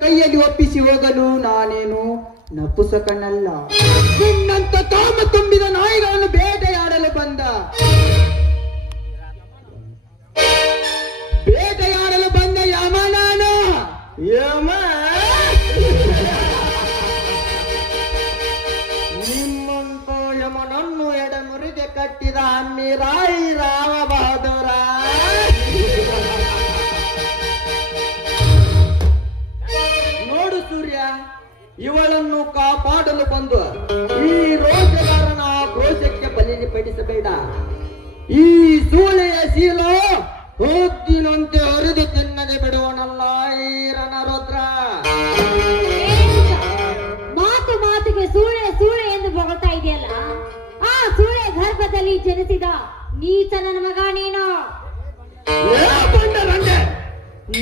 ಕೈಯಲ್ಲಿ ಒಪ್ಪಿಸಿ ಹೋಗಲು ನಾನೇನು ನಪುಸಕನಲ್ಲ. ನಿನ್ನಂತ ಕಾಮ ತುಂಬಿದ ನಾಯಿಗಳನ್ನು ಬೇಟೆಯಾಡಲು ಬಂದ ಯಮ ನಾನು. ಯಮ ನಿಮ್ಮಂತ ಯಮನನ್ನು ಎಡಮುರಿಗೆ ಕಟ್ಟಿದ ಅಮ್ಮಿರಾಯಿ ರಾಮ ಬಹದ್ದೂರ. ನೋಡು ಸೂರ್ಯ, ಇವಳನ್ನು ಕಾಪಾಡಲು ಬಂದು ಈ ರೋಜಗಾರನ ಕ್ರೋಶಕ್ಕೆ ಬಲಿಪಡಿಸಬೇಡ. ಈ ಸೂಳೆಯ ಶೀಲ ಹೋಗ್ತಿನಂತೆ ಹರಿದು ತಿನ್ನದೆ ಬಿಡುವನಲ್ಲ ಈ ರಣರುದ್ರ. ಮಾತು ಮಾತಿಗೆ ಸೂಳೆ ಸೂಳೆ ಎಂದು ಹೊಗಳ್ತಾ ಇದೆಯಲ್ಲ, ಆ ಸೂಳೆ ಗರ್ಭದಲ್ಲಿ ಜನಿಸಿದ ನೀಚನ ಮಗ ನೀನು.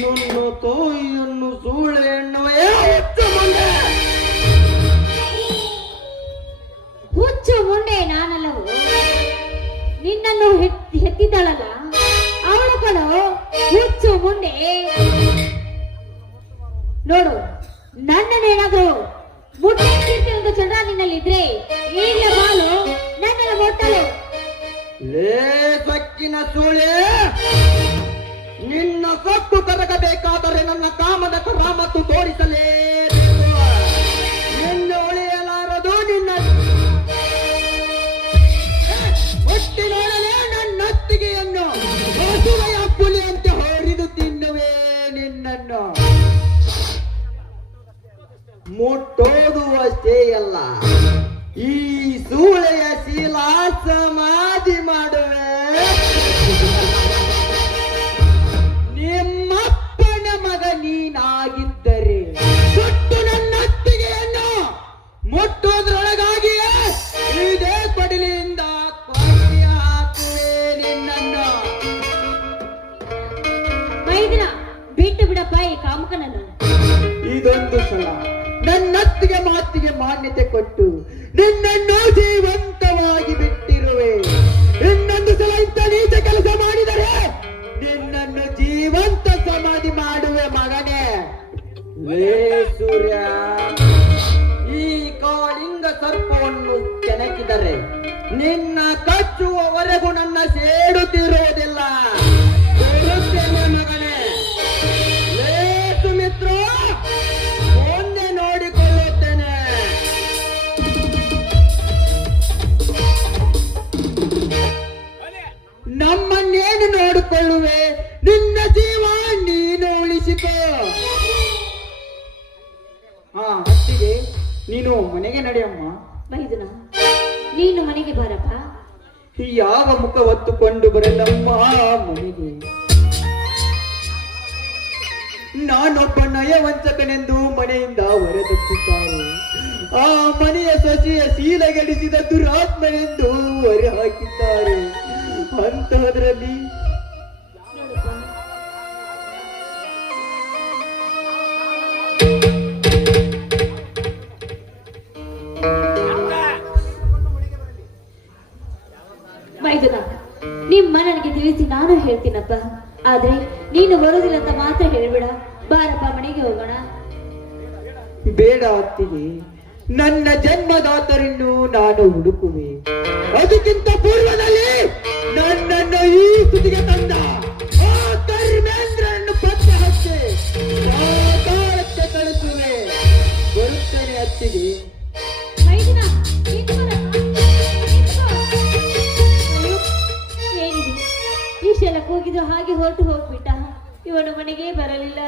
ನನ್ನ ತಾಯಿಯನ್ನು ಸೂಳೆ ಎನ್ನುವ ಹುಚ್ಚು ಮುಂಡೆ ನಾನಲ್ಲವು. ನಿನ್ನನ್ನು ಹೆತ್ತಿದಳಲ್ಲ ಅವಳುಗಳು ಹುಚ್ಚು ಮುಂಡೆ. ನೋಡು, ನನ್ನನ್ನೇನಾದ್ರೂ ಮುಟ್ಟಿರ್ತಿ ಒಂದು ಚಂದ್ರ ನಿನ್ನಲ್ಲಿದ್ರೆ ಈಗಲೇ ಬಾಲು ನನ್ನನ್ನು ಮುಟ್ಟಲು. ಲೇ ಸಕ್ಕಿನ ಸೂಳೆ, ನಿನ್ನ ಸೊಕ್ಕು ಕರಗಬೇಕಾದರೆ ನನ್ನ ಕಾಮದ ಕರಾಮತ್ತು ತೋರಿಸಲೇಬೇಕು. ನಿನ್ನ ಉಳಿಯಲಾರದು. ನಿನ್ನ ಹೊಟ್ಟಿ ನೋಡಲೇ ನನ್ನ ಅತ್ತಿಗೆಯನ್ನು ಹಸುವೆಯ ಪುಲಿಯಂತೆ ಹೊರಿದು ತಿನ್ನುವೆ ನಿನ್ನನ್ನು. ಮುಟ್ಟೋದು ಅಷ್ಟೇ ಅಲ್ಲ, ಈ ಸೂಳೆಯ ಶೀಲ ಸಮಾಧಿ ಮಾಡುವೆ. ನಿಮ್ಮಪ್ಪನ ಮಗ ನೀನಾಗಿದ್ದರೆ ಕೊಟ್ಟು ನನ್ನ ಅತ್ತಿಗೆಯನ್ನು ಮುಟ್ಟೋದ್ರೊಳಗಾಗಿಯೇ ಇದೇ ಕೊಡಲಿಯಿಂದ ಕೊಟ್ಟಿ ಹಾಕುವೆ ನಿನ್ನನ್ನು. ಮೈದಿನ ಬಿಟ್ಟು ಬಿಡಪ್ಪ ಈ ಕಾಮಕನನ್ನು. ಇದೊಂದು ಸಲ ನನ್ನತ್ತಿಗೆ ಮಾತಿಗೆ ಮಾನ್ಯತೆ ಕೊಟ್ಟು ನಿನ್ನನ್ನು ಜೀವಂತವಾಗಿ ಬಿಟ್ಟಿರುವೆ. ಇನ್ನೊಂದು ಸಲ ಇಂಥ ನೀಚ ಕೆಲಸ ಮಾಡಿದರೆ ನಿನ್ನನ್ನು ಜೀವಂತ ಸಮಾಧಿ ಮಾಡುವೆ ಮಗನೇ. ಲೇ ಸೂರ್ಯ, ಈ ಕಾಳಿಂಗ ಸರ್ಪವನ್ನು ಕೆಣಕಿದರೆ ನಿನ್ನ ಕಚ್ಚುವವರೆಗೂ ನನ್ನ ಸೇಡುತ್ತಿರುವುದಿಲ್ಲ. ಮಗನೇ. ಲೇ ಸುಮಿತ್ರ, ಒಂದೇ ನೋಡಿಕೊಳ್ಳುತ್ತೇನೆ. ನಮ್ಮನ್ನೇನು ನೋಡಿಕೊಳ್ಳುವೆ, ನಿನ್ನ ಜೀವ ನೀನು ಉಳಿಸಿಕೋ. ಅತ್ತಿಗೆ, ನೀನು ಮನೆಗೆ ನಡೆಯಮ್ಮ. ಮೈದುನ, ನೀನು ಮನೆಗೆ ಬಾರಪ್ಪ. ಯಾವ ಮುಖ ಹೊತ್ತುಕೊಂಡು ಬರಲಮ್ಮ ಮನೆಗೆ. ನಾನೊಬ್ಬ ನಯವಂಚಕನೆಂದು ಮನೆಯಿಂದ ಹೊರದಟ್ಟಿದ್ದಾರೆ. ಆ ಮನೆಯ ಸೊಸೆಯ ಶೀಲಗೆಡಿಸಿದ ದುರಾತ್ಮನೆಂದು ಹೊರ ಹಾಕಿದ್ದಾರೆ. ಅಂತಹದ್ರಲ್ಲಿ ಮೈದುನ, ನಿಮ್ಮ ನನಗೆ ತಿಳಿಸಿ ನಾನು ಹೇಳ್ತೀನಪ್ಪ. ಆದ್ರೆ ನೀನು ಬರುವುದಿಲ್ಲ ಅಂತ ಮಾತ್ರ ಹೇಳ್ಬೇಡ. ಬಾರಪ್ಪ, ಮನೆಗೆ ಹೋಗೋಣ. ಬೇಡ ಅತ್ತಿಗೆ, ನನ್ನ ಜನ್ಮದಾತರನ್ನು ನಾನು ಹುಡುಕುವೆ. ಅದಕ್ಕಿಂತ ಪೂರ್ವದಲ್ಲಿ ನನ್ನನ್ನು ಈ ಸ್ಥಿತಿಗೆ ತಂದ ಆ ಧರ್ಮೇಂದ್ರನ್ನು ಪತ್ತೆ ಹಚ್ಚಿ ಪಾತಾಳಕ್ಕೆ ಕಳಿಸುವೆ. ಬರುತ್ತೇನೆ ಅತ್ತಿಗೆ. ಮೈದುನ, ಏನಿದೆ ಇಷ್ಟೆಲ್ಲ ಕೂಗಿದ್ರು ಹಾಗೆ ಹೊರಟು ಹೋಗ್ಬಿಟ್ಟ. ಇವನು ಮನೆಗೆ ಬರಲಿಲ್ಲ.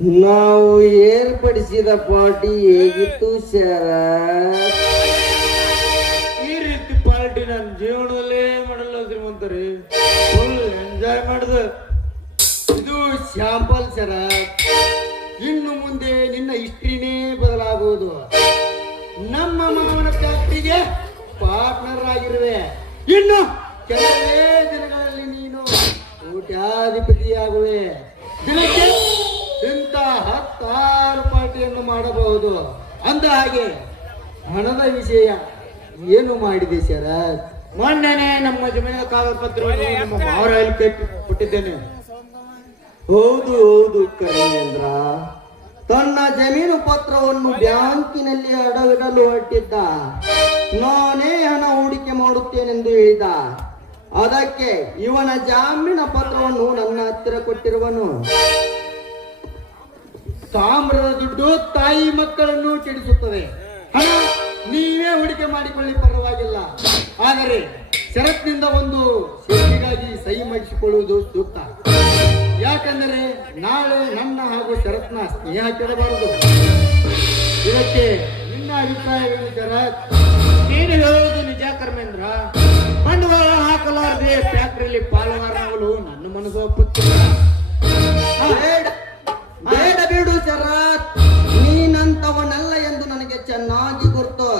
ನಾವು ಏರ್ಪಡಿಸಿದ ಪಾರ್ಟಿ ಹೇಗಿತ್ತು ಶರತ್? ಈ ರೀತಿ ಪಾರ್ಟಿ ನನ್ನ ಜೀವನದಲ್ಲೇ ಮಾಡಲ್ಲ ಶ್ರೀಮಂತರಿ. ಫುಲ್ ಎಂಜಾಯ್ ಮಾಡಿದೆ. ಇದು ಶಾಂಪಲ್ ಶರತ್. ಇನ್ನು ಮುಂದೆ ನಿನ್ನ ಹಿಸ್ಟ್ರಿನೇ ಬದಲಾಗುವುದು. ನಮ್ಮ ಮಾವನ ಫ್ಯಾಕ್ಟ್ರಿಗೆ ಪಾರ್ಟ್ನರ್ ಆಗಿರುವೆ. ಇನ್ನು ಕೆಲವೇ ದಿನಗಳಲ್ಲಿ ನೀನು ಕೋಟ್ಯಾಧಿಪತಿಯಾಗುವೆ. ದಿನಕ್ಕೆ ಇಂಥ 10 ಪಾರ್ಟಿಯನ್ನು ಮಾಡಬಹುದು. ಅಂದ ಹಾಗೆ ಹಣದ ವಿಷಯ ಏನು ಮಾಡಿದೆ ಶರತ್? ಮೊನ್ನೆನೆ ನಮ್ಮ ಜಮೀನಿನ ಕಾಗದ ಪತ್ರವನ್ನು ನಮ್ಮ ಮಾವರಲ್ಲಿ ಕೈ ಕೊಟ್ಟಿದ್ದೇನೆ. ಹೌದು ಹೌದು ಕರೇಂದ್ರ, ತನ್ನ ಜಮೀನು ಪತ್ರವನ್ನು ಬ್ಯಾಂಕಿನಲ್ಲಿ ಅಡವಿಡಲು ಹೊರಟಿದ್ದ. ನಾನೇ ಹಣ ಹೂಡಿಕೆ ಮಾಡುತ್ತೇನೆಂದು ಹೇಳಿದ. ಅದಕ್ಕೆ ಇವನ ಜಾಮೀನ ಪತ್ರವನ್ನು ನನ್ನ ಹತ್ತಿರ ಕೊಟ್ಟಿರುವನು. ತಾಮ್ರದ ದುಡ್ಡು ತಾಯಿ ಮಕ್ಕಳನ್ನು ಕೆಡಿಸುತ್ತದೆ. ಹಣ ನೀವೇ ಹೂಡಿಕೆ ಮಾಡಿಕೊಳ್ಳಿ, ಪರವಾಗಿಲ್ಲ. ಆದರೆ ಷರತ್ತಿನಿಂದ ಒಂದು ಷರತ್ತಿಗಾಗಿ ಸಹಿ ಮಾಡಿಸಿಕೊಳ್ಳುವುದು ಸೂಕ್ತ. ಯಾಕಂದರೆ ನಾಳೆ ನನ್ನ ಹಾಗೂ ಷರತ್ನ ಸ್ನೇಹ ಕೆಡಬಾರದು. ಇದಕ್ಕೆ ನಿನ್ನ ಅಭಿಪ್ರಾಯವೇನು ಶರತ್? ನೀನು ಹೇಳುವುದು ನಿಜ ಕರ್ಮೇಂದ್ರ. ಬಂಡವಾಳ ಹಾಕಲಾರದೆ ಫ್ಯಾಕ್ಟರಿಯಲ್ಲಿ ಪಾಲುಗಾರನಾಗಲು ನನ್ನ ಮನಸ್ಸು ಒಪ್ಪುತ್ತಿಲ್ಲ. ಬೇಡ ಬಿಡು ಶರತ್, ನೀನಂತವನಲ್ಲ ಎಂದು ನನಗೆ ಚೆನ್ನಾಗಿ ಗೊತ್ತು.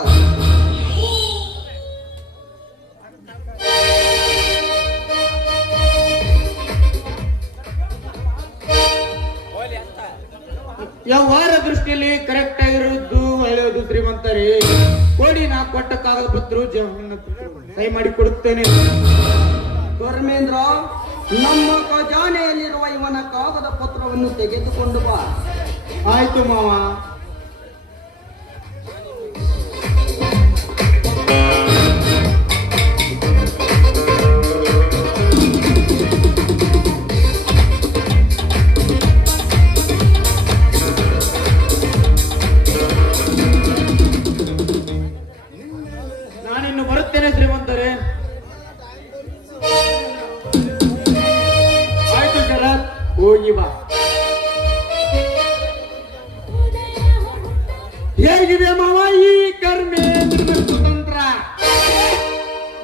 ವ್ಯವಹಾರ ದೃಷ್ಟಿಯಲ್ಲಿ ಕರೆಕ್ಟ್ ಆಗಿರುವುದು ಒಳ್ಳೆಯದು ಶ್ರೀಮಂತರೇ. ಕೊಡಿ, ನಾ ಕೊಟ್ಟ ಕಾಗದ ಪತ್ರ ಜಮೀನು ಸಹಿ ಮಾಡಿ ಕೊಡುತ್ತೇನೆ. ಧರ್ಮೇಂದ್ರ, ನಮ್ಮ ಖಜಾನೆಯಲ್ಲಿರುವ ಇವನ ಕಾಗದ ಪತ್ರವನ್ನು ತೆಗೆದುಕೊಂಡು ಬಾ. ಆಯ್ತು ಮಾವ. ನಾನಿನ್ನು ಬರುತ್ತೇನೆ ಶ್ರೀಮಂತರೇ. ಆಯ್ತು ಶರತ್, ಹೋಗಿ ಬಾ. ಹೇಗಿದೆ ಮಾವ ಈ ಕರ್ಮೇಂದ್ರ ಕುತಂತ್ರ?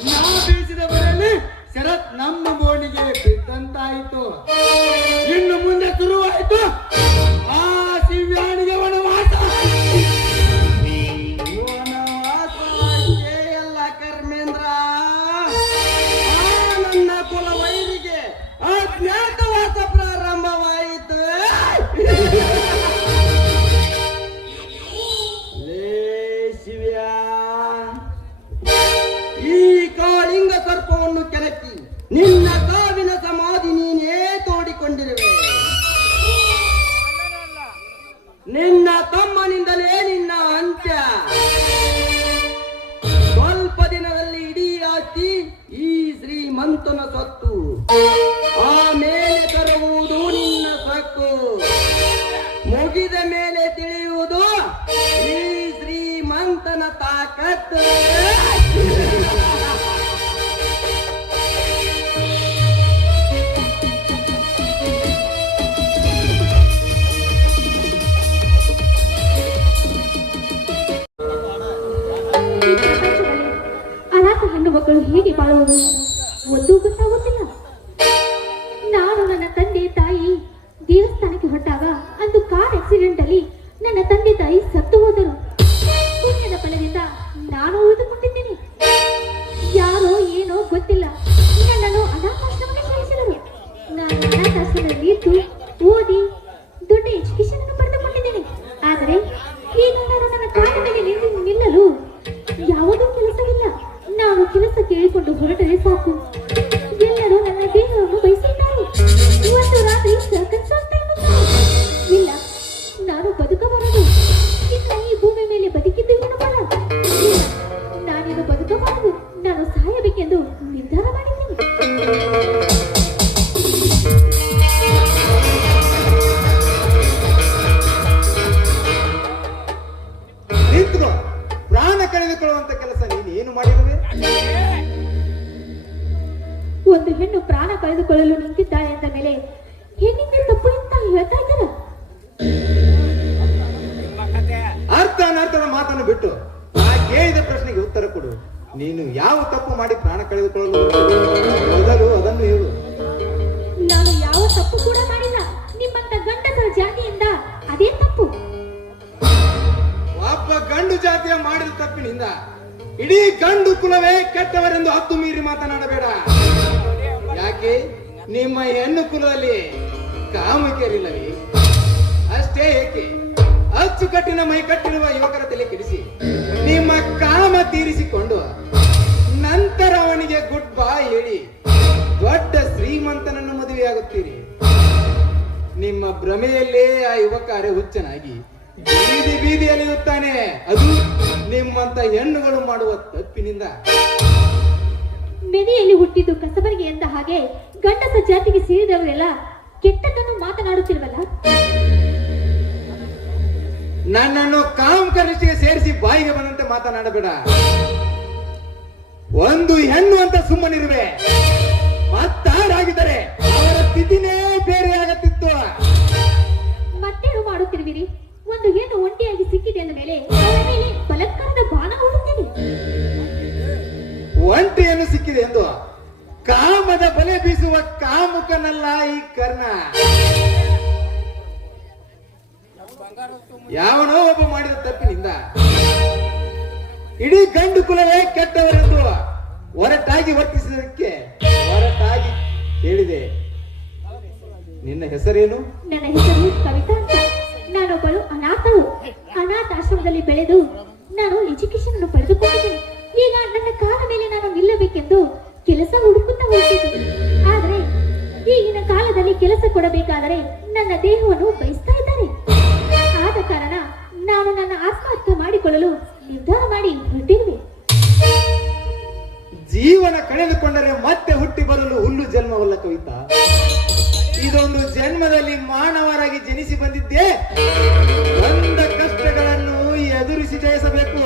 ನಾ ಬೀಸಿದ ಬರೆಯಲ್ಲಿ ಶರತ್ ನಮ್ಮ ಬೋಣಿಗೆ ಬಿದ್ದಂತಾಯಿತು. ಇನ್ನು ಮುಂದೆ ಶುರುವಾಯಿತು ಆ ಶಿವ್ಯಾಣಿಗೆ ವನವಾಸ. ವನವಾಸ ಅಷ್ಟೇ ಅಲ್ಲ ಕರ್ಮೇಂದ್ರ, ಆ ನನ್ನ ಕುಲ ವೈರಿಗೆ ಅಜ್ಞಾತವಾಸ ಪ್ರಾರಂಭವಾಯಿತು. ಈ ಕಾಳಿಂಗ ಸರ್ಪವನ್ನು ಕೆಣಕಿ ನಿನ್ನ ಸಾವಿನ ಸಮಾಧಿ ನೀನೇ ತೋಡಿಕೊಂಡಿರುವೆ. ನಿನ್ನ ತಮ್ಮನಿಂದಲೇ ನಿನ್ನ ಅಂತ್ಯ. ಸ್ವಲ್ಪ ದಿನದಲ್ಲಿ ಇಡೀ ಆಸ್ತಿ ಈ ಶ್ರೀಮಂತನ ಸೊತ್ತು. ಆಮೇಲೆ ತರುವುದು ನಿನ್ನ ಸೊಕ್ಕು. ಮುಗಿದ ಮೇಲೆ ತಿಳಿಯುವುದು ಈ ಶ್ರೀಮಂತನ ತಾಕತ್ತು. ಅನಾಥ ಹೆಣ್ಣು ಮಕ್ಕಳು ಹೇಗೆ ಬಾಳುವುದು ಒಂದೂ ಗೊತ್ತಾಗುತ್ತಿಲ್ಲ. ನಾನು ನನ್ನ ತಂದೆ ತಾಯಿ ದೇವಸ್ಥಾನಕ್ಕೆ ಹೊರಟಾಗ ಅಂದು ಕಾರ್ ಆಕ್ಸಿಡೆಂಟ್ ಅಲ್ಲಿ ನನ್ನ ತಂದೆ ತಾಯಿ ಸತ್ತು ಹೋದರು. ಪುಣ್ಯದ ಫಲದಿಂದ ನಾನು ಉಳಿದುಕೊಂಡಿದ್ದೇನೆ. ಯಾರೋ ಏನೋ ಗೊತ್ತಿಲ್ಲ, ನನ್ನನ್ನು ಅನಾಥಾಶ್ರಮಕ್ಕೆ ಕಳಿಸಿದರು. ನಾನು ಅನಾಥಾಶ್ರಮದಲ್ಲಿ ಇದ್ದು ಓದಿ ದೊಡ್ಡ ಎಜುಕೇಶನ್ ಅನ್ನು ಪಡೆದುಕೊಂಡಿದ್ದೇನೆ. ಆದರೆ ಈಗ ನಾನು ನನ್ನ ಕಾಲ ಮೇಲೆ ನಿಲ್ಲಲು ಯಾವುದೂ ಕೆಲಸವಿಲ್ಲ. ನಾನು ಕೆಲಸ ಕೇಳಿಕೊಂಡು ಹೊರಟರೆ ಸಾಕು. ಎಲ್ಲರೂ ನನ್ನ ದೇಹವನ್ನು ಬಯಸುತ್ತಾರೆ. ಒಂದು ರಾತ್ರಿ ಸರ್ಕಸ್ ಅಂತ ಇಲ್ಲ, ನಾನು ಬದುಕಬಾರದು. ಇನ್ನು ಈ ಭೂಮಿ ಮೇಲೆ ಬದುಕಿದ್ದು ಏನು ಬಲ. ನಾನೇನು ಬದುಕಬಾರದು, ನಾನು ಸಾಯಬೇಕೆಂದು ನಿರ್ಧಾರ ಮಾಡಿದ್ದೀನಿ. ನಿಂತ್ಕೋ. ಪ್ರಾಣ ಕಳೆದುಕೊಳ್ಳುವಂತ ಕೆಲಸ ನೀನು ಏನು ಮಾಡಿರುವೆ? ಒಂದು ಹೆಣ್ಣು ಪ್ರಾಣ ಕಳೆದುಕೊಳ್ಳಲು ನಿಂತಿದ್ದಾಳೆ ಅಂದ ಮೇಲೆ ಹೆಣ್ಣಿಂದ ತಪ್ಪು ಅಂತ ಹೇಳ್ತಾ ಇದ್ದಾರ. ಅರ್ಥ ಅನರ್ಥದ ಮಾತನ್ನು ಬಿಟ್ಟು ನಾ ಕೇಳಿದ ಪ್ರಶ್ನೆಗೆ ಉತ್ತರ ಕೊಡು. ನೀನು ಯಾವ ತಪ್ಪು ಮಾಡಿ ಪ್ರಾಣ ಕಳೆದುಕೊಳ್ಳಲು ಮೊದಲು ಅದನ್ನು ಹೇಳು. ನಾನು ಯಾವ ತಪ್ಪು ಕೂಡ ಮಾಡಿಲ್ಲ. ನಿಮ್ಮಂತ ಗಂಡಸರ ಜಾತಿಯಿಂದ ಅದೇ ತಪ್ಪು. ಒಬ್ಬ ಗಂಡು ಜಾತಿಯ ಮಾಡಿದ ತಪ್ಪಿನಿಂದ ಇಡೀ ಗಂಡು ಕುಲವೇ ಕೆಟ್ಟವರೆಂದು ಹತ್ತು ಮೀರಿ ಮಾತನಾಡಬೇಡ. ಯಾಕೆ ನಿಮ್ಮ ಹೆಣ್ಣು ಕುಲದಲ್ಲಿ ಕಾಮುಕಿಯರಿಲ್ಲವೇ? ಅಷ್ಟೇ ಏಕೆ ಅಚ್ಚುಕಟ್ಟಿನ ಮೈ ಕಟ್ಟಿರುವ ಯುವಕರ ತಲೆ ಕೆಡಿಸಿ ನಿಮ್ಮ ಕಾಮ ತೀರಿಸಿಕೊಂಡು ನಂತರ ಅವನಿಗೆ ಗುಡ್ ಬಾಯ್ ಹೇಳಿ ದೊಡ್ಡ ಶ್ರೀಮಂತನನ್ನು ಮದುವೆಯಾಗುತ್ತೀರಿ. ನಿಮ್ಮ ಭ್ರಮೆಯಲ್ಲೇ ಆ ಯುವಕ ಅರೆ ಹುಚ್ಚನಾಗಿ ಬೀದಿ ಬೀದಿ ಅಲಿಯುತ್ತಾನೆ. ಅದು ನಿಮ್ಮಂತ ಹೆಣ್ಣುಗಳು ಮಾಡುವ ತಪ್ಪಿನಿಂದ. ಮೆದೆಯಲ್ಲಿ ಹುಟ್ಟಿದ್ದು ಕಸಬರಿಗೆ ಎಂದ ಹಾಗೆ ಗಂಡಸ ಜಾತಿಗೆ ಸೇರಿದವರೆಲ್ಲ ಕೆಟ್ಟದನ್ನು ಮಾತನಾಡುತ್ತಿರುವಲ್ಲ. ನನ್ನನ್ನು ಕಾಮಕನಿಷ್ಠಿಗೆ ಸೇರಿಸಿ ಬಾಯಿಗೆ ಬಂದಂತೆ ಮಾತನಾಡಬೇಡ. ಒಂದು ಹೆಣ್ಣು ಅಂತ ಸುಮ್ಮನಿರುವೆ. ಮತ್ತಾರಾಗಿದ್ದರೆ ಅವರ ಸ್ಥಿತಿನೇ ಬೇರೆ ಆಗತ್ತಿತ್ತು. ಮತ್ತೇನು ಮಾಡುತ್ತಿರುವಿರಿ? ಒಂದು ಹೆಣ್ಣು ಒಂಟಿಯಾಗಿ ಸಿಕ್ಕಿದೆ ಅಂದ ಮೇಲೆ ಅವರ ಮೇಲೆ ಬಲತ್ಕಾರದ ಬಾಣ ಹೂಡುತ್ತೀರಿ. ಒಂಟಿಯನ್ನು ಸಿಕ್ಕಿದೆ ಎಂದು ಕಾಮದ ಬಲೆ ಬೀಸುವ ಕಾಮುಕನಲ್ಲ ಈ ಕರ್ಣ. ಯಾವನೋ ಒಬ್ಬ ಮಾಡಿದ ತಪ್ಪಿನಿಂದ ಇಡೀ ಗಂಡು ಕುಲವೇ ಕೆಟ್ಟವರೆಂದು ಹೊರಟಾಗಿ ವರ್ತಿಸಿದಕ್ಕೆ ಹೊರಟಾಗಿ ಕೇಳಿದೆ. ನಿನ್ನ ಹೆಸರೇನು? ನನ್ನ ಹೆಸರು ಕವಿತಾ ಅಂತ. ನಾನೊಬ್ಬಳು ಅನಾಥಳು. ಅನಾಥಾಶ್ರಮದಲ್ಲಿ ಬೆಳೆದು ನಾನು ಎಜುಕೇಶನ್ ಅನ್ನು ಪಡೆದುಕೊಂಡಿದ್ದೇನೆ. ಈಗ ನನ್ನ ಕಾಲ ಮೇಲೆ ನಾನು ನಿಲ್ಲಬೇಕೆಂದು ಕೆಲಸ ಹುಡುಕುತ್ತಾ ಹೋಗ್ತಿದ್ದೀನಿ. ಆದ್ರೆ ಈಗಿನ ಕಾಲದಲ್ಲಿ ಕೆಲಸ ಕೊಡಬೇಕಾದರೆ ನನ್ನ ದೇಹವನ್ನು ಬಯಸ್ತಾ ಇದ್ದಾರೆ. ಆದ ಕಾರಣ ನಾನು ನನ್ನ ಆತ್ಮಹತ್ಯೆ ಮಾಡಿಕೊಳ್ಳಲು ನಿರ್ಧಾರ ಮಾಡಿ ಹೊರಟಿರುವೆ. ಜೀವನ ಕಳೆದುಕೊಂಡರೆ ಮತ್ತೆ ಹುಟ್ಟಿ ಬರಲು ಹುಲ್ಲು ಜನ್ಮವಲ್ಲ ಕವಿತಾ. ಇದೊಂದು ಜನ್ಮದಲ್ಲಿ ಮಾನವರಾಗಿ ಜನಿಸಿ ಬಂದಿದ್ದೆ. ಬಂದ ಕಷ್ಟಗಳನ್ನು ಎದುರಿಸಿ ಜಯಿಸಬೇಕು.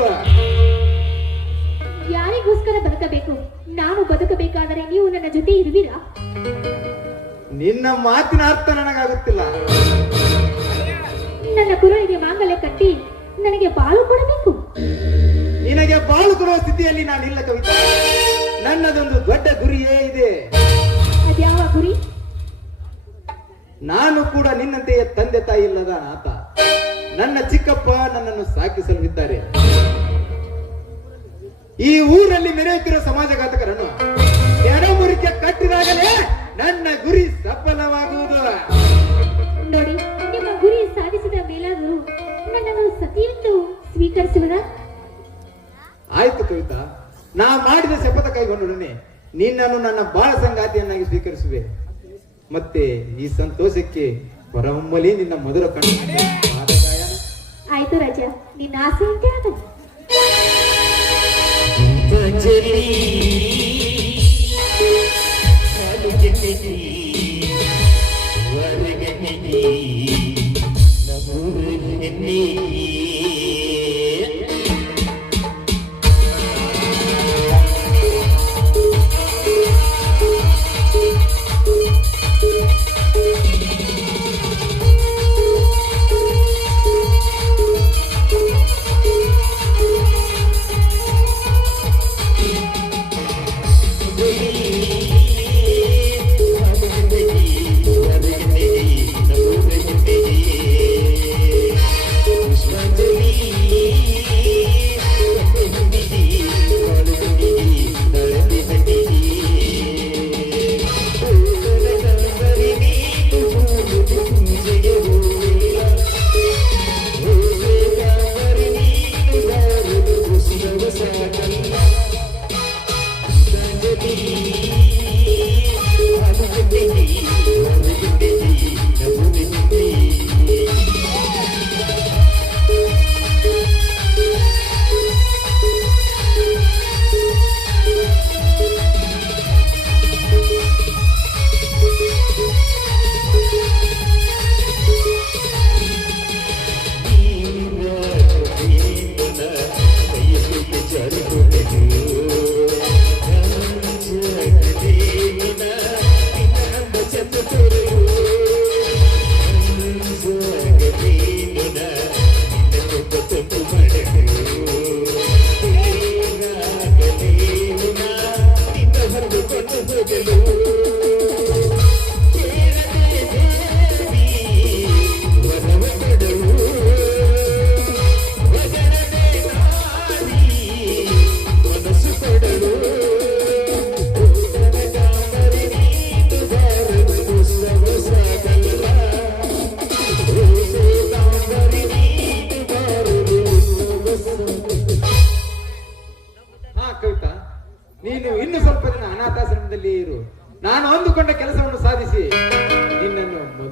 ಯಾರಿಗೋಸ್ಕರ ಬದುಕಬೇಕು? ನಾನು ಬದುಕಬೇಕಾದರೆ ನೀವು ನನ್ನ ಜೊತೆ ಇರುವಿರಾ? ನಿನ್ನ ಮಾತಿನ ಅರ್ಥ ನನಗಾಗುತ್ತಿಲ್ಲ. ನನ್ನ ಕುರುಳಿಗೆ ಮಾಂಗಲ್ಯ ಕಟ್ಟಿ ನನಗೆ ಬಾಳು ಕೊಡಬೇಕು. ನಿನಗೆ ಬಾಳು ಕೊಡುವ ಸ್ಥಿತಿಯಲ್ಲಿ ನಾನಿಲ್ಲ ಕವಿತಾ. ನನ್ನದೊಂದು ದೊಡ್ಡ ಗುರಿಯೇ ಇದೆ. ಅದ್ಯಾವ ಗುರಿ? ನಾನು ಕೂಡ ನಿನ್ನಂತೆಯೇ ತಂದೆ ತಾಯಿ ಇಲ್ಲದ ಅನಾಥ. ನನ್ನ ಚಿಕ್ಕಪ್ಪ ನನ್ನನ್ನು ಸಾಕಿಸಲಿದ್ದಾರೆ. ಈ ಊರಲ್ಲಿ ಮೆರೆಯುತ್ತಿರುವ ಸಮಾಜಘಾತಕರನ್ನು ಎಡಮುರಿಕೆ ಕಟ್ಟಿದಾಗಲೇ ನನ್ನ ಗುರಿ ಸಫಲವಾಗುವುದು. ನೋಡಿ, ನಿಮ್ಮ ಗುರಿ ಸಾಧಿಸಿದ ಮೇಲಾದರೂ ನನ್ನನ್ನು ಸತಿಯೆಂದು ಸ್ವೀಕರಿಸುವುದಾ? ಆಯ್ತು ಕವಿತಾ, ನಾ ಮಾಡಿದ ಶಪಥ ಕೈಗೊಂಡೊಡನೆ ನಿನ್ನನ್ನು ನನ್ನ ಬಾಳ ಸಂಗಾತಿಯನ್ನಾಗಿ ಸ್ವೀಕರಿಸುವೆ. ಮತ್ತೆ ಈ ಸಂತೋಷಕ್ಕೆ ಹೊರಹೊಮ್ಮಲಿ ನಿನ್ನ ಮಧುರ ಕಣ್ಣು. ಆಯ್ತು ರಾಜ, ನಿನ್ನ ಆಸೆಯಂತೆ ಆಗಲಿ.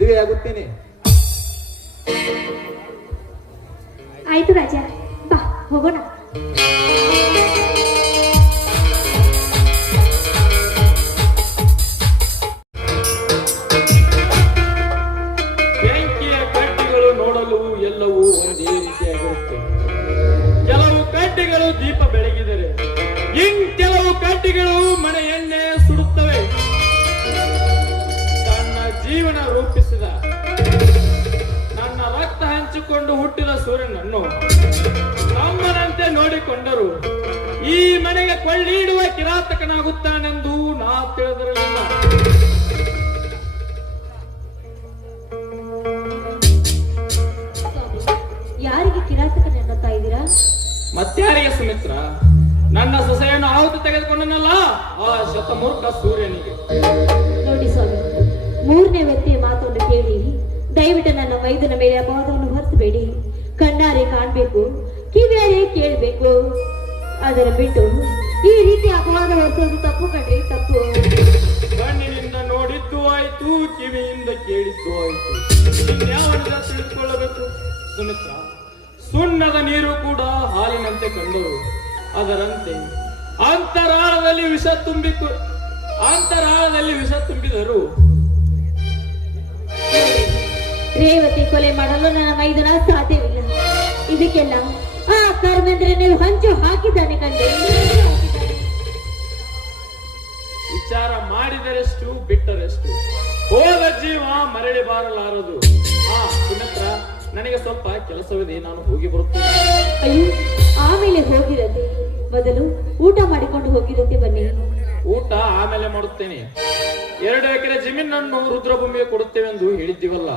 ಮದುವೆಯಾಗುತ್ತೇನೆ. ಆಯ್ತು ರಾಜ, ಬಾ ಹೋಗೋಣ. ಬೆಂಕಿಯ ಕಡ್ಡಿಗಳು ನೋಡಲು ಎಲ್ಲವೂ ಒಂದೇ ರೀತಿಯಾಗಿರುತ್ತೆ. ಕೆಲವು ಕಡ್ಡಿಗಳು ದೀಪ ಬೆಳಗಿದರೆ ಕೆಲವು ಕಡ್ಡಿಗಳು ಮನೆಯನ್ನೇ ಸುಡುತ್ತವೆ. ತನ್ನ ಜೀವನ ರೂಪಿಸಿದ, ನನ್ನ ರಕ್ತ ಹಂಚಿಕೊಂಡು ಹುಟ್ಟಿದ ಸೂರ್ಯನನ್ನು ನಮ್ಮನಂತೆ ನೋಡಿಕೊಂಡರು ಈ ಮನೆಗೆ ಕೊಳ್ಳೀಡುವ ಕಿರಾತಕನಾಗುತ್ತಾನೆಂದು ನಾ ತಿಳಿದಿರಲಿಲ್ಲ. ಯಾರಿಗೆ ಕಿರಾತಕನೆನ್ನುತ್ತಾ ಇದ್ದೀರಾ? ಮತ್ಯಾರಿಗೆ ಸುಮಿತ್ರ? ನನ್ನ ಸೊಸೆಯನ್ನು ಆಹುತಿ ತೆಗೆದುಕೊಂಡನಲ್ಲ ಆ ಶತಮೂರ್ಖ ಸೂರ್ಯನಿಗೆ. ನೋಡಿ ಸ್ವಾಮಿ, ಮೂರನೇ ವ್ಯಕ್ತಿಯ ಮಾತನ್ನು ಕೇಳಿ ದಯವಿಟ್ಟು ನನ್ನ ಮೈದನ ಮೇಲೆ ಅಪವಾದವನ್ನು ಹೊರಿಸಬೇಡಿ. ಕಣ್ಣಾರೆ ಕಾಣ್ಬೇಕು, ಕಿವಿಯಾರೆ ಕೇಳಬೇಕು. ಅದರ ಬಿಟ್ಟು ಈ ರೀತಿ ಅಪವಾದ ಹೊರಿಸೋದು ತಪ್ಪು ಕಣ್ರಿ, ತಪ್ಪು. ಕಣ್ಣಿನಿಂದ ನೋಡಿದ್ದು ಆಯ್ತು, ಕಿವಿಯಿಂದ ಕೇಳಿದ್ದು ಆಯ್ತು, ಇನ್ಯಾವನಿಂದ ತಿಳಿದುಕೊಳ್ಳಬೇಕು? ಸುಮಿತ್ರ, ಸುಣ್ಣದ ನೀರು ಕೂಡ ಹಾಲಿನಂತೆ ಕಂಡರು. ಅದರಂತೆ ಅಂತರಾಳದಲ್ಲಿ ವಿಷ ತುಂಬಿದರು. ರೇವತಿ ಕೊಲೆ ಮಾಡಲು ನನ್ನ ಮೈದನ ಸಾಧ್ಯವಿಲ್ಲ. ಇದಕ್ಕೆಲ್ಲ ಆ ಕರ್ಮೇಂದ್ರ ನೀವು ಹಂಚು ಹಾಕಿದ್ದಾನೆ ಕಂಡೆ. ವಿಚಾರ ಮಾಡಿದರೆಷ್ಟು ಬಿಟ್ಟರೆಷ್ಟು, ಹೋದ ಜೀವ ಮರಳಿ ಬಾರಲಾರದು. ಸುಮಿತ್ರ, ನನಗೆ ಸ್ವಲ್ಪ ಕೆಲಸವಿದೆ, ನಾನು ಹೋಗಿ ಬರುತ್ತೇನೆ. ಅಯ್ಯೋ, ಆಮೇಲೆ ಹೋಗಿರತ್ತೆ, ಮೊದಲು ಊಟ ಮಾಡಿಕೊಂಡು ಹೋಗಿರತ್ತೆ. ಬನ್ನಿ. ಊಟ ಆಮೇಲೆ ಮಾಡುತ್ತೇನೆ. 2 ಎಕರೆ ಜಮೀನನ್ನು ರುದ್ರಭೂಮಿಗೆ ಕೊಡುತ್ತೇವೆಂದು ಹೇಳಿದ್ದೀವಲ್ಲ,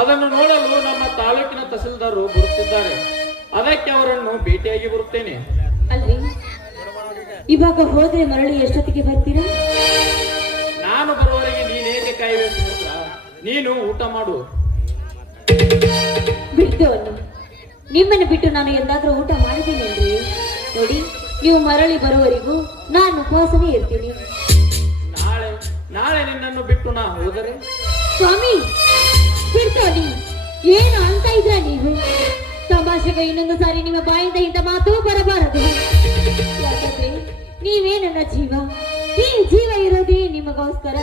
ಅದನ್ನು ನೋಡಲು ನಮ್ಮ ತಾಲೂಕಿನ ತಹಸೀಲ್ದಾರರು ಬರುತ್ತಿದ್ದಾರೆ. ಅದಕ್ಕೆ ಅವರನ್ನು ಭೇಟಿಯಾಗಿ ಬರುತ್ತೇನೆ. ಅಲ್ರಿ, ಇವಾಗ ಹೋದ್ರೆ ಮರಳಿ ಎಷ್ಟೊತ್ತಿಗೆ ಬರ್ತೀರಾ? ನಾನು ಬರುವವರೆಗೆ ನೀನೇಕೆ ಕಾಯಬೇಕು ಸುಮಿತ್ರ? ನೀನು ಊಟ ಮಾಡು. ಬಿಟ್ಟು ಅನ್ನು ನಿಮ್ಮನ್ನು ಬಿಟ್ಟು ನಾನು ಎಂದಾದ್ರೂ ಊಟ ಮಾಡಿದ್ದೇನೆ. ನೋಡಿ, ನೀವು ಮರಳಿ ಬರುವವರೆಗೂ ನಾನು ಉಪವಾಸನೇ ಇರ್ತೀನಿ. ನಾಳೆ ನಿನ್ನನ್ನು ಬಿಟ್ಟು ನಾ ಹೋದರೆ? ಸ್ವಾಮಿ, ಬಿಡ್ತೋನಿ, ಏನು ಅಂತ ಇದ್ರ ನೀವು? ತಮಾಷೆಗೆ ಇನ್ನೊಂದು ಸಾರಿ ನಿಮ್ಮ ಬಾಯಿಂದ ಇಂಥ ಮಾತು ಬರಬಾರದು. ಯಾಕಂದ್ರೆ ನೀವೇ ನನ್ನ ಜೀವ. ಈ ಜೀವ ಇರೋದೇ ನಿಮಗೋಸ್ಕರ.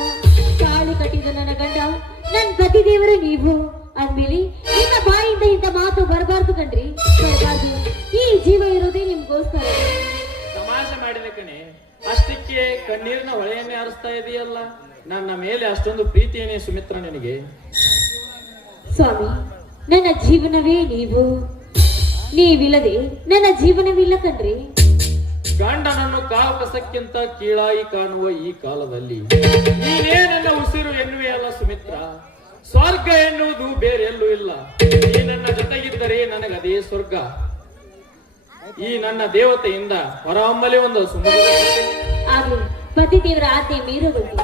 ತಾಳಿ ಕಟ್ಟಿದ ನನ್ನ ಗಂಡ, ನನ್ನ ಗತಿ ದೇವರು ನೀವು ಅಂದ್ಮೇಲೆ ನಿಮ್ಮ ಬಾಯಿಂದ ಇಂಥ ಮಾತು ಬರಬಾರ್ದು ಕಣ್ರಿ, ಬರಬಾರ್ದು. ಈ ಜೀವ ಇರೋದೇ ನಿಮ್ಗೋಸ್ಕರ. ತಮಾಷೆ ಮಾಡಿದ ಕಣೆ, ಅಷ್ಟಕ್ಕೆ ಕಣ್ಣೀರಿನ ಹೊಳೆಯನ್ನೇ ಹರಿಸ್ತಾ ಇದೆಯಲ್ಲ. ನನ್ನ ಮೇಲೆ ಅಷ್ಟೊಂದು ಪ್ರೀತಿಯೇನೇ ಸುಮಿತ್ರ ನಿನಗೆ? ಸ್ವಾಮಿ, ನನ್ನ ಜೀವನವೇ ನೀವು. ನೀವಿಲ್ಲದೆ ನನ್ನ ಜೀವನವಿಲ್ಲ ಕಣ್ರಿ. ಗಂಡನನ್ನು ಕಾಲು ಕಸಕ್ಕಿಂತ ಕೀಳಾಗಿ ಕಾಣುವ ಈ ಕಾಲದಲ್ಲಿ ನೀನೇ ನನ್ನ ಉಸಿರು ಎನ್ನುವೆಯಲ್ಲ ಸುಮಿತ್ರ. ಸ್ವರ್ಗ ಎನ್ನುವುದು ಬೇರೆ ಎಲ್ಲೂ ಇಲ್ಲ. ಈ ನನ್ನ ಜೊತೆಗಿದ್ದರೆ ನನಗದೇ ಸ್ವರ್ಗ. ಈ ನನ್ನ ದೇವತೆಯಿಂದ ಹೊರಹೊಮ್ಮಲೆ ಒಂದು ಸುಂದರ ಆಗ್ಲಿ, ಪತಿ ದೇವರ ಆಜ್ಞೆ ಮೀರೋದಂತೆ.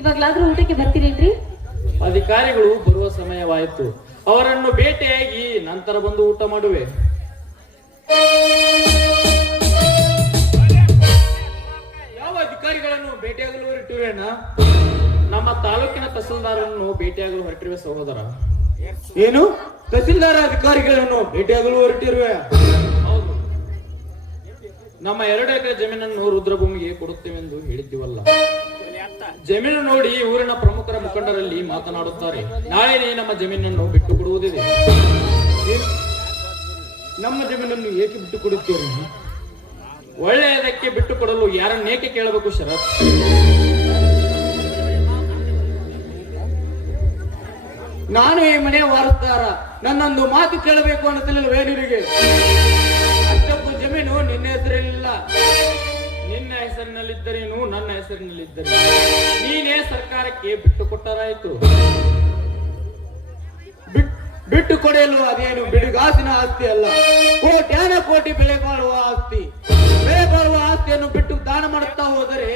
ಇವಾಗ್ಲಾದ್ರೂ ಊಟಕ್ಕೆ ಬರ್ತೀರೇನ್ರಿ? ಅಧಿಕಾರಿಗಳು ಬರುವ ಸಮಯವಾಯಿತು. ಅವರನ್ನು ಭೇಟಿಯಾಗಿ ನಂತರ ಬಂದು ಊಟ ಮಾಡುವೆ. ಯಾವ ಅಧಿಕಾರಿಗಳನ್ನು ಭೇಟಿಯಾಗಲು ಹೊರಟಿವೇನ? ನಮ್ಮ ತಾಲೂಕಿನ ತಹಸೀಲ್ದಾರನ್ನು ಭೇಟಿಯಾಗಲು ಹೊರಟಿರುವ ಸಹೋದರ. ಏನು ತಹಸೀಲ್ದಾರ ಅಧಿಕಾರಿಗಳನ್ನು ಭೇಟಿಯಾಗಲು ಹೊರಟಿರುವೆ? ಹೌದು, ನಮ್ಮ 2 ಎಕರೆ ಜಮೀನನ್ನು ರುದ್ರಭೂಮಿಗೆ ಕೊಡುತ್ತೇವೆಂದು ಹೇಳಿದ್ದೀವಲ್ಲ. ಜಮೀನು ನೋಡಿ ಊರಿನ ಪ್ರಮುಖರ ಮುಖಂಡರಲ್ಲಿ ಮಾತನಾಡುತ್ತಾರೆ. ನಾಳೆನೇ ನಮ್ಮ ಜಮೀನನ್ನು ಬಿಟ್ಟು ಕೊಡುವುದಿದೆ. ನಮ್ಮ ಜಮೀನನ್ನು ಏಕೆ ಬಿಟ್ಟು ಕೊಡುತ್ತೀರಿ? ಒಳ್ಳೆಯದಕ್ಕೆ ಬಿಟ್ಟು ಕೊಡಲು ಯಾರನ್ನೇಕೆ ಕೇಳಬೇಕು ಶರತ್? ನಾನು ಈ ಮನೆಯ ವಾರಸ್ದಾರ, ನನ್ನೊಂದು ಮಾತು ಕೇಳಬೇಕು ಅನ್ನುತ್ತಿಲ್ಲವೇ ನಿನಗೆ? ಅಷ್ಟಕ್ಕೂ ಜಮೀನು ನಿನ್ನ ಹೆಸರಲ್ಲಿಲ್ಲ. ನಿನ್ನ ಹೆಸರಿನಲ್ಲಿದ್ದರೇನು, ನನ್ನ ಹೆಸರಿನಲ್ಲಿದ್ದರೆ ನೀನೇ ಸರ್ಕಾರಕ್ಕೆ ಬಿಟ್ಟು ಕೊಟ್ಟರಾಯಿತು. ಬಿಟ್ಟು ಕೊಡಲು ಅದೇನು ಬಿಡುಗಾಸಿನ ಆಸ್ತಿ ಅಲ್ಲ, ಕೋಟ್ಯಾನ ಕೋಟಿ ಬೆಲೆ ಬಾಳುವ ಆಸ್ತಿ. ಬೆಲೆ ಬಾಳುವ ಆಸ್ತಿಯನ್ನು ಬಿಟ್ಟು ದಾನ ಮಾಡುತ್ತಾ ಹೋದರೆ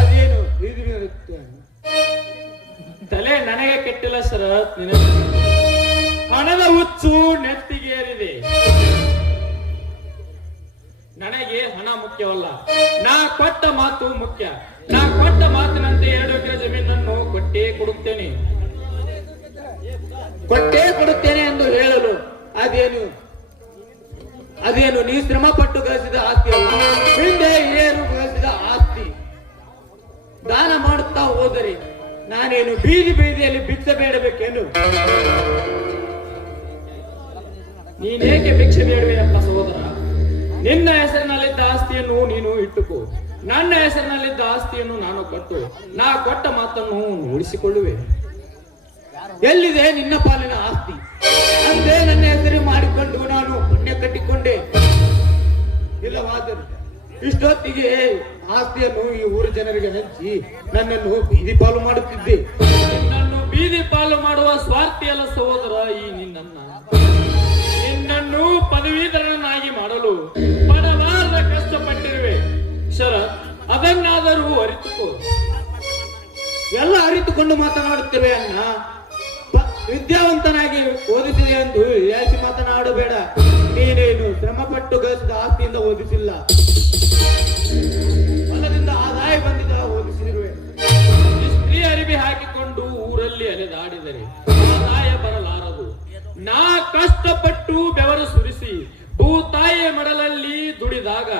ಅದೇನು ಬೀದಿ ಬೀಳುತ್ತೆ. ತಲೆ ನನಗೆ ಕೆಟ್ಟಿಲ್ಲ ಶರತ್, ನಿನಗೆ ಹಣದ ಹುಚ್ಚು ನೆತ್ತಿಗೇರಿದೆ. ನನಗೆ ಹಣ ಮುಖ್ಯವಲ್ಲ, ನಾ ಕೊಟ್ಟ ಮಾತು ಮುಖ್ಯ. ನಾ ಕೊಟ್ಟ ಮಾತಿನಂತೆ 2 ಎಕರೆ ಜಮೀನನ್ನು ಕೊಟ್ಟೇ ಕೊಡುತ್ತೇನೆ. ಕೊಟ್ಟೇ ಕೊಡುತ್ತೇನೆ ಎಂದು ಹೇಳಲು ಅದೇನು ನೀ ಶ್ರಮ ಪಟ್ಟು ಗಳಿಸಿದ ಆಸ್ತಿ ಅಲ್ಲ, ಹಿಂದೆ ಹಿರಿಯರು ಗಳಿಸಿದ ಆಸ್ತಿ. ದಾನ ಮಾಡುತ್ತಾ ಹೋದರೆ ನಾನೇನು ಬೀದಿ ಬೀದಿಯಲ್ಲಿ ಭಿಕ್ಷೆ ಬೇಡಬೇಕೇನು? ನೀನೇಕೆ ಭಿಕ್ಷೆ ಬೇಡವೆಯಪ್ಪ ಸಹೋದರ? ನಿನ್ನ ಹೆಸರಿನಲ್ಲಿದ್ದ ಆಸ್ತಿಯನ್ನು ನೀನು ಇಟ್ಟುಕೋ, ನನ್ನ ಹೆಸರಿನಲ್ಲಿದ್ದ ಆಸ್ತಿಯನ್ನು ನಾನು ಕೊಟ್ಟು ನಾ ಕೊಟ್ಟ ಮಾತನ್ನು ಉಳಿಸಿಕೊಳ್ಳುವೆ. ಎಲ್ಲಿದೆ ನಿನ್ನ ಪಾಲಿನ ಆಸ್ತಿ? ಅಂದೇ ನನ್ನ ಹೆಸರು ಮಾಡಿಕೊಂಡು ನಾನು ಪುಣ್ಯ ಕಟ್ಟಿಕೊಂಡೆ. ಇಲ್ಲವಾದರೂ ಇಷ್ಟೊತ್ತಿಗೆ ಆಸ್ತಿಯನ್ನು ಈ ಊರ ಜನರಿಗೆ ಹಂಚಿ ನನ್ನನ್ನು ಬೀದಿ ಪಾಲು ಮಾಡುತ್ತಿದ್ದೆ. ನಿನ್ನನ್ನು ಬೀದಿ ಪಾಲು ಮಾಡುವ ಸ್ವಾರ್ಥಿಯಲ್ಲ ಸಹೋದರ ಈ ನಿನ್ನನ್ನು ಪದವೀಧರನಾಗಿ ಮಾಡಲು ಪಡಲಾರದ ಕಷ್ಟಪಟ್ಟಿರುವೆ ಶರತ್. ಅದನ್ನಾದರೂ ಅರಿತುಕೋ. ಎಲ್ಲ ಅರಿತುಕೊಂಡು ಮಾತನಾಡುತ್ತಿರುವೆ ಅಣ್ಣ. ವಿದ್ಯಾವಂತನಾಗಿ ಓದಿಸಿದೆ ಎಂದು ಯಾಸಿ ಮಾತನಾಡಬೇಡ. ನೀನೇನು ಶ್ರಮಪಟ್ಟು ಗಳಿಸಿದ ಆಸ್ತಿಯಿಂದ ಓದಿಸಿಲ್ಲ, ಹೊಲದಿಂದ ಆದಾಯ ಬಂದಿದ್ದ ಓದಿಸಿರುವೆ. ಸ್ತ್ರೀ ಅರಿವಿ ಹಾಕಿಕೊಂಡು ಊರಲ್ಲಿ ಅಲೆದಾಡಿದರೆ ಆದಾಯ ಬರಲಾರದು. ನಾ ಕಷ್ಟಪಟ್ಟು ಬೆವರು ಸುರಿಸಿ ಭೂತಾಯಿಯ ಮಡಲಲ್ಲಿ ದುಡಿದಾಗ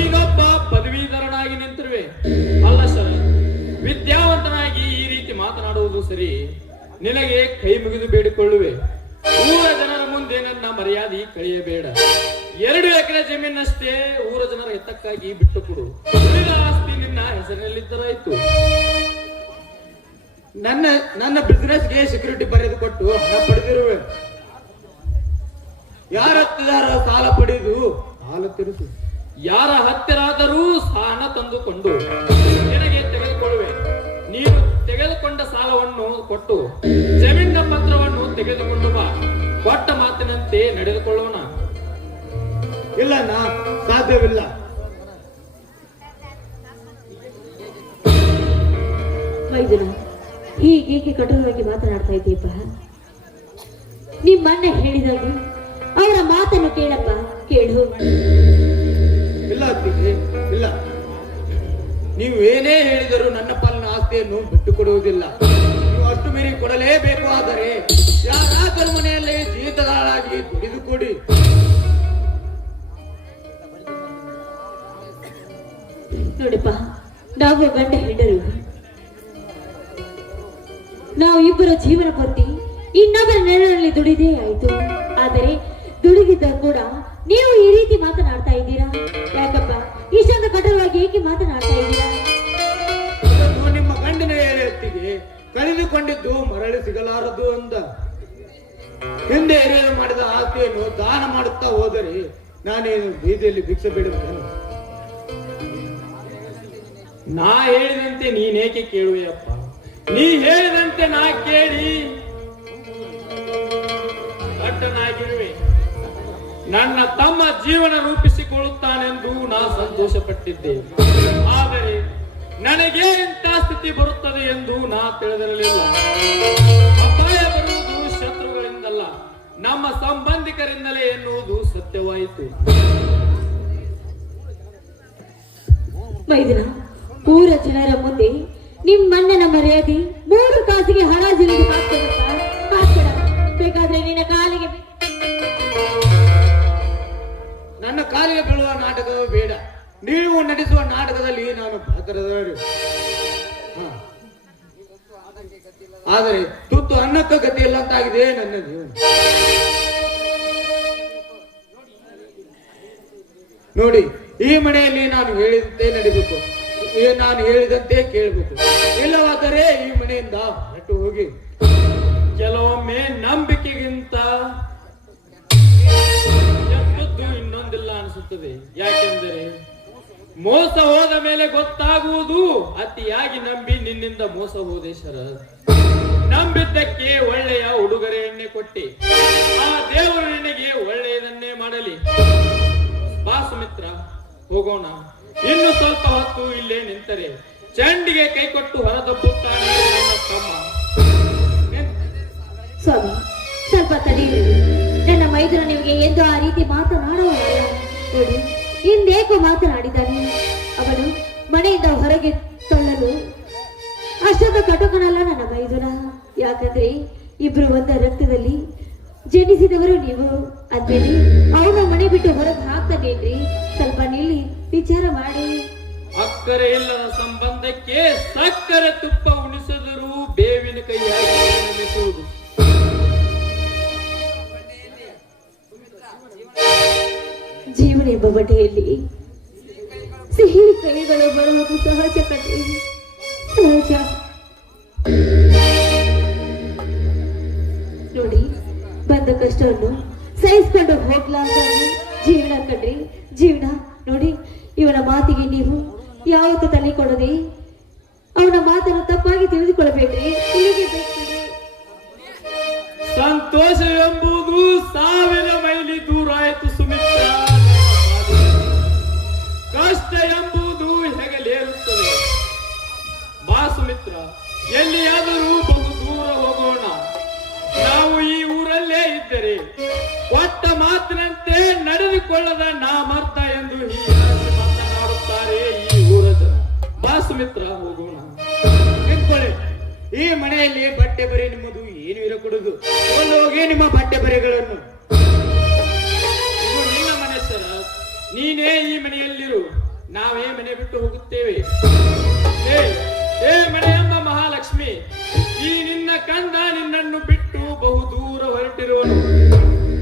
ಈಗೊಬ್ಬ ಪದವೀಧರನಾಗಿ ನಿಂತಿರುವೆ ಅಲ್ಲ ಶರತ್. ವಿದ್ಯಾವಂತನಾಗಿ ಈ ರೀತಿ ಮಾತನಾಡುವುದು ಸರಿ. ನಿನಗೆ ಕೈ ಮುಗಿದು ಬೇಡಿಕೊಳ್ಳುವೆ. ಊರ ಜನರ ಮುಂದೆ ನನ್ನ ಮರ್ಯಾದೆ ಕಳೆಯಬೇಡ. 2 ಎಕರೆ ಜಮೀನಷ್ಟೇ ಊರ ಜನರ ಹಿತಕ್ಕಾಗಿ ಬಿಟ್ಟು ಕೊಡು. ಉಳಿದ ಆಸ್ತಿ ನಿನ್ನ ಹೆಸರಿನಲ್ಲಿದ್ದರಾಯ್ತು. ನನ್ನ ಬಿಸಿನೆಸ್ಗೆ ಸೆಕ್ಯೂರಿಟಿ ಬರೆದು ಕೊಟ್ಟು ಹಣ ಪಡೆದಿರುವೆ. ಯಾರ ಹತ್ತಿದಾರ ಸಾಲ ಪಡೆದು ಸಾಲ ತೀರಿಸು. ಯಾರ ಹತ್ತಿರಾದರೂ ಹಣ ತಂದುಕೊಂಡು ನಿನಗೆ ತೆಗೆದುಕೊಳ್ಳುವೆ. ನೀನು ತೆಗೆದುಕೊಂಡ ಸಾಲವನ್ನು ಕೊಟ್ಟು ಜಮೀನಿನ ಪತ್ರವನ್ನು ತೆಗೆದುಕೊಂಡು ಬಾ. ಕೊಟ್ಟ ಮಾತಿನಂತೆ ನಡೆದುಕೊಳ್ಳೋಣ. ಇಲ್ಲ, ಸಾಧ್ಯವಿಲ್ಲ. ಮೈದುನ, ಹೀಗೇಕೆ ಕಠೋರವಾಗಿ ಮಾತನಾಡ್ತಾ ಇದ್ದೀಪ? ನಿಮ್ಮಣ್ಣ ಹೇಳಿದಾಗ ಅವರ ಮಾತನ್ನು ಕೇಳಪ್ಪ, ಕೇಳು. ಇಲ್ಲ ಅತ್ತಿಗೆ, ಇಲ್ಲ. ನೀವು ಏನೇ ಹೇಳಿದರೂ ನನ್ನ ಪಾಲಿನ ಆಸ್ತಿಯನ್ನು ಬಿಟ್ಟು ಕೊಡುವುದಿಲ್ಲ. ನೀವು ಅಷ್ಟು ಮೀರಿ ಕೊಡಲೇಬೇಕು. ಆದರೆ ಯಾರಾದರೂ ಮನೆಯಲ್ಲೇ ಜೀತದಾಳಾಗಿ ದುಡಿದು ಕೊಡಿ. ನೋಡಪ್ಪ, ನಾವು ಗಂಡ ಹೆಂಡರು, ನಾವು ಇಬ್ಬರ ಜೀವನ ಪೂರ್ತಿ ಇನ್ನೊಬ್ಬರ ನೆರಳಲ್ಲಿ ದುಡಿದೇ ಆಯ್ತು. ಆದರೆ ದುಡಿದಿದ್ದ ಕೂಡ ನೀವು ಈ ರೀತಿ ಮಾತನಾಡ್ತಾ ಇದ್ದೀರಾ ಯಾಕಪ್ಪ? ಇಷ್ಟೊಂದು ಕಠೋರವಾಗಿ ಏಕೆ ಮಾತನಾಡ್ತಾ ಇದ್ದೀರಾ? ಅದನ್ನು ನಿಮ್ಮ ಗಂಡನ ಹೊತ್ತಿಗೆ ಕಳೆದುಕೊಂಡಿದ್ದು ಮರಳಿ ಸಿಗಲಾರದು ಅಂದ. ಹಿಂದೆ ಹಿರಿಯರು ಮಾಡಿದ ಆಸ್ತಿಯನ್ನು ದಾನ ಮಾಡುತ್ತಾ ಹೋದರೆ ನಾನೇನು ಬೀದಿಯಲ್ಲಿ ಭಿಕ್ಷೆ ಬೇಡುತ್ತೇನೆ? ನಾ ಹೇಳಿದಂತೆ ನೀನೇಕೆ ಕೇಳುವೆಯಪ್ಪ? ನೀ ಹೇಳಿದಂತೆ ನಾ ಕೇಳಿ ದಡ್ಡನಾಗಿರುವೆ. ನನ್ನ ತಮ್ಮ ಜೀವನ ರೂಪಿಸಿಕೊಳ್ಳುತ್ತಾನೆಂದು ನಾ ಸಂತೋಷ ಪಟ್ಟಿದ್ದೆ. ಆದರೆ ನನಗೆ ಇಂಥ ಸ್ಥಿತಿ ಬರುತ್ತದೆ ಎಂದು ನಾ ತಿಳಿದಿರಲಿಲ್ಲ. ಅಪಾಯ ಬರುವುದು ಶತ್ರುಗಳಿಂದಲ್ಲ, ನಮ್ಮ ಸಂಬಂಧಿಕರಿಂದಲೇ ಎನ್ನುವುದು ಸತ್ಯವಾಯಿತು. ಮೈದುನ, ಊರ ಜನರ ಮುಂದೆ ನಿಮ್ಮಣ್ಣನ ಮರ್ಯಾದೆ 3 ಕಾಸಿಗೆ ಹರಾಜಿಗೆ ಹಾಕ್ಬೇಡ. ಬೇಕಾದ್ರೆ ನಿನ್ನ ಕಾಲಿಗೆ ನನ್ನ ಕಾಲಿಗೆ ಬೀಳುವ ನಾಟಕವೇ ಬೇಡ. ನೀವು ನಡೆಸುವ ನಾಟಕದಲ್ಲಿ ನಾನು ಪಾತ್ರದವರು. ಆದರೆ ತುತ್ತು ಅನ್ನಕ್ಕ ಗತಿ ಇಲ್ಲ ಅಂತಾಗಿದೆ ನನ್ನ ಜೀವನ. ನೋಡಿ, ಈ ಮನೆಯಲ್ಲಿ ನಾನು ಹೇಳಿದಂತೆ ನಡಿಬೇಕು, ನಾನು ಹೇಳಿದಂತೆ ಕೇಳಬೇಕು. ಇಲ್ಲವಾದರೆ ಈ ಮನೆಯಿಂದ ಹೊರಟು ಹೋಗಿ. ಕೆಲವೊಮ್ಮೆ ನಂಬಿಕೆಗಿಂತ ಎಷ್ಟೊತ್ತು ಇನ್ನೊಂದಿಲ್ಲ ಅನಿಸುತ್ತದೆ. ಯಾಕೆಂದರೆ ಮೋಸ ಹೋದ ಮೇಲೆ ಗೊತ್ತಾಗುವುದು ಅತಿಯಾಗಿ ನಂಬಿ ನಿನ್ನಿಂದ ಮೋಸ ಹೋದೆ ಶರತ್. ನಂಬಿದ್ದಕ್ಕೆ ಒಳ್ಳೆಯ ಉಡುಗೊರೆಯನ್ನೇ ಕೊಟ್ಟೆ. ಆ ದೇವರು ನಿನಗೆ ಒಳ್ಳೆಯದನ್ನೇ ಮಾಡಲಿ. ಬಾ ಸುಮಿತ್ರ, ಹೋಗೋಣ. ಇನ್ನು ಸ್ವಲ್ಪ ಹೊತ್ತು ಇಲ್ಲೇ ನಿಂತರೆ ಚಂಡಿಗೆ ಕೈ ಕೊಟ್ಟು ಹೊರದಬ್ಬುತ್ತಾನೆ ನನ್ನ ತಮ್ಮ. ಸ್ವಾಮಿ, ಸ್ವಲ್ಪ ತಡೀರಿ. ನನ್ನ ಮೈದುನ ನಿಮಗೆ ಎಂದು ಆ ರೀತಿ ಮಾತನಾಡುವಲ್ಲ. ನೋಡಿ, ಹಿಂದೇಕೋ ಮಾತನಾಡಿದ್ದಾನೆ. ಅವನು ಮನೆಯಿಂದ ಹೊರಗೆ ತಳ್ಳಲು ಅಷ್ಟೊಂದು ಕಟುಕನಲ್ಲ ನನ್ನ ಮೈದುನ. ಯಾಕಂದ್ರೆ ಇಬ್ರು ಒಂದ ರಕ್ತದಲ್ಲಿ ಜನಿಸಿದವರು ನೀವು. ಅದ್ಮೇಲೆ ಅವನ ಮನೆ ಬಿಟ್ಟು ಹೊರಗೆ ಹಾಕ್ತಾನೇನ್ರಿ? ಸ್ವಲ್ಪ ನಿಲ್ಲಿ, ವಿಚಾರ ಮಾಡಿ. ಅಕ್ಕರೆ ಇಲ್ಲದ ಸಂಬಂಧಕ್ಕೆ ಸಕ್ಕರೆ ತುಪ್ಪ ಉಣಿಸಿದರೂ ಬೇವಿನ ಕೈಯಾಗಿ ಪರಿಣಮಿಸುವುದು. ಜೀವನ ಎಂಬ ಬಟ್ಟೆಯಲ್ಲಿ ಸಿಹಿ ಕೈಗಳು ಬರುವುದು ಸಹಜ ಕಣ್ರಿ, ಸಹಜ. ನೋಡಿ, ಬಂದ ಕಷ್ಟವನ್ನು ಸಹಿಸ್ಕೊಂಡು ಹೋಗ್ಲಾರ್ದ ಜೀವನ ಕಣ್ರಿ, ಜೀವನ. ನೋಡಿ, ಇವನ ಮಾತಿಗೆ ನೀವು ಯಾವತ್ತೂ ತಲೆ ಕೊಡದೆ ಅವನ ಮಾತನ್ನು ತಪ್ಪಾಗಿ ತಿಳಿದುಕೊಳ್ಬೇಡ್ರಿ. ಇಲ್ಲಿಗೆ ಬೇಕು. ಸಂತೋಷ ಎಂಬುದು 1000 ಮೈಲಿ ದೂರ ಆಯಿತು ಸುಮಿತ್ರ. ಕಷ್ಟ ಎಂಬುದು ಹೆಗಲೇರುತ್ತದೆ. ಬಾ ಸುಮಿತ್ರ, ಎಲ್ಲಿಯಾದರೂ ಬಹು ದೂರ ಹೋಗೋಣ. ನಾವು ಈ ಊರಲ್ಲೇ ಇದ್ದರೆ ಕೊಟ್ಟ ಮಾತಿನಂತೆ ನಡೆದುಕೊಳ್ಳದ ನಾಮರ್ಥ ಎಂದು ಹೀಯಾಗಿ ಮಾತನಾಡುತ್ತಾರೆ ಈ ಊರ ಜನ. ಬಾ ಸುಮಿತ್ರ, ಹೋಗೋಣ. ನಿಂತ್ಕೊಳ್ಳಿ. ಈ ಮನೆಯಲ್ಲಿ ಬಟ್ಟೆ ಬರೆ ನಿಮ್ಮದು ಏನು ಇರಕೂಡದು. ಹೋಗಿ ನಿಮ್ಮ ಬಟ್ಟೆ ಬರೆಗಳನ್ನು. ಇದು ನಿನ್ನ ಮನೆ ಶರತ್. ನೀನೇ ಈ ಮನೆಯಲ್ಲಿರು. ನಾವೇ ಮನೆ ಬಿಟ್ಟು ಹೋಗುತ್ತೇವೆ. ಏ ಮನೆ ಎಂಬ ಮಹಾಲಕ್ಷ್ಮಿ, ಈ ನಿನ್ನ ಕಂದ ನಿನ್ನನ್ನು ಬಿಟ್ಟು ಬಹು ದೂರ ಹೊರಟಿರುವನು.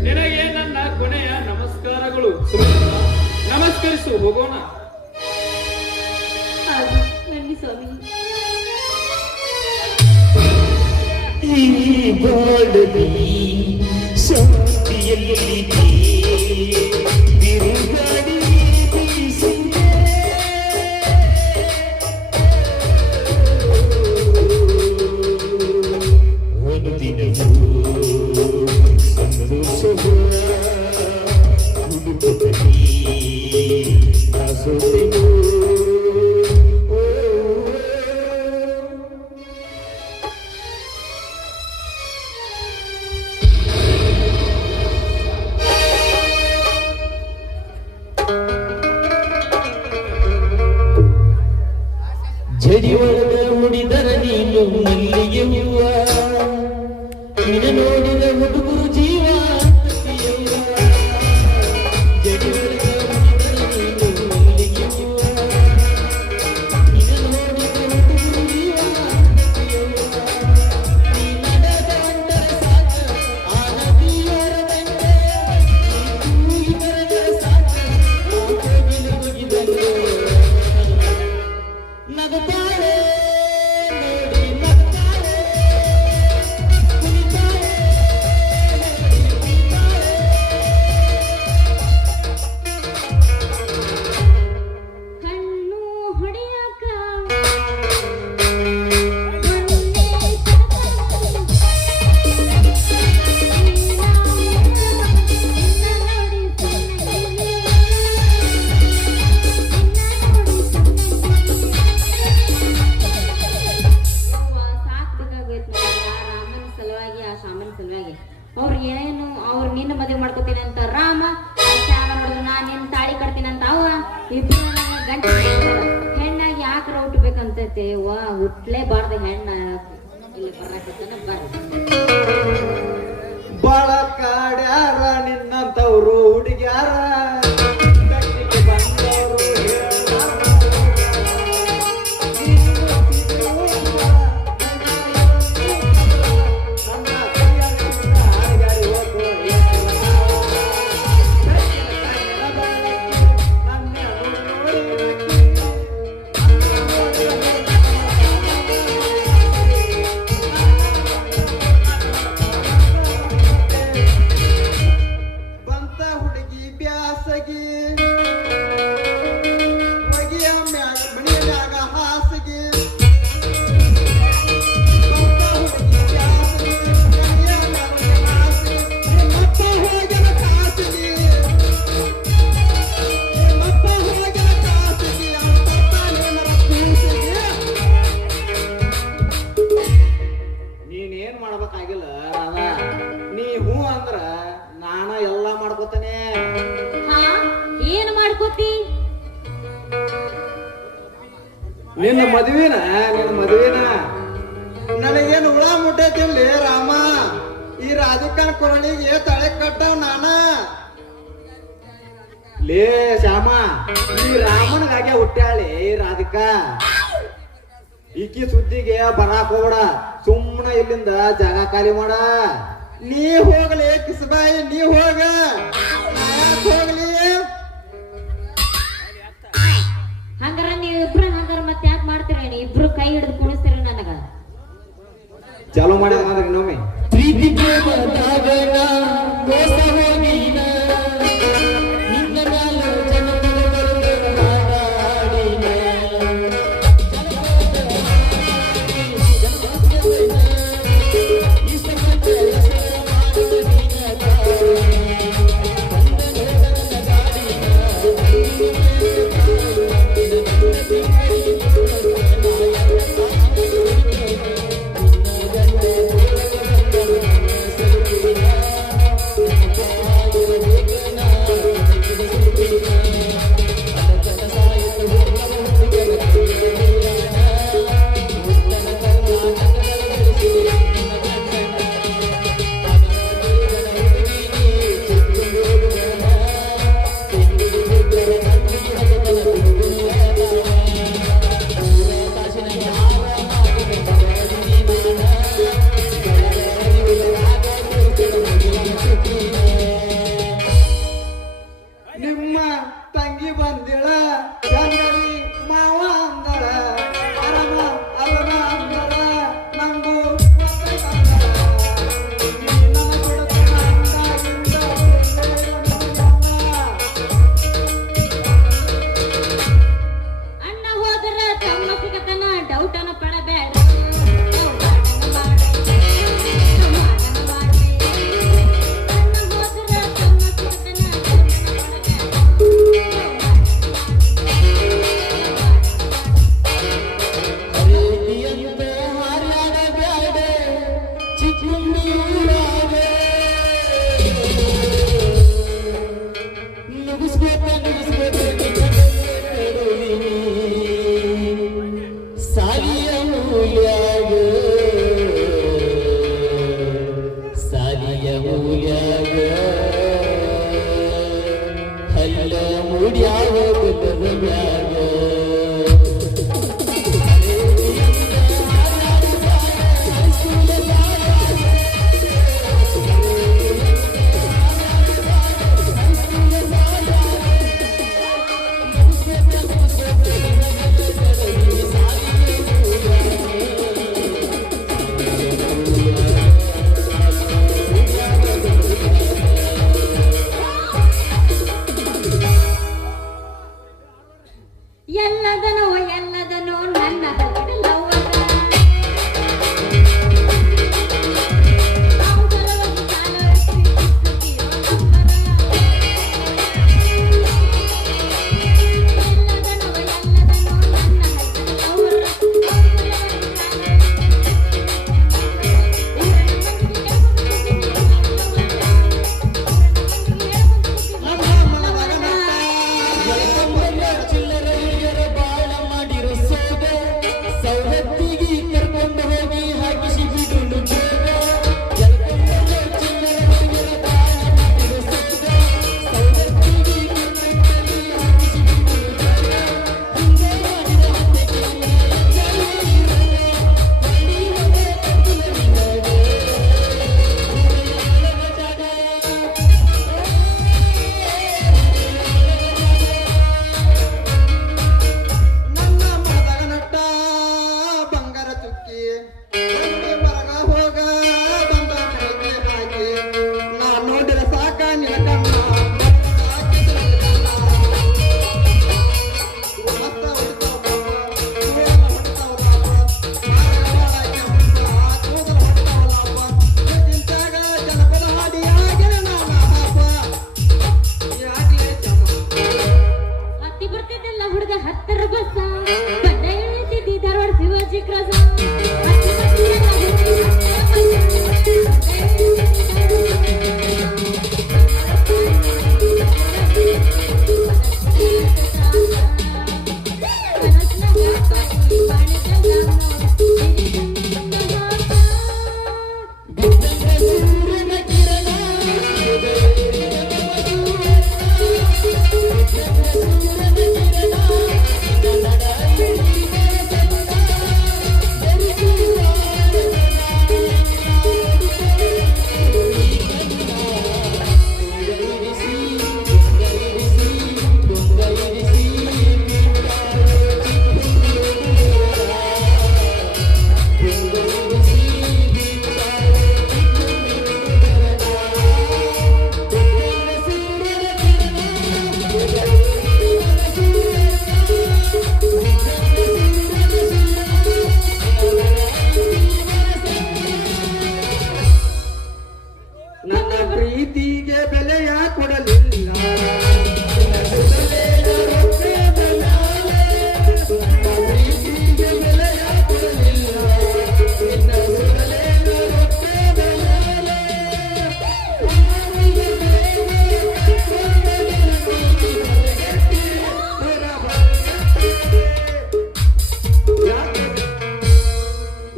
ನಿನಗೆ ನನ್ನ ಕೊನೆಯ ನಮಸ್ಕಾರಗಳು. ಸುಮಿತ್ರ, ನಮಸ್ಕರಿಸು, ಹೋಗೋಣ. ಬನ್ನಿ ಸ್ವಾಮಿ. ಈ ಬಾಳಲಿ ಶಾಂತಿಯಲ್ಲಿ ಬಿರುಗಾಳಿ ಬೀಸಿದೆ. ಒಂದು ದಿನವೂ ಸಂತೋಷವ ಹುಡುಕುತ್ತಲೀ ದಾಸೋತೆಯೋ. ಜಡಿಯೊಳಗ ಮುಡಿದರ ನೀನು ಮಲ್ಲಿಗೆ ಹೂವ, ನಿನ್ನ ನೋಡಿದ ಹುಡುಗರು ಜೀವ ಯವ್ವ. ಜಡಿಯೊಳಗ ಮುಡಿದರ ನೀನು ಮಲ್ಲಿಗೆ ಹೂವ, ನಿನ್ನ ನೋಡಿದ ಹುಡುಗರು ಜೀವ ಯವ್ವ. ನೀ ನಡೆದಂದರೆ ಸಾಕ ಆ ನದಿಯರ ದಂಡೆ, ನೀ ಕೂಗಿ ಬರೆದ ಸಾಕ ಆ ಕೋಗಿಲು ಮುಗಿದಂಗೆ. ನಗುತ್ತಾಳೆ ನೋಡಿ ನಗ್ತಾಳೆ, ಕುಣಿತಾಳೆ ನೋಡಿ ಕುಣಿತಾಳೆ. ಕಣ್ಣು ಹೊಡೆಯಾಕ ಅವ್ರು ಏನು ಅವ್ರು ನಿನ್ನ ಮದುವೆ ಮಾಡ್ಕೋತೀನಿ ಅಂತ ರಾಮ, ಶ್ಯಾಮ ನೋಡಿದ್ರು ನಾನು ನಿನ್ನ ತಾಳಿ ಕಟ್ತೀನಿ ಅಂತ ಅವ. ಇಬ್ರು ಗಂಟೆ ಹೆಣ್ಣಾಗಿ ಯಾಕೆ ಹುಟ್ಟಬೇಕು ಹುಟ್ಬೇಕಂತೈತಿ ವಾ ಹುಟ್ಲೇಬಾರ್ದ ಹೆಣ್ಣ ಇಲ್ಲಿ ಬರಾಕತ್ತಾನ ಬರ್ರಿ ಬಾಳ ಕಾಡ್ಯಾರ ನಿನ್ನಂತವ್ರು ಹುಡುಗ್ಯಾರ ಬೆಟ್ಟಿಗೆ ಬಂದವ್ರು ಹೇಳ್ಯಾರ. ನನ್ನ ಕೈಯಾಗಿಂದ ಹಾಡಿಗಾಡಿ ಹೋಗು ನನ್ನ ಬಂತ ಹುಡುಗಿ ಬ್ಯಾಸಗಿ ಒಗಿಯ ಮ್ಯಾಗ ಮನೆಯ ಮ್ಯಾಗ ಹಾಸಿಗೆ ಬಂತ ಹುಡುಗಿ ಬ್ಯಾಸಗಿ ಒಗಿಯ ಮ್ಯಾಗ ಹಾಸಿಗೆ ನಿಮ್ಮಪ್ಪ ಹೋಗಿನ ಕಾಸಿಗೆ ನಿಮ್ಮಪ್ಪ ಹೋಗಿನ ಕಾಸಿಗೆ ಅಂತ ನಿನ್ನ ಕೂಸಿಗೆ ನೀನೇನ್ ಮಾಡ್ಬೇಕಾಗಿಲ್ಲ ರಾಧಾ ನೀ ಹೂ ಅಂದ್ರ ನಾನ ಎಲ್ಲ ಮಾಡ್ಕೋತಾನೆ ಹಾ ಏನ್ ಮಾಡ್ಕೋತಿ ನಿನ್ನ ಮದುವಿನ ನನಗೇನು ಹುಳ ಮುಟ್ಟೈತಿಲ್ಲಿ ರಾಮ ಈ ರಾಧಿಕನ್ ಕೊರಳಿಗೆ ತಳೆ ಕಟ್ಟವ್ ನಾನ ಲೇ ಶ್ಯಾಮ ಈ ರಾಮನಿಗಾಗೆ ಹುಟ್ಟ್ಯಾಳಿ ಈ ರಾಧಿಕಾ ಈಕಿ ಸುದ್ದಿಗೆ ಬರಾಕ್ ಹೋಗ್ಬೇಡ ಸುಮ್ಮನ ಇಲ್ಲಿಂದ ಜಾಗ ಖಾಲಿ ಮಾಡ ನೀ ಹೋಗ್ಲಿ ಕಿಸಬಾಯಿ ನೀ ಹೋಗ ನಾ ಯಾಕ್ ಹೋಗ್ಲಿ ಹಂಗಾರ ನೀವ್ ಇಬ್ರು ಹಂಗಾರ ಮತ್ತೆ ಯಾಕೆ ಮಾಡ್ತೀರೇನಿ ಇಬ್ರು ಕೈ ಹಿಡಿದು ಕುಣಿಸ್ತೀರಿ ನನಗ ಚಾಲೂ ಮಾಡಿದ ಅಂದ್ರೆ ಇನ್ನೊಮ್ಮೆ ಪ್ರೀತಿ ಪ್ರೇಮದಾಗ ನಾ ಮೋಸ ಹೋಗಿನ ನಿನ್ನ ಮ್ಯಾಲ ಜನಪದ ಹಾಡಾಡಿನ ಈ ಸಂಗತ ಹೆಸರು ನಿಮ್ಮ ತಂಗಿ ಬಂದಿಳ ಗಂಗರಿ ಮಾವ ಅಂದಳ ಅರಮ ಅಲನ ಅಂದಳ ನಂದು ಮತ್ತೆ ಬಂದಳ. ನೀ ನನ್ನ ಬಿಡುತ್ತಿನ ಅಂದಾಗಿಂದ ಅಣ್ಣ ಹೋದ್ರ ತಮ್ಮ ಸಿಗತನ ಡೌಟನ ಪಡಬೇಡ ಪ್ರೀತಿಯಂತೆ ಹಾರ್ಯಾಡ ಬ್ಯಾಡ ಚಿಕ್ಕುಂಡಿಯೂರಾಗ ನುಗ್ಗಿಸ್ಬೇಕ ಸಾಲಿಯ ಮೂಲ್ಯಾಗ ಹಲ್ಲ ಮುಡ್ಯಾವ ಗುಡ್ಡದ ಮ್ಯಾಗ ನನ್ನ ಪ್ರೀತಿಗೆ ಬೆಲೆಯ ಕೊಡಲಿಲ್ಲ.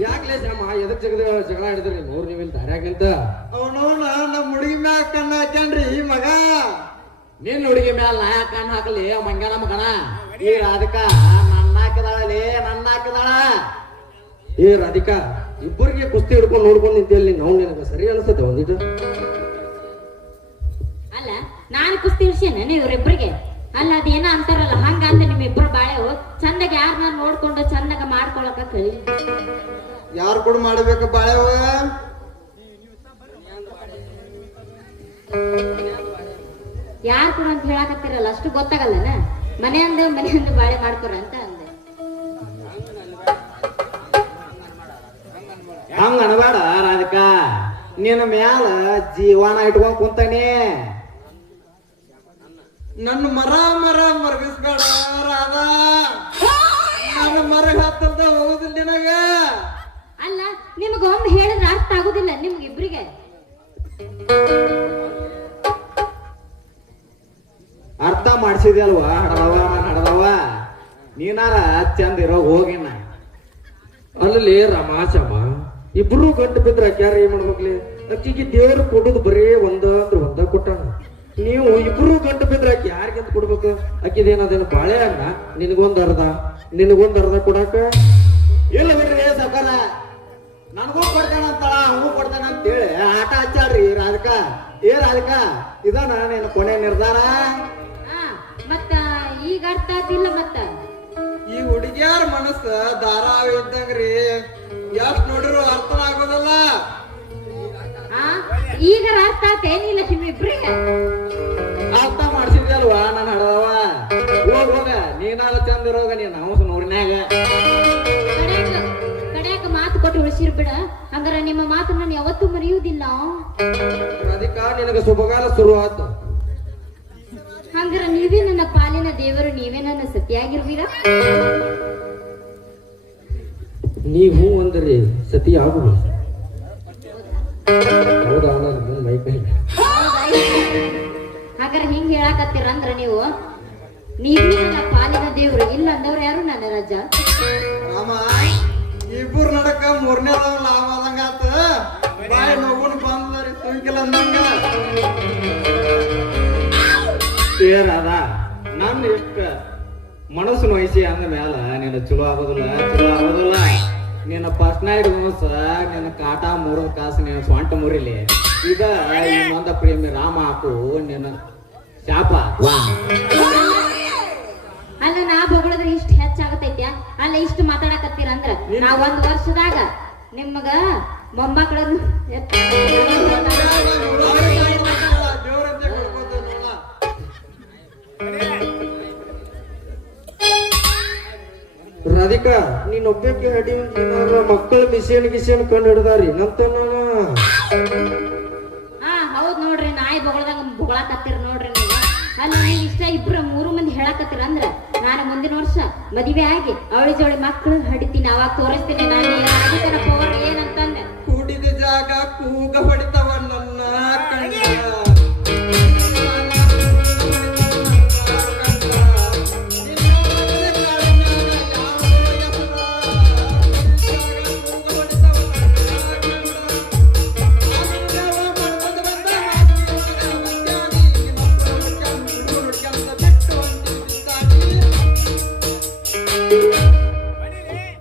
ಯಾಕ್ಲೇ ಶ್ಯಾಮ ಎದಕ್ ಜಗಳ ಆಡಿದ್ರಿ ನೋಡ್ ನೀವಿಲ್ ದಾರ್ಯಾಗಂತ ಅವನವನ ನಮ್ಮ ಹುಡುಗಿ ಮ್ಯಾಗ ಕಣ್ಣ ಹಾಕ್ಯಾನ್ರಿ ಈ ಮಗ. ನಿನ್ನ ಹುಡುಗಿ ಮ್ಯಾಲ ನಾ ಯಾಕೆ ಕಣ್ಣು ಹಾಕಲಿ ಮಂಗನ ಮಗನ. ಈ ರಾಧಿಕಾ ನನ್ನ ಹಾಕಿದಾಳಲಿ ನನ್ನ ಹಾಕಿದಾಳ. ಏ ರಾಧಿಕಾ, ಇಬ್ಬರಿಗೆ ಕುಸ್ತಿ ಹಿಡ್ಕೊಂಡು ನೋಡ್ಕೊಂಡು ನಿಂತಿಯಲ್ಲಿ ನಾವು ನಿನಗೆ ಸರಿ ಅನಿಸ್ತದೆ ಒಂದಿಟ್ಟು? ಅಲ್ಲ ನಾನು ಕುಸ್ತಿ ಹಿಡ್ಸೇನ ಇವ್ರಿಬ್ರಿಗೆ? ಅಲ್ಲ ಅದೇನ ಅಂತಾರಲ್ಲ ಹಂಗ ಅಂತ ನಿಮ್ಮಿಬ್ರು ಬಾಳೆವು ಚಂದಾಗ ಯಾರನ್ನ ನೋಡ್ಕೊಂಡು ಚಂದಾಗ ಮಾಡ್ಕೊಳಕ ಕಲಿ. ಯಾರು ಕೂಡ ಮಾಡ್ಬೇಕು ಬಾಳೆವ? ಯಾರು ಕೂಡ ಅಂತ ಹೇಳಕತ್ತಿರಲ್ಲ ಅಷ್ಟು ಗೊತ್ತಾಗಲ್ಲನ. ಮನೆಯಿಂದ ಬಾಳೆ ಮಾಡ್ಕೊರ ಅಂತ ಅಂದೆ. ಹಂಗ ಅನ್ಬೇಡ ರಾಧಿಕಾ, ನಿನ್ನ ಮ್ಯಾಲ ಜೀವನ ಇಟ್ಕೊಂಡ್ ಕುಂತಾನೆ. ನನ್ನ ಮರ ಮರಗಿಸ್ಬೇಡ ರಾಧಾ. ನನ್ನ ಮರಗ ಹತ್ತಂತ ಹೋಗುದಿಲ್ಲ ನಿನಗ. ಅಲ್ಲ ನಿಮ್ಗೊಮ್ಮೆ ಹೇಳಿದ್ರೆ ಅರ್ಥ ಆಗುದಿಲ್ಲ ನಿಮ್ಗಿಬ್ರಿಗೆ? ಅರ್ಥ ಮಾಡಿಸಿದೆ ಅಲ್ವಾ ಹಡದವ. ನೀನಾರ ಚಂದ ಇರೋ ಹೋಗಿನ. ಅಲ್ಲಿ ರಮಾಶಮ್ಮ ಇಬ್ರು ಗಂಟು ಬಿದ್ರ ಯಾರು ಏನ್ ಮಾಡ್ಬೇಕ್ಲಿ? ಅಕ್ಕಿಗೆ ದೇವ್ರು ಕೊಡುದು ಬರೀ ಒಂದ ಕೊಟ್ಟಾನ. ನೀವು ಇಬ್ರು ಗಂಟು ಬಿದ್ರ ಯಾರಿಗಂತ ಕೊಡ್ಬೇಕು? ಅಕ್ಕಿದೇನದೇನು ಬಾಳೆ ಅನ್ನ ನಿನಗೊಂದ್ ಅರ್ಧ ಕೊಡಾಕ ಇಲ್ಲ ಬಿಡ್ರಿ ಸಕಲ. ನನಗೂ ಕೊಡ್ತಾನಂತಳ ಅವನು ಕೊಡ್ತಾನ ಅಂತೇಳಿ ಆಟ ಹಚ್ಚಾಡ್ರಿ ರಾಧಿಕಾ. ರಾಧಿಕಾ ಇದಾನ ನಿನ್ನ ಕೊನೆ ನಿರ್ಧಾರ? ಮತ್ತ ಈಗ ಅರ್ಥ ಆತಿಲ್ಲ ಮತ್ತ? ಈ ಹುಡುಗಿಯಾರ ಮನಸ್ಸ ಧಾರಾವ ಇದ್ದಂಗ್ರಿ, ಎಷ್ಟ್ ನೋಡಿದ್ರು ಅರ್ಥ ಆಗೋದಲ್ಲ. ಈಗ ಅರ್ಥ ಆತೇನಿಲ್ಲ ನಿಮ್ಮಿಬ್ರಿಗೆ? ಅರ್ಥ ಮಾಡ್ಸಿದ್ದೆ ಅಲ್ವಾ ನಾನು ಹಡದವ. ಹೋಗ ನೀನಾರ ಚಂದ ಇರೋಗ ನೀನ್ ಅವಸ ನೋಡಿನ್ಯಾಗ. ಕಡ್ಯಾಕ ಮಾತು ಕೊಟ್ಟು ಉಳಿಸಿರ್ ಬಿಡ. ಹಂಗಾರ ನಿಮ್ಮ ಮಾತು ನಾನು ಯಾವತ್ತೂ ಮರೆಯುವುದಿಲ್ಲ. ರಾಧಿಕಾ ನಿನಗ ಶುಭಕಾಲ ಶುರು ಆಯ್ತು. ಹಂಗಾರ ನೀವೇ ನನ್ನ ಪಾಲಿನ ದೇವರು, ನೀವೇ ನನ್ನ ಸತಿಯಾಗಿರ್ವೀರ? ನೀವು ಒಂದರಿ ಸತಿ ಆಗುವ. ಹೌದಾ? ಮೈಕ್ ಹಾಗಾರ ಹಿಂಗ್ ಹೇಳಾಕತ್ತೀರ ಅಂದ್ರ ನೀವೇ ನನ್ನ ಪಾಲಿನ ದೇವರು, ಇಲ್ಲ ಅಂದವ್ರು ಯಾರು ನನ್ನ ರಾಜ? ರಾಮ ಇಬ್ಬರು ನಡಕ ಮೂರನೇ ಲಾಭ ಆದಂಗ ಆತ. ಬಾಯಿ ನೋವುನ್ ಬಂದ್ರಿ ಸುಂಕಿಲ್ಲ ಅಂದಂಗ. ಅದ ನನ್ನ ಇಷ್ಟ ಮನಸ್ಸು ನೋಯಿಸಿ ಅಂದ ಮ್ಯಾಲ ನಿನ್ನ ಚಲೋ ಆಗೋದಿಲ್ಲ. ನಿನ್ನ ಫಸ್ಟ್ ನೈಟ್ ಮೋಸ, ನಿನ್ನ ಕಾಟ 3 ಕಾಸು, ನಿನ್ನ ಸ್ವಂಟ ಮುರಿಲಿ. ಈಗ ಇನ್ನೊಂದ ಪ್ರೇಮಿ ರಾಮ ಹಾಕು ನಿನ್ನ ಶಾಪ. ಅಲ್ಲ ನಾ ಬೊಗಳಿದ್ರೆ ಇಷ್ಟ ಹೆಚ್ಚಾಗತೈತ್ಯಾ? ಅಲ್ಲ ಇಷ್ಟು ಮಾತಾಡಕತ್ತೀರ ಅಂದ್ರ ನಾ 1 ವರ್ಷದಾಗ ನಿಮಗ ಮೊಮ್ಮಕ್ಕಳನ್ನು ರಾಧಿಕಾ ನೀನ್ ಒಬ್ಬಕ್ಕೆ ಅಡಿ ಮಕ್ಕಳ ಗಿಸೇನ್ ಕಂಡು ಹಿಡ್ದಾರಿ ನಂತ. ಹೌದ್ ನೋಡ್ರಿ, ನಾಯಿ ಬೊಗಳಾಕತ್ತೀರ ನೋಡ್ರಿ ನೀವು. ಅಲ್ಲ ನೀವು ಇಷ್ಟ ಇಬ್ರು 3 ಮಂದಿ ಹೇಳಕತ್ತೀರ ಅಂದ್ರ ನಾನು ಮುಂದಿನ ವರ್ಷ ಮದುವೆ ಆಗಿ ಅವಳಿ ಜೋಳಿ ಮಕ್ಕಳು ಹಡಿತೀನಿ. ಅವಾಗ ತೋರಿಸ್ತೀನಿ ನಾನು ರಾಧಿಕನ ಪವರ್ ಏನಂತಂದೆ. ಕೂಡಿದ ಜಾಗ ಕೂಗ ಹೊಡಿತವ ನನ್ನ ಕಣ್ಣ.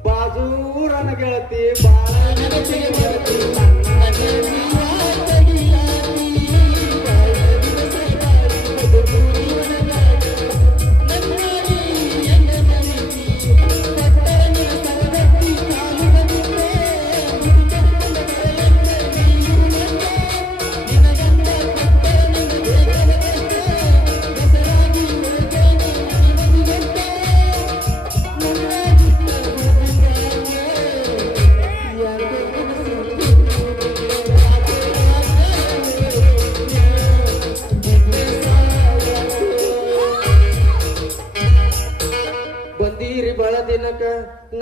ಬಾಜೂರನ ಗೆಳತಿ ಬಾಳ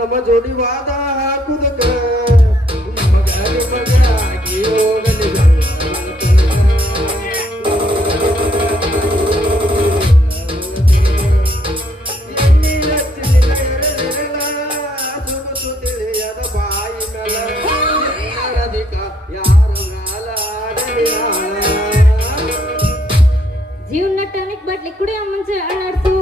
ನಮ್ಮ ಜೋಡಿ ವಾದ ಹಾಕುದಕ್ಕ ಮಗ ಆಗಿ ಹೋಗಲಿ ಬಾಯಿ ಮೇಲೆ ಯಾರ ಜೀವನ ಟಾನಿಕ್ ಬಾಟ್ಲಿ ಕುಡಿಯೋ ಮುಂಚೆ ಅಳ್ಳಾಡ್ಸು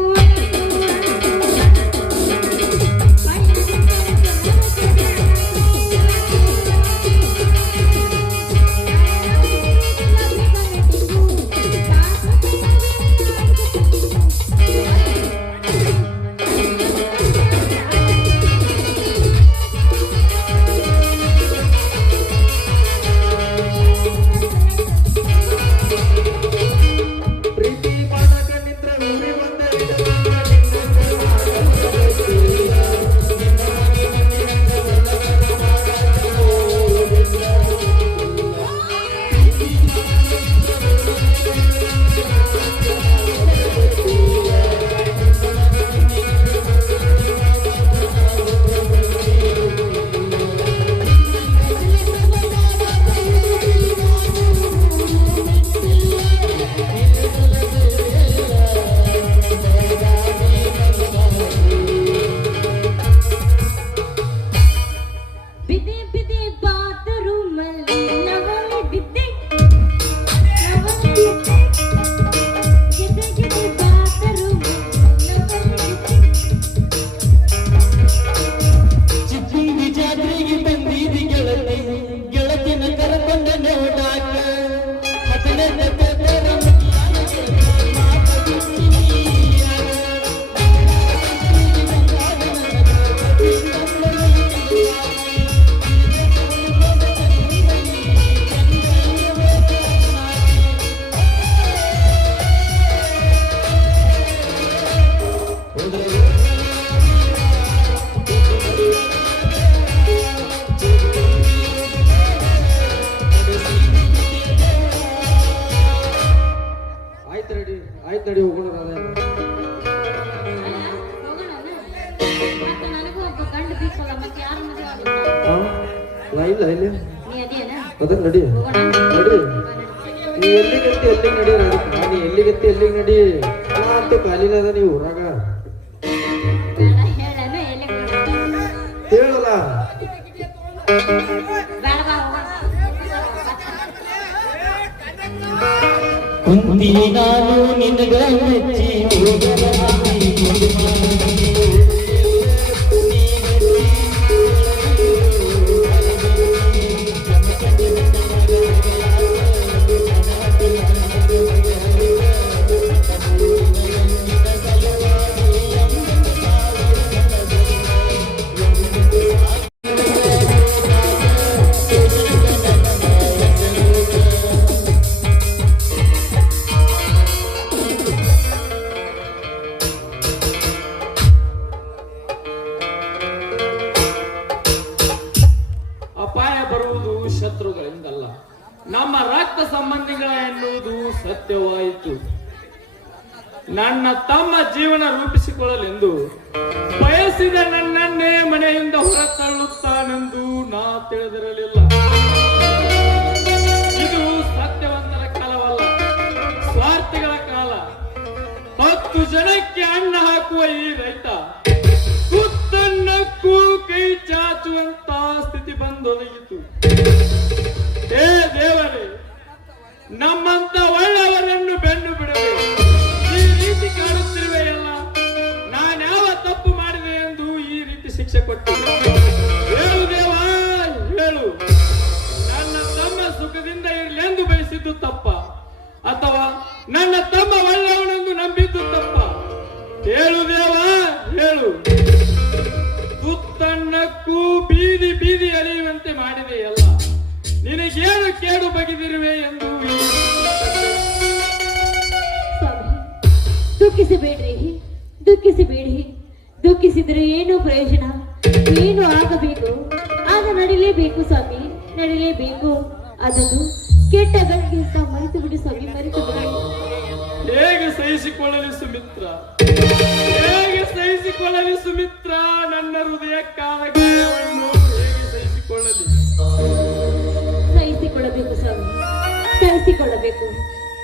ಪ್ರೀತಿ ಮಾಡಕ ನಿಂತ್ರ ಊರಿ ಬಂದರೆ ಬಿದೆ ಬಿದೆ ಬಾತ್ರೂಮಲ್ಲಿ ನವಲೆ ಬಿದ್ದೆ ಗೆದೆ ಗೆದೆ ಬಾತ್ರೂಮಲ್ಲಿ ನವಲೆ ಚಿಕ್ಕುಂಡಿ ಜಾತ್ರೆಗೆ ಬಂದಿದಿ ಗೆಳತಿ ಗೆಳತಿನ ಕರ್ಕೊಂಡ ನೋಡಾಕ ಹತ್ತನೆದ ಕದರ ಆಯ್ತು ನಡಿ ಹೋಗೋಣ ಅಲ್ಲ ಹೋಗೋಣ ಮತ್ತೆ ನನಗೂ ಒಬ್ಬ ಗಂಡ ಬೇಕಲ್ಲ ಮತ್ತೆ ಯಾರು ಮದುವೆ ಆಗುತ್ತೆ ನಾ ಇಲ್ಲ ಇಲ್ಲಿ ನೀ ಅದೇನ ಅದನ್ನ ನಡಿ ಹೋಗೋಣ ನಡಿ ನೀ ಎಲ್ಲಿಗತ್ತಿ ಎಲ್ಲಿಗೆ ನಡಿ ನೀ ಎಲ್ಲಿಗತ್ತಿ ಎಲ್ಲಿಗೆ ನಡಿ ನಾ ಅಂತೂ ಕಾಲಿನ ಅದ ನೀವು ಊರಾಗ ಬೇಡ ಹೇಳನ ಎಲ್ಲಿ ಹೇಳಲ್ಲ ಬೇಡ ಬಾ ಹೋಗೋಣ ಕುಂತಿ ನಾನು ನಿನಗ ಮೆಚ್ಚಿ ಹೋಗಲಾಗಿ ಅಪಾಯ ಬರುವುದು ಶತ್ರುಗಳಿಂದಲ್ಲ ನಮ್ಮ ರಕ್ತ ಸಂಬಂಧಿಗಳ ಎನ್ನುವುದು ಸತ್ಯವಾಯಿತು. ನನ್ನ ತಮ್ಮ ಜೀವನ ರೂಪಿಸಿಕೊಳ್ಳಲೆಂದು ಬಯಸಿದ ನನ್ನನ್ನೇ ಮನೆಯಿಂದ ಹೊರತಳ್ಳುತ್ತಾನೆಂದು ನಾ ತಿಳಿದಿರಲಿಲ್ಲ. ಇದು ಸತ್ಯವಂತರ ಕಾಲವಲ್ಲ, ಸ್ವಾರ್ಥಿಗಳ ಕಾಲ. 10 ಜನಕ್ಕೆ ಅನ್ನ ಹಾಕುವ ಈ ರೈತ ಕುತ್ತನ್ನಕ್ಕೂ ಕೈ ಚಾಚುವಂತ ಸ್ಥಿತಿ ಬಂದೊದಗಿತು. ಹೇ ದೇವರೇ, ನಮ್ಮಂತ ಒಳ್ಳೆಯವರನ್ನು ಬೆನ್ನು ಬಿಡದೆ ಈ ರೀತಿ ಕಾಡುತ್ತಿರುವೆಯಲ್ಲ. ನಾನ್ಯಾವ ತಪ್ಪು ಮಾಡಿದೆ ಎಂದು ಈ ರೀತಿ ಶಿಕ್ಷೆ ಕೊಟ್ಟು ಹೇಳು ದೇವ, ಹೇಳು. ನನ್ನ ತಮ್ಮ ಸುಖದಿಂದ ಇರಲೆಂದು ಬಯಸಿದ್ದು ತಪ್ಪ, ಅಥವಾ ನನ್ನ ತಮ್ಮ ಒಳ್ಳೆಯವನೆಂದು ನಂಬಿದ್ದು ತಪ್ಪ? ಹೇಳು ದೇವ, ಹೇಳು. ತುತ್ತನ್ನಕ್ಕೂ ಬೀದಿ ಬೀದಿ ಅರಿಯುವಂತೆ ಮಾಡಿದೆಯಲ್ಲ, ನಿನಗೇನು ಕೇಡು ಬಗೆದಿರುವೆ ಎಂದು. ಸ್ವಾಮಿ, ದುಃಖಿಸಬೇಡ್ರಿ, ದುಃಖಿಸಬೇಡಿ. ದುಃಖಿಸಿದ್ರೆ ಏನು ಪ್ರಯೋಜನ? ಏನು ಆಗಬೇಕು ಆಗ ನಡಿಲೇಬೇಕು ಸ್ವಾಮಿ, ನಡಿಲೇಬೇಕು. ಅದನ್ನು ಕೆಟ್ಟಗಳಿಗಿಂತ ಮರೆತು ಬಿಡಿ ಸ್ವಾಮಿ, ಮರೆತು ಬಿಡಿ. ಹೇಗೆ ಸಹಿಸಿಕೊಳ್ಳಲಿ ಸುಮಿತ್ರ, ಹೇಗೆ ಸಹಿಸಿಕೊಳ್ಳಲಿ ಸುಮಿತ್ರ? ನನ್ನ ಹೃದಯಕ್ಕಾದ ಗಾಯವನ್ನು ಹೇಗೆ ಸಹಿಸಿಕೊಳ್ಳಲಿ? ಸಹಿಸಿಕೊಳ್ಳಬೇಕು ಸ್ವಾಮಿ, ಸಹಿಸಿಕೊಳ್ಳಬೇಕು.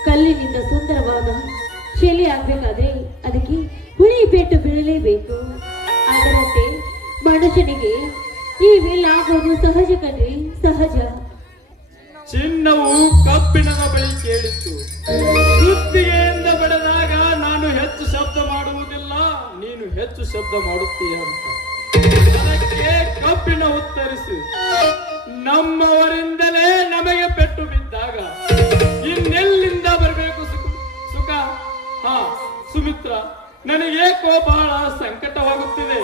ಕಲ್ಲಿನಿಂದ ಸುಂದರವಾದ ಶಿಲೆ ಆಗ್ಬೇಕಾದ್ರೆ ಅದಕ್ಕೆ ಹುಳಿ ಪೆಟ್ಟು ಬೀಳಲೇಬೇಕು. ಅದರಂತೆ ಮನುಷ್ಯನಿಗೆ ಇವೆಲ್ಲ ಆಗೋದು ಸಹಜ ಕಣ್ರಿ, ಸಹಜ. ಚಿನ್ನವು ಕಬ್ಬಿಣದ ಬಳಿ ಕೇಳಿತ್ತು. ಕುತ್ತಿಗೆಯಿಂದ ಬಡಿದಾಗ ನಾನು ಹೆಚ್ಚು ಶಬ್ದ ಮಾಡುವುದಿಲ್ಲ, ನೀನು ಹೆಚ್ಚು ಶಬ್ದ ಮಾಡುತ್ತೀಯ ಅಂತ. ಅದಕ್ಕೆ ಕಬ್ಬಿಣ ಉತ್ತರಿಸಿ, ನಮ್ಮವರಿಂದಲೇ ನಮಗೆ ಪೆಟ್ಟು ಬಿದ್ದಾಗ ಇನ್ನೆಲ್ಲಿಂದ ಬರಬೇಕು ಸುಖ? ಹಾ ಸುಮಿತ್ರ, ನನಗೇಕೋ ಬಹಳ ಸಂಕಟವಾಗುತ್ತಿದೆ.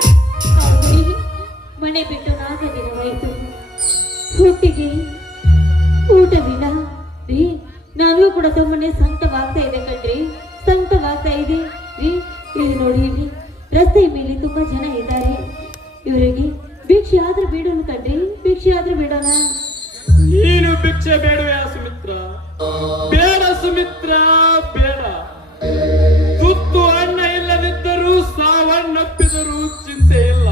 ಮನೆ ಬಿಟ್ಟು 4 ದಿನವಾಯಿತು. ಹೊಟ್ಟಿಗೆ ಊಟವಿಲ್ಲ ರೀ. ನನಗೂ ಕೂಡ ಸುಮ್ಮನೆ ಸಂಕಟವಾಗ್ತಾ ಇದೆ ಕಣ್ರಿ, ಸಂಕಟವಾಗ್ತಾ ಇದೆ ರೀ. ಇಲ್ಲಿ ನೋಡಿ, ಇಲ್ಲಿ ರಸ್ತೆ ಮೇಲೆ ತುಂಬಾ ಜನ ಇದ್ದಾರೆ. ಇವರಿಗೆ ಭಿಕ್ಷೆ ಆದ್ರೂ ಬಿಡೋಣ ಕಣ್ರಿ, ಭಿಕ್ಷೆ ಆದ್ರೂ ಬಿಡೋಣ. ನೀನು ಭಿಕ್ಷೆ ಬೇಡವೇ ಸುಮಿತ್ರ? ಬೇಡ ಸುಮಿತ್ರ, ಬೇಡ. ತುತ್ತು ಅನ್ನ ಇಲ್ಲದಿದ್ದರೂ ಸಾವನ್ನಪ್ಪಿದರೂ ಚಿಂತೆ ಇಲ್ಲ.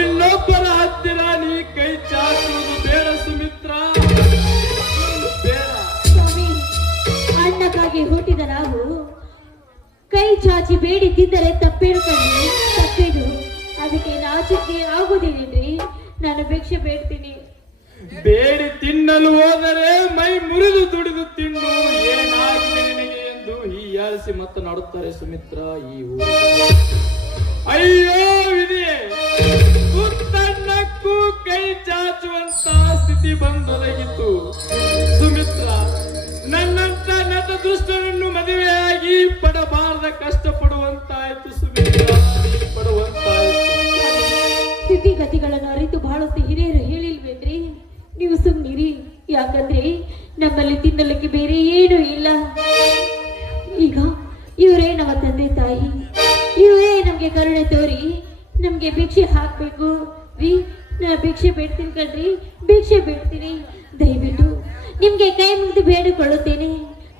ಇನ್ನೊಬ್ಬರ ಹತ್ತಿರ ನೀ ಕೈ ಚಾಚುವುದು ಬೇಡ ಸುಮಿತ್ರ, ಬೇಡ. ಸ್ವಾಮಿ, ಅನ್ನಕ್ಕಾಗಿ ಹುಟ್ಟಿದ ನಾವು ಕೈ ಚಾಚಿ ಬೇಡಿ ತಿಂದರೆ ತಪ್ಪೇನು ಕಣ್ರಿ, ತಪ್ಪೇನು. ಅದಕ್ಕೆ ನಾಚಿಕೆ ಆಗುವುದೇನೇನ್ರಿ? ನಾನು ಭಿಕ್ಷೆ ಬೇಡ್ತೀನಿ. ಬೇಡಿ ತಿನ್ನಲು ಹೋದರೆ ಮೈ ಮುರಿದು ದುಡಿದು ತಿನ್ನು, ಏನಾಗಿದೆ ನಿನಗೆ ಎಂದು ಹೀಯಾಳಿಸಿ ಮಾತನಾಡುತ್ತಾರೆ ಸುಮಿತ್ರ ಈ ಊರು. ಅಯ್ಯೋ ವಿಧಿಯೇ, ತುತ್ತನ್ನಕ್ಕೂ ಕೈ ಚಾಚುವಂತ ಸ್ಥಿತಿ ಬಂದೊದಗಿತ್ತು ಸುಮಿತ್ರ. ನನ್ನಂತ ನಟ ದುಷ್ಟರನ್ನು ಮದುವೆಯಾಗಿ ಪಡಬಾರದ ಕಷ್ಟಪಡುವಂತಾಯ್ತು ಸುಮಿತ್ರ, ಪಡುವಂತಾಯ್ತು. ಸ್ಥಿತಿಗತಿಗಳನ್ನು ಅರಿತು ಬಹಳಷ್ಟು ಹಿರಿಯರು ಹೇಳಿಲ್ವೇನ್ರಿ? ನೀವು ಸುಮ್ಮನಿರಿ. ಯಾಕಂದ್ರೆ ನಮ್ಮಲ್ಲಿ ತಿನ್ನಲಿಕ್ಕೆ ಬೇರೆ ಏನೂ ಇಲ್ಲ. ಈಗ ಇವರೇ ನಮ್ಮ ತಂದೆ ತಾಯಿ, ಇವರೇ ನಮ್ಗೆ ಕರುಣೆ ತೋರಿ ನಮ್ಗೆ ಭಿಕ್ಷೆ ಹಾಕ್ಬೇಕು ರೀ. ನಾ ಭಿಕ್ಷೆ ಬೇಡ್ತೀನಿ ಕಣ್ರಿ, ಭಿಕ್ಷೆ ಬೇಡ್ತೀನಿ. ದಯವಿಟ್ಟು ನಿಮ್ಗೆ ಕೈ ಮುಗಿದು ಬೇಡಿಕೊಳ್ಳುತ್ತೇನೆ,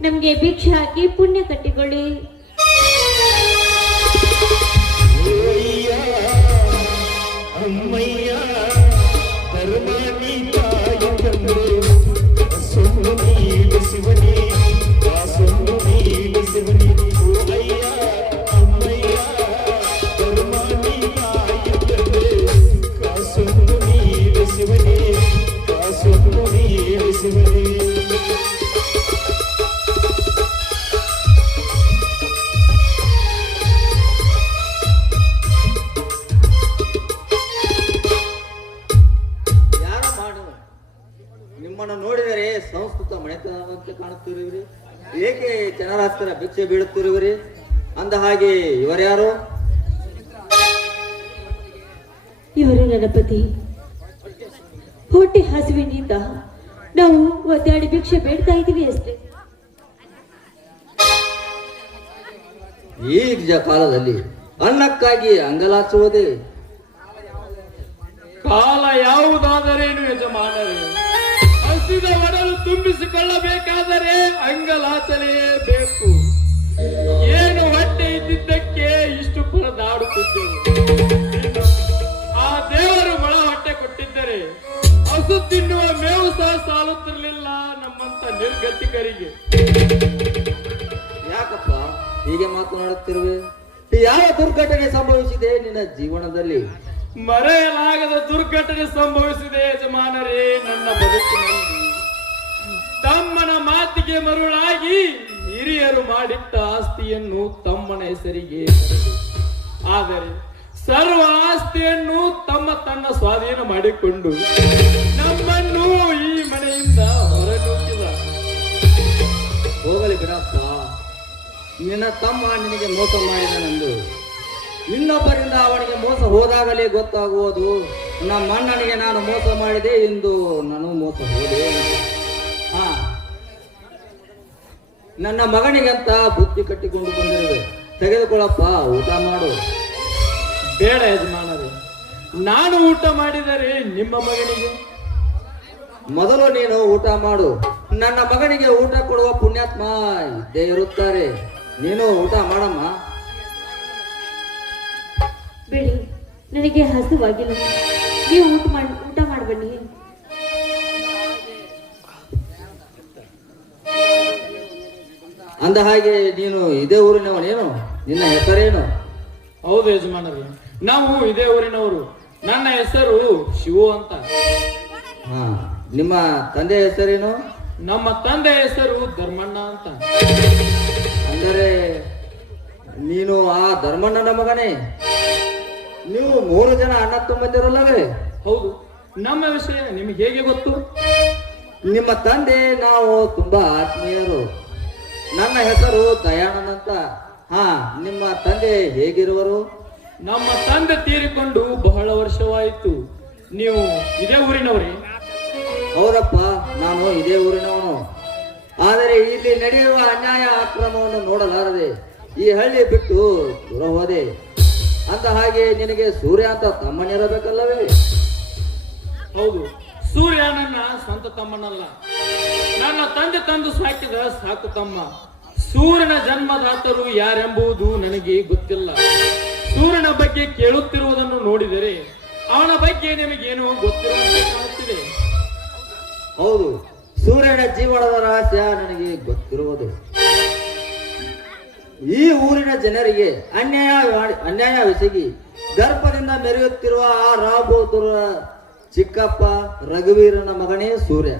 ನಮ್ಗೆ ಭಿಕ್ಷೆ ಹಾಕಿ ಪುಣ್ಯ ಕಟ್ಟಿಕೊಳ್ಳಿ. ಅಮ್ಮಯ್ಯ ಧರ್ಮಾನಿ ತಾಯಿ ತಂದೆ ಸೊನ್ನು ನೀಡು ಶಿವನಿ, ಸೊನ್ನು ನೀಡು ಶಿವನಿ. ಅಯ್ಯ ಅಮ್ಮಯ್ಯ ಧರ್ಮಾನಿ ತಾಯಿ ತಂದೆ ಸೊನ್ನು ನೀಡು ಶಿವನಿ, ಸೊನ್ನು ನೀಡು ಶಿವನಿ. ನಿಮ್ಮನ್ನು ನೋಡಿದರೆ ಸಂಸ್ಕೃತ ಮನೆತನವಂತೆ ಕಾಣುತ್ತಿರುವಿರಿ. ಏಕೆ ಜನರ ಹತ್ತಿರ ಭಿಕ್ಷೆ ಬೀಳುತ್ತಿರುವಿರಿ? ಅಂದ ಹಾಗೆ ಇವರ್ಯಾರು? ಇವರು ನನ್ನ ಪತಿ. ಹೊಟ್ಟೆ ಹಸಿವಿನಿಂದ ನಾವು ಒದ್ದಾಡಿ ಭಿಕ್ಷೆ ಬೇಡ್ತಾ ಇದ್ದೀವಿ ಅಷ್ಟೇ. ಈ ಕಾಲದಲ್ಲಿ ಅನ್ನಕ್ಕಾಗಿ ಅಂಗಲಾಚುವುದೇ? ಕಾಲ ಯಾವುದಾದರೇನು ಯಜಮಾನರೇ, ಹಸಿದ ಒಡಲು ತುಂಬಿಸಿಕೊಳ್ಳಬೇಕಾದರೆ ಅಂಗಲಾಚಲೇಬೇಕು. ಏನು ಹೊಟ್ಟೆ ಇದ್ದಿದ್ದಕ್ಕೆ ಇಷ್ಟು ಪರದಾಡುತ್ತಿದ್ದೆವು. ಆ ದೇವರು ಮೊಳ ಹೊಟ್ಟೆ ಕೊಟ್ಟಿದ್ದರೆ ಹಸು ತಿನ್ನುವ ಮೇವು ಸಹ ಸಾಲುತ್ತಿರಲಿಲ್ಲ ನಮ್ಮಂತ ನಿರ್ಗತಿಕರಿಗೆ. ಯಾಕಪ್ಪ ಹೀಗೆ ಮಾತನಾಡುತ್ತಿರುವೆ? ಯಾವ ದುರ್ಘಟನೆ ಸಂಭವಿಸಿದೆ ನಿನ್ನ ಜೀವನದಲ್ಲಿ? ಮರೆಯಲಾಗದ ದುರ್ಘಟನೆ ಸಂಭವಿಸಿದೆ ಯಜಮಾನರೇ ನನ್ನ ಬದುಕಿನಲ್ಲಿ. ತಮ್ಮನ ಮಾತಿಗೆ ಮರುಳಾಗಿ ಹಿರಿಯರು ಮಾಡಿಟ್ಟ ಆಸ್ತಿಯನ್ನು ತಮ್ಮನ ಹೆಸರಿಗೆ ಬರೆದು, ಆದರೆ ಸರ್ವ ಆಸ್ತಿಯನ್ನು ತನ್ನ ಸ್ವಾಧೀನ ಮಾಡಿಕೊಂಡು ನಮ್ಮನ್ನು ಈ ಮನೆಯಿಂದ ಹೊರನೂಕಿದ. ಹೋಗಲಿ ಬಿಡಪ್ಪ, ನಿನ್ನ ತಮ್ಮ ನಿನಗೆ ಮೋಸ ಮಾಡಿದನೆಂದು ಇನ್ನೊಬ್ಬರಿಂದ ಅವನಿಗೆ ಮೋಸ ಹೋದಾಗಲೇ ಗೊತ್ತಾಗುವುದು. ನಮ್ಮ ಅಣ್ಣನಿಗೆ ನಾನು ಮೋಸ ಮಾಡಿದೆ ಎಂದು ನಾನು ಮೋಸ ಹೋದೆ. ಹಾ, ನನ್ನ ಮಗನಿಗಂತ ಬುದ್ಧಿ ಕಟ್ಟಿಕೊಂಡು ಬಂದಿರುವೆ. ತೆಗೆದುಕೊಳ್ಳಪ್ಪ, ಊಟ ಮಾಡು. ಬೇಡ ಯಜಮಾನರೇ, ನಾನು ಊಟ ಮಾಡಿದರೆ ನಿಮ್ಮ ಮಗನಿಗೆ? ಮೊದಲು ನೀನು ಊಟ ಮಾಡು. ನನ್ನ ಮಗನಿಗೆ ಊಟ ಕೊಡುವ ಪುಣ್ಯಾತ್ಮ ಇದ್ದೇ ನೀನು ಊಟ ಮಾಡಮ್ಮ. ಬಿಡಿ, ನನಗೆ ಹಸುವಾಗಿಲ್ಲ. ನೀವು ಊಟ ಮಾಡಿ ಬನ್ನಿ. ಅಂದ ಹಾಗೆ ನೀನು ಇದೇ ಊರಿನವನೇನು? ನಿನ್ನ ಹೆಸರೇನು? ಹೌದು ಯಜಮಾನರೇ, ನಾವು ಇದೇ ಊರಿನವರು. ನನ್ನ ಹೆಸರು ಶಿವು ಅಂತ. ಹಾ, ನಿಮ್ಮ ತಂದೆ ಹೆಸರೇನು? ನಮ್ಮ ತಂದೆ ಹೆಸರು ಧರ್ಮಣ್ಣ ಅಂತ. ಅಂದರೆ ನೀನು ಆ ಧರ್ಮಣ್ಣನ ಮಗನೇ? ನೀವು 3 ಜನ ಅಣ್ಣ ತಮ್ಮಂದಿರಲ್ಲವೇ? ಹೌದು. ನಮ್ಮ ವಿಷಯ ನಿಮ್ಗೆ ಹೇಗೆ ಗೊತ್ತು? ನಿಮ್ಮ ತಂದೆ ನಾವು ತುಂಬಾ ಆತ್ಮೀಯರು. ನನ್ನ ಹೆಸರು ದಯಾನಂದ್ ಅಂತ. ಹಾ, ನಿಮ್ಮ ತಂದೆ ಹೇಗಿರುವರು? ನಮ್ಮ ತಂದೆ ತೀರಿಕೊಂಡು ಬಹಳ ವರ್ಷವಾಯಿತು. ನೀವು ಇದೇ ಊರಿನವರೇ? ಹೌದಪ್ಪ, ನಾನು ಇದೇ ಊರಿನವನು. ಆದರೆ ಇಲ್ಲಿ ನಡೆಯುವ ಅನ್ಯಾಯ ಅಕ್ರಮವನ್ನು ನೋಡಲಾರದೆ ಈ ಹಳ್ಳಿ ಬಿಟ್ಟು ದೂರ ಹೋದೆ. ಅಂದ ಹಾಗೆ ನಿನಗೆ ಸೂರ್ಯ ಅಂತ ತಮ್ಮನಿರಬೇಕಲ್ಲವೇ? ಹೌದು, ಸೂರ್ಯ ನನ್ನ ಸ್ವಂತ ತಮ್ಮನಲ್ಲ, ನನ್ನ ತಂದೆ ತಂದು ಸಾಕಿದ ಸಾಕು ತಮ್ಮ. ಸೂರ್ಯನ ಜನ್ಮದಾತರು ಯಾರೆಂಬುದು ನನಗೆ ಗೊತ್ತಿಲ್ಲ. ಸೂರ್ಯನ ಬಗ್ಗೆ ಕೇಳುತ್ತಿರುವುದನ್ನು ನೋಡಿದರೆ ಅವನ ಬಗ್ಗೆ ನಿಮಗೇನು ಗೊತ್ತಿರುವಂತೆ ಕಾಣುತ್ತಿದೆ. ಹೌದು, ಸೂರ್ಯನ ಜೀವನದ ರಹಸ್ಯ ನನಗೆ ಗೊತ್ತಿರುವುದು. ಈ ಊರಿನ ಜನರಿಗೆ ಅನ್ಯಾಯವೆಸಗಿ ಗರ್ಭದಿಂದ ಮೆರೆಯುತ್ತಿರುವ ಆ ರಾಬೋದುರ ಚಿಕ್ಕಪ್ಪ ರಘುವೀರನ ಮಗನೇ ಸೂರ್ಯ.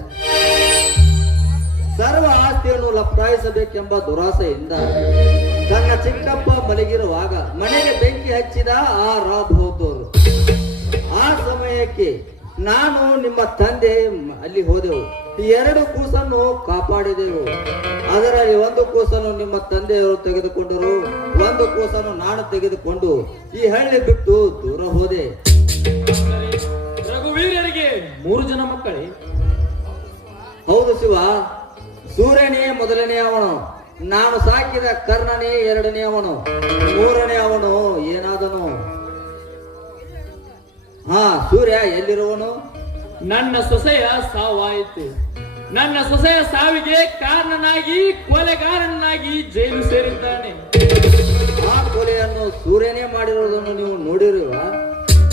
ಸರ್ವ ಆಸ್ತಿಯನ್ನು ಲಪ್ತಾಯಿಸಬೇಕೆಂಬ ದುರಾಸೆಯಿಂದ ತನ್ನ ಚಿಕ್ಕಪ್ಪ ಮಲಗಿರುವಾಗ ಮನೆಗೆ ಬೆಂಕಿ ಹಚ್ಚಿದ ಆ ರಾಬೋದೂರ್. ಆ ಸಮಯಕ್ಕೆ ನಾನು ನಿಮ್ಮ ತಂದೆ ಅಲ್ಲಿ ಹೋದೆವು. 2 ಕೂಸನ್ನು ಕಾಪಾಡಿದೆವು. ಅದರಲ್ಲಿ 1 ಕೂಸನ್ನು ನಿಮ್ಮ ತಂದೆಯವರು ತೆಗೆದುಕೊಂಡರು, 1 ಕೂಸನ್ನು ನಾನು ತೆಗೆದುಕೊಂಡು ಈ ಹಳ್ಳಿ ಬಿಟ್ಟು ದೂರ ಹೋದೆ. ರಘುವೀರರಿಗೆ 3 ಜನ ಮಕ್ಕಳೇ? ಹೌದು ಶಿವ, ಸೂರ್ಯನೇ ಮೊದಲನೇ ಅವನು, ನಾನು ಸಾಕಿದ ಕರ್ಣನೇ 2ನೇ ಅವನು, 3ನೇ ಅವನು ಏನಾದನು? ಹಾ, ಸೂರ್ಯ ಎಲ್ಲಿರುವನು? ನನ್ನ ಸೊಸೆಯ ಸಾವಾಯಿತು. ನನ್ನ ಸೊಸೆಯ ಸಾವಿಗೆ ಕಾರಣನಾಗಿ ಕೊಲೆಗಾರನಾಗಿ ಜೈಲು ಸೇರಿದ್ದಾನೆ. ಆ ಕೊಲೆಯನ್ನು ಸೂರ್ಯನೇ ಮಾಡಿರುವುದನ್ನು ನೀವು ನೋಡಿರುವ?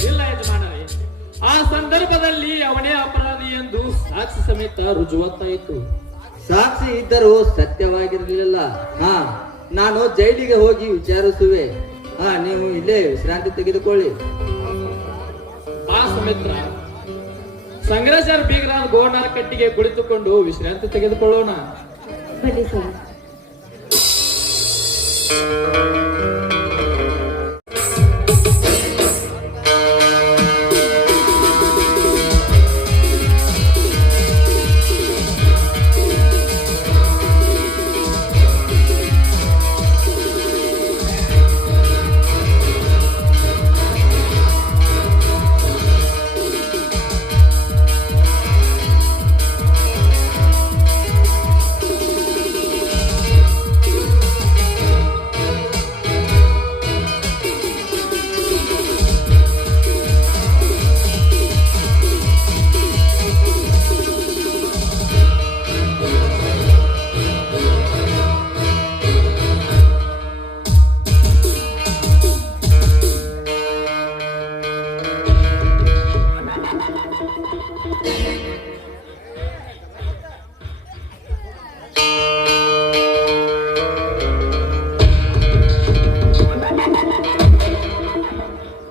ಇಲ್ಲ ಯಜಮಾನರೇ, ಆ ಸಂದರ್ಭದಲ್ಲಿ ಅವನೇ ಅಪರಾಧಿ ಎಂದು ಸಾಕ್ಷಿ ಸಮೇತ ರುಜುವಾತಾಯಿತು. ಸಾಕ್ಷಿ ಇದ್ದರೂ ಸತ್ಯವಾಗಿರಲಿಲ್ಲ. ಹಾ, ನಾನು ಜೈಲಿಗೆ ಹೋಗಿ ವಿಚಾರಿಸುವೆ. ಹಾ, ನೀವು ಇಲ್ಲೇ ವಿಶ್ರಾಂತಿ ತೆಗೆದುಕೊಳ್ಳಿ. ಆ ಸುಮಿತ್ರ, ಸಂಗ್ರಹಚಾರ ಬೀಗರಾದ ಗೋನಾರ ಕಟ್ಟಿಗೆ ಕುಳಿತುಕೊಂಡು ವಿಶ್ರಾಂತಿ ತೆಗೆದುಕೊಳ್ಳೋಣ. ಬನ್ನಿ ಸರ್.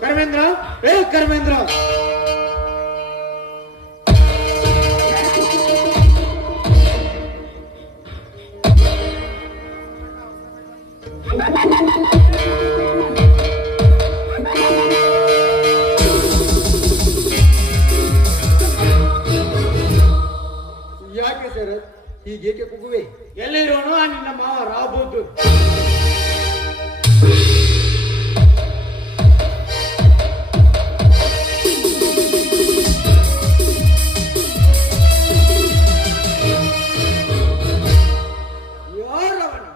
ಕರ್ಮೇಂದ್ರ, ಕರ್ಮೇಂದ್ರ, ಯಾಕೆ ಸರ್ ಹೀಗೇಕೆ ಕೂಗುವೆ? ಎಲ್ಲಿರೋನು ಆ ನಿನ್ನ ಮಾವ ರಾಬೋದು? ಯಾರವನು?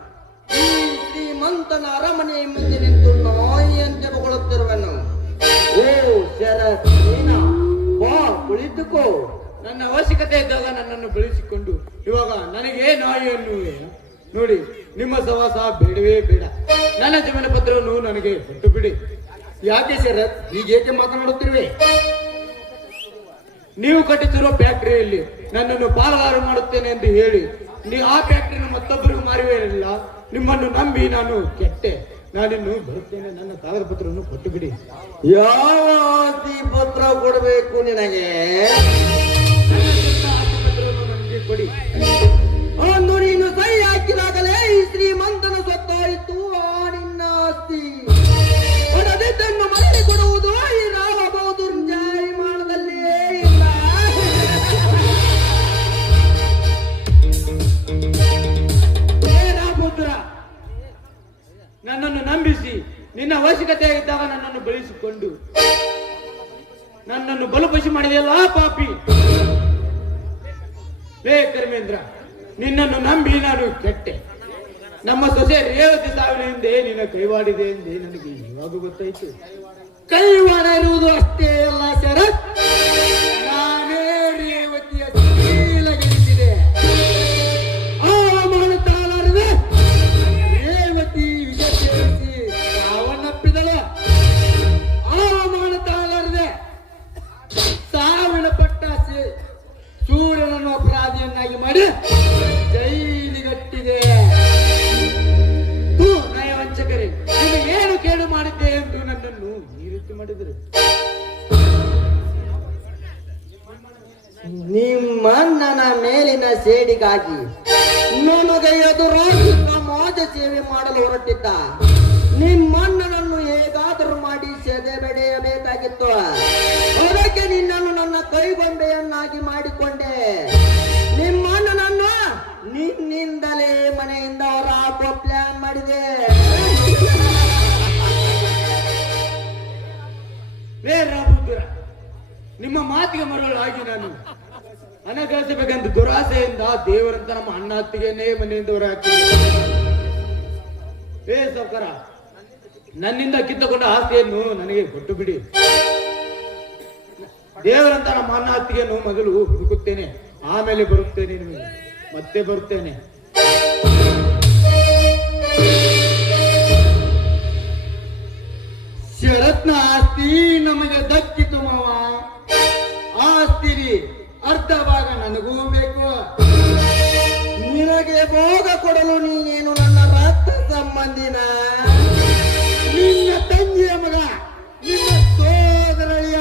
ಈ ಶ್ರೀಮಂತನ ಅರಮನೆ ಮುಂದೆ ನಿಂತು ನಾಯಿಯಂತೆ ಬೊಗಳುತ್ತಿರುವನು. ಓ ಶರತ್, ಬಾ ಕುಳಿತುಕೋ. ನನ್ನ ಅವಶ್ಯಕತೆ ಇದ್ದಾಗ ನನ್ನನ್ನು ಬೆಳೆಸಿಕೊಂಡು ಇವಾಗ ನನಗೆ ನಾಯಿ ಅನ್ನುವೆ? ನೋಡಿ, ನಿಮ್ಮ ಸವಾಸ ಬೇಡವೇ ಬೇಡ. ನನ್ನ ಜೀವನ ಪತ್ರವನ್ನು ನನಗೆ ಕೊಟ್ಟು ಬಿಡಿ. ಯಾಕೆ ಶರತ್ ಹೀಗೇಕೆ ಮಾತನಾಡುತ್ತಿರುವೆ? ನೀವು ಕಟ್ಟಿಸಿರುವ ಫ್ಯಾಕ್ಟರಿಯಲ್ಲಿ ನನ್ನನ್ನು ಪಾಲುದಾರ ಮಾಡುತ್ತೇನೆ ಎಂದು ಹೇಳಿ ನೀವು ಆ ಫ್ಯಾಕ್ಟರಿಯನ್ನು ಮತ್ತೊಬ್ಬರಿಗೂ ಮಾರುವೆಯಲ್ಲ. ನಿಮ್ಮನ್ನು ನಂಬಿ ನಾನು ಕೆಟ್ಟೆ. ನಾನಿನ್ನು ಬರುತ್ತೇನೆ. ನನ್ನ ಕಾಗದ ಪತ್ರವನ್ನು ಕೊಟ್ಟು ಬಿಡಿ. ಯಾವ ಆಸ್ತಿ ಪತ್ರ ಕೊಡಬೇಕು ನಿನಗೆ? ಆಸ್ತಿ ಪತ್ರವನ್ನು ನನಗೆ ಕೊಡಿ. ಅಂದು ನೀನು ಸಹಿ ಹಾಕಿದಾಗಲೇ ಈ ಶ್ರೀಮಂತನ ಸ್ವತ್ತಾಯಿತು ಆ ನಿನ್ನ ಆಸ್ತಿ. ಕೊಡದಿದ್ದನ್ನು ಮರಳಿ ಕೊಡುವುದು ಈ ರಾವ ಬಹದ್ದೂರ್ ಜಾಯಮಾನದಲ್ಲಿಯೇ ಇಲ್ಲ. ರಾಮಪುತ್ರ, ನನ್ನನ್ನು ನಂಬಿಸಿ ನಿನ್ನ ಅವಶ್ಯಕತೆ ಇದ್ದಾಗ ನನ್ನನ್ನು ಬಳಸಿಕೊಂಡು ನನ್ನನ್ನು ಬಲುಪಶಿ ಮಾಡಿದೆಯಲ್ಲ ಪಾಪಿ. ಲೇ ಕರ್ಮೇಂದ್ರ, ನಿನ್ನನ್ನು ನಂಬಿ ನಾನು ಕೆಟ್ಟೆ. ನಮ್ಮ ಸೊಸೆ ರೇವತಿ ಸಾವಿನ ಹಿಂದೆ ನಿನ್ನ ಕೈವಾಡಿದೆ ಎಂದೇ ನನಗೆ ಇವಾಗ ಗೊತ್ತಾಯ್ತು. ಕೈವಾಡ ಇರುವುದು ಅಷ್ಟೇ ಅಲ್ಲ ಶರತ್, ನಾನೇ ರೇವತಿಯ ಶೀಲಗೆನಿಸಿದೆ. ಅವಮಾನ ತಾಳಾರದೆ ರೇವತಿ ವಿಷ ಸೇರಿಸಿ ಸಾವನ್ನಪ್ಪಿದಳು. ಅವಮಾನ ತಾಳಾರದೆ ಸಾವಿನ ಪಟ್ಟ ಸೂರ್ಯನನ್ನು ಅಪರಾಧಿಯನ್ನಾಗಿ ಮಾಡಿ ಜೈಲಿಗಟ್ಟಿದೆ. ನಯವಂಚಕರೇ, ನಿಮಗೆ ಏನು ಕೇಳು ಮಾಡಿದ್ದೆ ಎಂದು ನನ್ನನ್ನು ಈ ರೀತಿ ಮಾಡಿದರು. ನಿಮ್ಮಣ್ಣನ ಮೇಲಿನ ಸೇಡಿಗಾಗಿ ನನಗೆ ಎದುರಾಗಿ ಸಮಾಜ ಸೇವೆ ಮಾಡಲು ಹೊರಟಿದ್ದ ನಿಮ್ಮಣ್ಣನನ್ನು ಹೇಗಾದರೂ ಮಾಡಿ ಸೆದೆ ಬೆಡೆಯಬೇಕಾಗಿತ್ತು. ಅದಕ್ಕೆ ನಿನ್ನನ್ನು ನನ್ನ ಕೈಗೊಂಬೆಯನ್ನಾಗಿ ಮಾಡಿಕೊಂಡೆ. ನಿಮ್ಮಣ್ಣನನ್ನು ನಿನ್ನಿಂದಲೇ ಮನೆಯಿಂದ ಹೊರ ಹಾಕುವ ಪ್ಲಾನ್ ಮಾಡಿದೆ. ಲೇ ರಾಮಪುತ್ರ, ನಿಮ್ಮ ಮಾತಿಗೆ ಮರಳಾಗಿ ನಾನು ಹಣ ಗಳಿಸಬೇಕೆಂದು ದುರಾಸೆಯಿಂದ ದೇವರಂತ ನಮ್ಮ ಅಣ್ಣ ಅತ್ತಿಗೆಯನ್ನೇ ಮನೆಯಿಂದ ಹೊರ ಹಾಕಿದೆ. ಸಾವುಕಾರ, ನನ್ನಿಂದ ಕಿತ್ತುಕೊಂಡ ಆಸ್ತಿಯನ್ನು ನನಗೆ ಕೊಟ್ಟು ಬಿಡಿ. ದೇವರಂತ ನಮ್ಮ ಅಣ್ಣ ಅತ್ತಿಗೆಯನ್ನು ಮೊದಲು ಹುಡುಕುತ್ತೇನೆ, ಆಮೇಲೆ ಬರುತ್ತೇನೆ. ನಿಮಗೆ ಮತ್ತೆ ಬರುತ್ತೇನೆ. ಶರತ್ನ ಆಸ್ತಿ ನಮಗೆ ದಕ್ಕಿತು ಮಾವ. ಆಸ್ತಿಲಿ ಅರ್ಧ ಭಾಗ ನನಗೂ ಬೇಕು. ನಿನಗೆ ಭೋಗ ಕೊಡಲು ನೀನೇನು ನನ್ನ ರಕ್ತ ಸಂಬಂಧಿನ? ನಿನ್ನ ತಂಗಿಯ ಮಗ, ನಿನ್ನ ಸೋದರಳಿಯ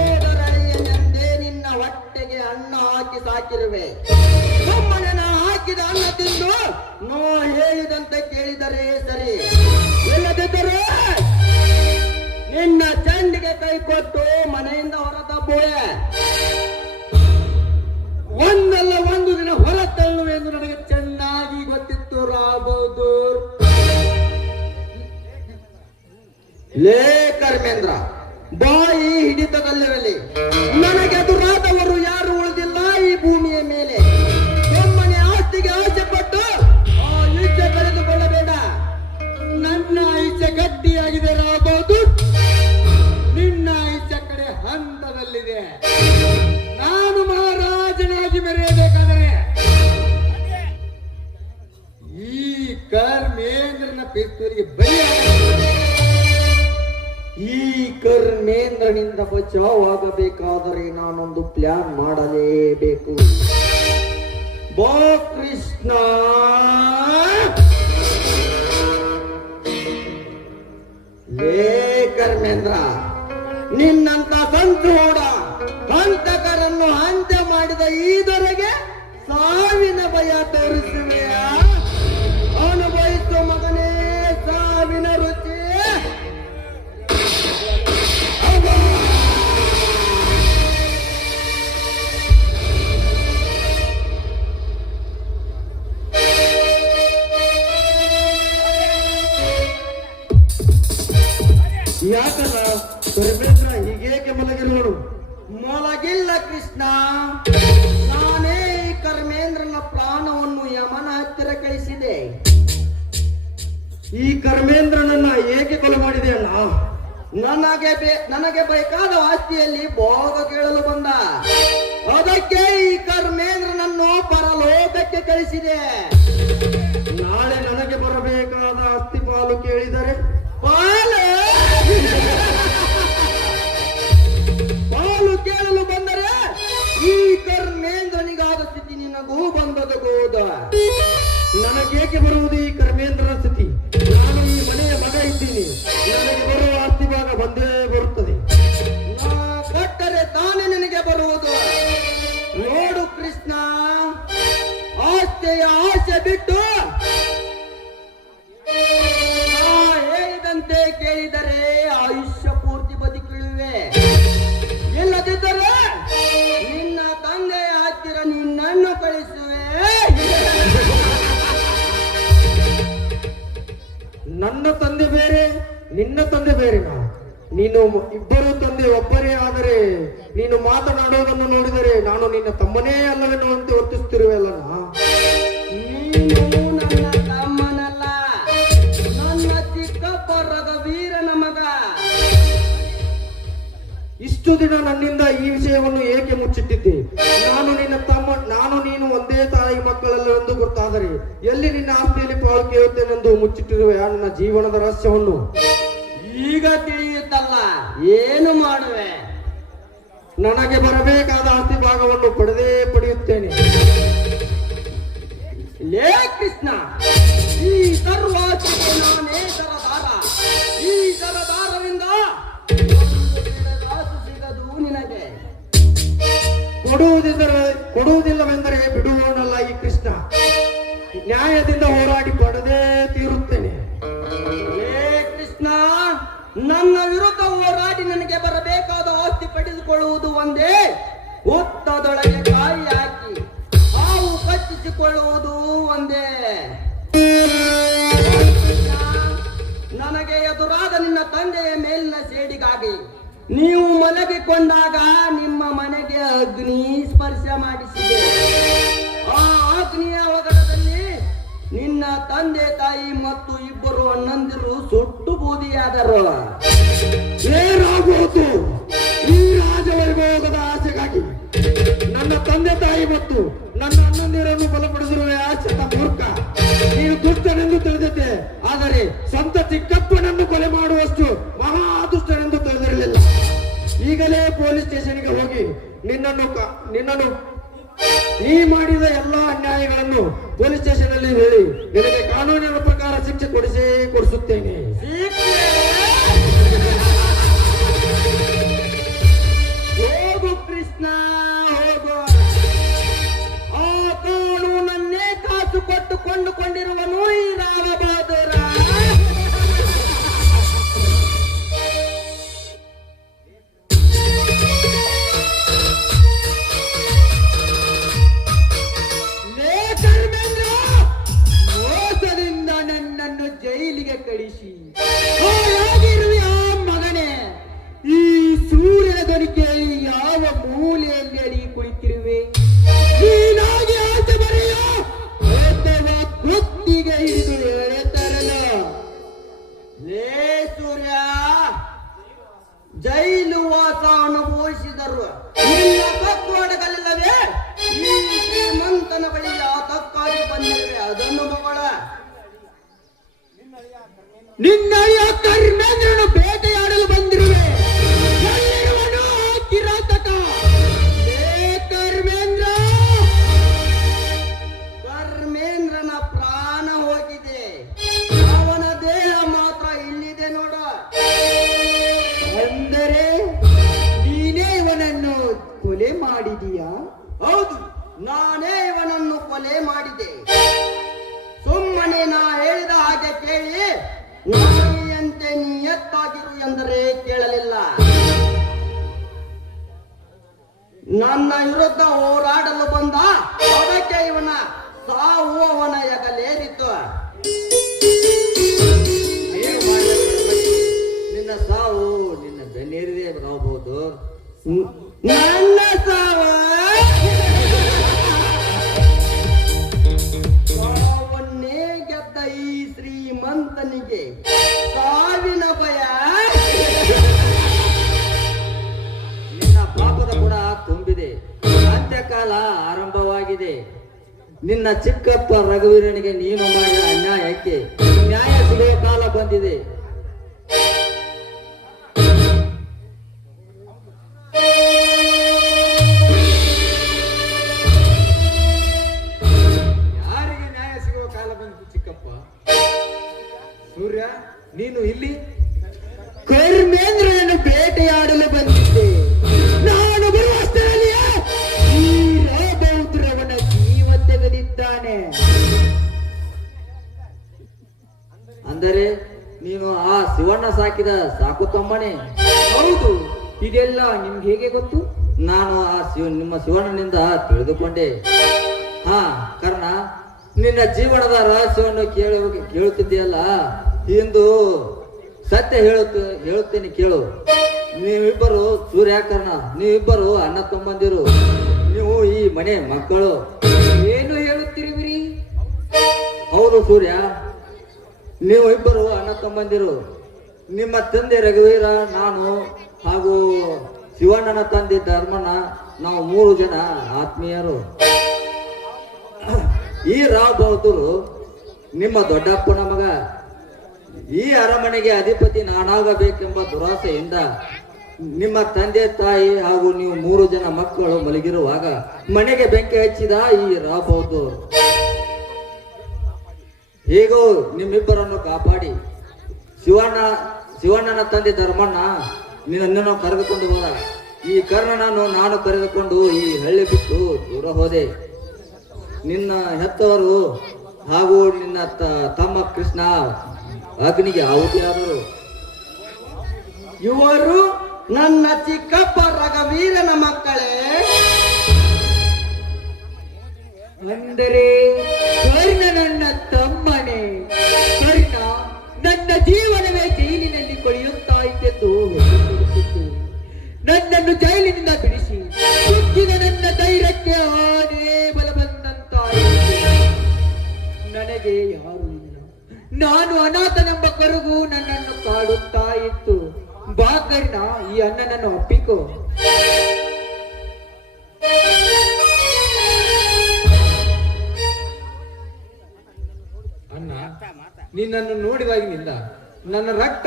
ಸೋದರಳಿಯನೆಂದೇ ನಿನ್ನ ಹೊಟ್ಟೆಗೆ ಅನ್ನ ಹಾಕಿ ಸಾಕಿರುವೆ. ಸುಮ್ಮನೆ ನಾ ಹಾಕಿದ ಅನ್ನ ತಿಂದು ನೋ ಹೇಳಿದಂತೆ ಕೇಳಿದರೆ ಸರಿ, ಇಲ್ಲದಿದ್ದರೆ ನಿನ್ನ ಚಂಡಿಗೆ ಕೈ ಕೊಟ್ಟು ಮನೆಯಿಂದ ಹೊರತಬ್ಬುವೆ. ಒಂದಲ್ಲ ಒಂದು ದಿನ ಹೊರ ತಳ್ಳುವೆ ಎಂದು ನನಗೆ ಚೆನ್ನಾಗಿ ಗೊತ್ತಿತ್ತು ರಾವ್ ಬಹದ್ದೂರ್. ಲೇ ಕರ್ಮೇಂದ್ರ, ಬಾಯಿ ಹಿಡಿತದಲ್ಲಿರಲಿ. ನನಗೆ ಎದುರಾದವರು ಯಾರು ಉಳಿದಿಲ್ಲ ಈ ಭೂಮಿಯ ಮೇಲೆ. ಸುಮ್ಮನೆ ಆಸ್ತಿಗೆ ಆಸೆ ಪಟ್ಟು ಆ ಇಚ್ಛೆ ಕಳೆದುಕೊಳ್ಳಬೇಡ. ನನ್ನ ಇಚ್ಛೆ ಗಟ್ಟಿಯಾಗಿದೆ ರಾವ್ ಬಹದ್ದೂರ್. ನಿನ್ನ ಇಚ್ಛೆ ಕಡೆ ಹಂತದಲ್ಲಿದೆ. ನಾನು ಮಹಾರಾಜನಾಗಿ ಮೆರೆಯಬೇಕಾದರೆ ಈ ಕರ್ಮೇಂದ್ರನ ಪಿಸ್ತೂಲಿಗೆ ಬಲಿಯಾಗಬೇಕು. ಈ ಕರ್ಮೇಂದ್ರನಿಂದ ಬಚಾವಾಗಬೇಕಾದರೆ ನಾನೊಂದು ಪ್ಲಾನ್ ಮಾಡಲೇಬೇಕು. ಬಾ ಕೃಷ್ಣ. ಲೇ ಕರ್ಮೇಂದ್ರ, ನಿನ್ನಂತ ಸಂಚೋಡ ಹಂತಕರನ್ನು ಹಂತೆ ಮಾಡಿದ ಈದರೆಗೆ ಸಾವಿನ ಭಯ ತೋರಿಸುವೆಯ? ಅನುಭವಿಸುವ ಮಗನೇ ಸಾವಿನ ರುಚಿ. ಯಾಕಲ್ಲ ಕರ್ಮೇಂದ್ರ ಹೀಗೇಕೆ ಮಲಗಿರೋಳು? ಮಲಗಿಲ್ಲ ಕೃಷ್ಣ, ನಾನೇ ಈ ಕರ್ಮೇಂದ್ರನ ಪ್ರಾಣವನ್ನು ಯಮನ ಹತ್ತಿರ ಕಳಿಸಿದೆ. ಈ ಕರ್ಮೇಂದ್ರನನ್ನ ಏಕೆ ಕೊಲೆ ಮಾಡಿದೆಯಲ್ಲ? ನನಗೆ ಬೇಕಾದ ಆಸ್ತಿಯಲ್ಲಿ ಭೋಗ ಕೇಳಲು ಬಂದ. ಅದಕ್ಕೆ ಈ ಕರ್ಮೇಂದ್ರನನ್ನು ಪರಲೋಕಕ್ಕೆ ಏಕೆ ಕಳಿಸಿದೆ? ನಾಳೆ ನನಗೆ ಬರಬೇಕಾದ ಆಸ್ತಿ ಪಾಲು ಕೇಳಿದರೆ ಪಾಲು ಪಾಲು ಕೇಳಲು ಬಂದರೆ ಈ ಕರ್ಮೇಂದ್ರನಿಗಾದ ಸ್ಥಿತಿ ನಿನಗೂ ಬಂದದಗೋದ. ನನಗೇಕೆ ಬರುವುದು ಈ ಕರ್ಮೇಂದ್ರನ ಸ್ಥಿತಿ? ನಾನು ಈ ಮನೆಯ ಮಗ ಇದ್ದೀನಿ. ನನಗೆ ಬರುವ ಆಸ್ತಿ ಭಾಗ ಬಂದೇ ಬರುತ್ತದೆ. ನಾ ಕೊಟ್ಟರೆ ತಾನೇ ನನಗೆ ಬರುವುದು. ನೋಡು ಕೃಷ್ಣ, ಆಸ್ತೆಯ ಆಸೆ ಬಿಟ್ಟು ನಾ ಹೇಳಿದಂತೆ ಕೇಳಿದರೆ ಆಯುಷ್ಯ ಪೂರ್ತಿ ಬದುಕಿಳುವೆ. ಇಲ್ಲದಿದ್ದರೆ ನಿನ್ನ ತಂದೆಯ ಹತ್ತಿರ ನಿನ್ನನ್ನು ಕಳಿಸುವೆ. ನನ್ನ ತಂದೆ ಬೇರೆ, ನಿನ್ನ ತಂದೆ ಬೇರೆನಾ? ನೀನು ಇಬ್ಬರು ತಂದೆ ಒಬ್ಬರೇ ಆದರೆ ನೀನು ಮಾತನಾಡುವುದನ್ನು ನೋಡಿದರೆ ನಾನು ನಿನ್ನ ತಮ್ಮನೇ ಅಲ್ಲವೇನೋ ಅಂತ ವರ್ತಿಸ್ತಿರುವೆಲ್ಲ. ನೀನು ನನ್ನ ತಮ್ಮನಲ್ಲ, ನನ್ನ ಚಿಕ್ಕಪ್ಪ ರಘುವೀರನ ಮಗ. ಇಷ್ಟು ದಿನ ನನ್ನಿಂದ ಈ ವಿಷಯವನ್ನು ಏಕೆ ಮುಚ್ಚಿಟ್ಟಿದ್ದೆ? ನಾನು ನಿನ್ನ ತಮ್ಮ, ನಾನು ನೀನು ಒಂದೇ ತಾಯಿ ಮಕ್ಕಳಲ್ಲ ಎಂದು ಗೊತ್ತಾದರೆ ಎಲ್ಲಿ ನಿನ್ನ ಆಸ್ತಿಯಲ್ಲಿ ಪಾಲು ಕೇಳುತ್ತೇನೆಂದು ಮುಚ್ಚಿಟ್ಟಿರುವೆ ನನ್ನ ಜೀವನದ ರಹಸ್ಯವನ್ನು. ಈಗ ತಿಳಿಯುತ್ತಲ್ಲ, ಏನು ಮಾಡುವೆ? ನನಗೆ ಬರಬೇಕಾದ ಆಸ್ತಿ ಭಾಗವನ್ನು ಪಡೆಯುತ್ತೇನೆ. ಲೇ ಕೃಷ್ಣ, ಈ ಸರ್ವಾಸ್ತಿಗೆ ನಾನೇ ಸರದಾರ. ಈ ಸರದಾರರಿಂದ ಕಾಸು ಸಿಗದು ನಿನಗೆ. ಕೊಡುವುದಿಲ್ಲವೆಂದರೆ ಬಿಡುವವನಲ್ಲ ಈ ಕೃಷ್ಣ. ನ್ಯಾಯದಿಂದ ಹೋರಾಡಿ ಪಡೆದೇ ತೀರುತ್ತೇನೆ. ಲೇ ಕೃಷ್ಣ, ನನ್ನ ವಿರುದ್ಧ ಹೋರಾಡಿ ನನಗೆ ಬರಬೇಕಾದ ಆಸ್ತಿ ಪಡೆದುಕೊಳ್ಳುವುದು ಒಂದೇ, ಹುತ್ತದೊಳಗೆ ಕಾಯಿ ಹಾಕಿ ಹಾವು ಕಚ್ಚಿಸಿಕೊಳ್ಳುವುದು ಒಂದೇ. ನನಗೆ ಎದುರಾದ ನಿನ್ನ ತಂದೆಯ ಮೇಲಿನ ಸೇಡಿಗಾಗಿ ನೀವು ಮಲಗಿಕೊಂಡಾಗ ನಿಮ್ಮ ಮನೆಗೆ ಅಗ್ನಿ ಸ್ಪರ್ಶ ಮಾಡಿಸಿದೆ. ಆ ಅಗ್ನಿಯ ಅವಘಡದಲ್ಲಿ ನಿನ್ನ ತಂದೆ ತಾಯಿ ಮತ್ತು ಇಬ್ಬರು ಅಣ್ಣಂದಿರು ಸುಟ್ಟು ಬೂದಿಯಾದರು. ಏನಾಗುವುದು? ಈ ರಾಜವೈಭೋಗದ ಆಸೆಗಾಗಿ ನನ್ನ ತಂದೆ ತಾಯಿ ಮತ್ತು ನನ್ನ ಅಣ್ಣಂದಿರನ್ನು ಬಲಪಡಿಸಿರುವ ಆಶೆತ ಮೂರ್ಖ. ನೀನು ದುಷ್ಟನೆಂದು ತಿಳಿದಿದ್ದೆ, ಆದರೆ ಸ್ವಂತ ಚಿಕ್ಕಪ್ಪನನ್ನು ಕೊಲೆ ಮಾಡುವಷ್ಟು ಮಹಾ ದುಷ್ಟನೆಂದು ತಿಳಿದಿರಲಿಲ್ಲ. ಈಗಲೇ ಪೊಲೀಸ್ ಸ್ಟೇಷನ್ಗೆ ಹೋಗಿ ನಿನ್ನನ್ನು ನೀ ಮಾಡಿದ ಎಲ್ಲಾ ಅನ್ಯಾಯಗಳನ್ನು ಪೊಲೀಸ್ ಸ್ಟೇಷನ್ ಅಲ್ಲಿ ಹೇಳಿ ನಿನಗೆ ಕಾನೂನಿನ ಪ್ರಕಾರ ಶಿಕ್ಷೆ ಕೊಡಿಸುತ್ತೇನೆ. ಹೋಗು ಕೃಷ್ಣ, ಹೋಗು. ಆ ಕಾನೂನನ್ನೇ ಕಾಸು ಕೊಟ್ಟು ಕೊಂಡುಕೊಂಡಿರುವನು ಈ ರಾವ ಬಹದ್ದೂರ. ಮೋಸದಿಂದ ನನ್ನನ್ನು ಜೈಲಿಗೆ ಕಳಿಸಿ ಹಾಳಾಗಿರುವೆ ಮಗನೇ. ಈ ಸೂರ್ಯನ ಧ್ವನಿ ಕೇಳಿ ಯಾವ ಮೂಲೆಯಲ್ಲಿ ಅಡಿಗೆ ಕುಳಿತಿರುವೆ? ನೀನಾಗಿ ಆಚೆ ಬರೆಯೋ ಅಥವಾ ಕುತ್ತಿಗೆ ಹಿಡಿದು ಎಳೆತರಲ? ಲೇ ಸೂರ್ಯ, ಜೈಲು ವಾಸ ಅನುಭವಿಸಿದರು ನಿನ್ನ ತಪ್ಪು ಅಡಗಲಿಲ್ಲವೇ? ಈ ಶ್ರೀಮಂತನ ಬಳಿ ತಕ್ಕಾಗಿ ಬಂದಿರುವೆ, ಅದನ್ನು ಮಗಳ. ನಿನ್ನ ಕರ್ಮೇಂದ್ರನು ಬೇಟೆಯಾಡಲು ಬಂದಿರುವೆ. ಎಲ್ಲಿರುವನು ಕಿರಾತಕ? ಕರ್ಮೇಂದ್ರನ ಪ್ರಾಣ ಹೋಗಿದೆ, ಅವನ ದೇಹ ಮಾತ್ರ ಇಲ್ಲಿದೆ ನೋಡ. ಅಂದರೆ ನೀನೇ ಇವನನ್ನು ಕೊಲೆ ಮಾಡಿದೀಯಾ? ಹೌದು, ನಾನೇ ಇವನನ್ನು ಕೊಲೆ ಮಾಡಿದೆ. ಸುಮ್ಮನೆ ನಾ ಹೇಳಿದ ಹಾಗೆ ಕೇಳಿ ನಾಯಿಯಂತೆ ನಿಯತ್ತಾಗಿರು ಎಂದರೆ ಕೇಳಲಿಲ್ಲ. ನನ್ನ ವಿರುದ್ಧ ಹೋರಾಡಲು ಬಂದ, ಅದಕ್ಕೆ ಇವನ ಸಾವು ಅವನ ಎಗಲೇರಿತು. ನಿನ್ನ ಸಾವು ನಿನ್ನ ಬೆನ್ನೇರಿದೆ ಬರಬಹುದು. ನನ್ನ ಸಾವ ಸಾವನ್ನೇ ಗೆದ್ದ ಈ ಶ್ರೀಮಂತನಿಗೆ ಸಾವಿನ ಭಯ. ನಿನ್ನ ಪಾಪದ ಕೂಡ ತುಂಬಿದೆ, ಅಂತ್ಯಕಾಲ ಆರಂಭವಾಗಿದೆ. ನಿನ್ನ ಚಿಕ್ಕಪ್ಪ ರಘುವೀರನಿಗೆ ನೀನು ಮಾಡಿದ ಅನ್ಯಾಯಕ್ಕೆ ನ್ಯಾಯ ಸಿಗುವ ಕಾಲ ಬಂದಿದೆ. ಯಾರಿಗೆ ನ್ಯಾಯ ಸಿಗುವ ಕಾಲ ಬಂತು ಚಿಕ್ಕಪ್ಪ? ಸೂರ್ಯ, ನೀನು ಇಲ್ಲಿ? ಕರ್ಮೇಂದ್ರನನ್ನು ಬೇಟೆಯಾಡಲು ಬಂದಿದ್ದೆ. ನಾನು ಬರುವಷ್ಟರಲ್ಲಿಯೇ ಈ ರಾಬೌದ್ರವನ ಜೀವ ತೆಗೆದಿದ್ದಾನೆ. ಅಂದರೆ ನೀನು ಆ ಶಿವಣ್ಣ ಸಾಕಿದ ಸಾಕು ತಮ್ಮನೇ? ಹೌದು. ಇದೆಲ್ಲ ನಿಮ್ಗೆ ಹೇಗೆ ಗೊತ್ತು? ನಾನು ನಿಮ್ಮ ಶಿವಣ್ಣನಿಂದ ತಿಳಿದುಕೊಂಡೆ. ಹಾ, ಕಾರಣ ನಿನ್ನ ಜೀವನದ ರಹಸ್ಯವನ್ನು ಕೇಳುತ್ತಿದ್ದೀಯಲ್ಲ, ಇಂದು ಸತ್ಯ ಹೇಳುತ್ತೇನೆ ಕೇಳು. ನೀವಿಬ್ಬರು ಸೂರ್ಯಕರ್ಣ, ನೀವಿಬ್ಬರು ಅಣ್ಣ ತಮ್ಮಂದಿರು, ನೀವು ಈ ಮನೆ ಮಕ್ಕಳು. ಏನು ಹೇಳುತ್ತಿರುವಿರಿ? ಹೌದು ಸೂರ್ಯ, ನೀವು ಇಬ್ಬರು ಅಣ್ಣ ತಮ್ಮಂದಿರು. ನಿಮ್ಮ ತಂದೆ ರಘುವೀರ, ನಾನು ಹಾಗೂ ಶಿವಣ್ಣನ ತಂದೆ ಧರ್ಮನ, ನಾವು 3 ಜನ ಆತ್ಮೀಯರು. ಈ ರಾವ್ ಬಹದ್ದೂರು ನಿಮ್ಮ ದೊಡ್ಡಪ್ಪನ ಮಗ. ಈ ಅರಮನೆಗೆ ಅಧಿಪತಿ ನಾನಾಗಬೇಕೆಂಬ ದುರಾಸೆಯಿಂದ ನಿಮ್ಮ ತಂದೆ ತಾಯಿ ಹಾಗೂ ನೀವು 3 ಜನ ಮಕ್ಕಳು ಮಲಗಿರುವಾಗ ಮನೆಗೆ ಬೆಂಕಿ ಹಚ್ಚಿದ ಈ ರಾವ್ ಬಹದ್ದೂರ್. ಹೇಗೋ ನಿಮ್ಮಿಬ್ಬರನ್ನು ಕಾಪಾಡಿ ಶಿವಣ್ಣನ ತಂದೆ ಧರ್ಮಣ್ಣ ನಿನ್ನನ್ನು ಕರೆದುಕೊಂಡು ಹೋದ. ಈ ಕರ್ಣನನ್ನು ನಾನು ಕರೆದುಕೊಂಡು ಈ ಹಳ್ಳಿ ಬಿಟ್ಟು ದೂರ ಹೋದೆ. ನಿನ್ನ ಹೆತ್ತವರು ಹಾಗೂ ನಿನ್ನ ತಮ್ಮ ಕೃಷ್ಣ ಅಗ್ನಿಗೆ ಆಹುತಿಯಾದರು. ಇವರು ನನ್ನ ಚಿಕ್ಕಪ್ಪ ರಘುವೀರನ ಮಕ್ಕಳೇ? ಅಂದರೆ ಕರ್ಣ ನನ್ನ ತಮ್ಮನೇ. ಕರ್ಣ ನನ್ನ ಜೀವನವೇ ಜೈಲಿನಲ್ಲಿ ಕೊಳೆಯುತ್ತಾಯಿತೆಂದು ಹೇಳುತ್ತಿದ್ದೆ. ನನ್ನನ್ನು ಜೈಲಿನಿಂದ ಬಿಡಿಸಿ ಸುತ್ತಿದ ನನ್ನ ಧೈರ್ಯಕ್ಕೆ ಆನೇ ಬಲ ಬಂದಂತಾಯಿತು. ನನಗೆ ಯಾರು ಇಲ್ಲ, ನಾನು ಅನಾಥನೆಂಬ ಕರುಗು ನನ್ನನ್ನು ಕಾಡುತ್ತಾ ಇತ್ತು. ಬಾ ಕರ್ಣ, ಈ ಅಣ್ಣನನ್ನು ಒಪ್ಪಿಕೋ. ಅಣ್ಣ, ನಿನ್ನನ್ನು ನೋಡಿದಾಗಿನಿಂದ ನನ್ನ ರಕ್ತ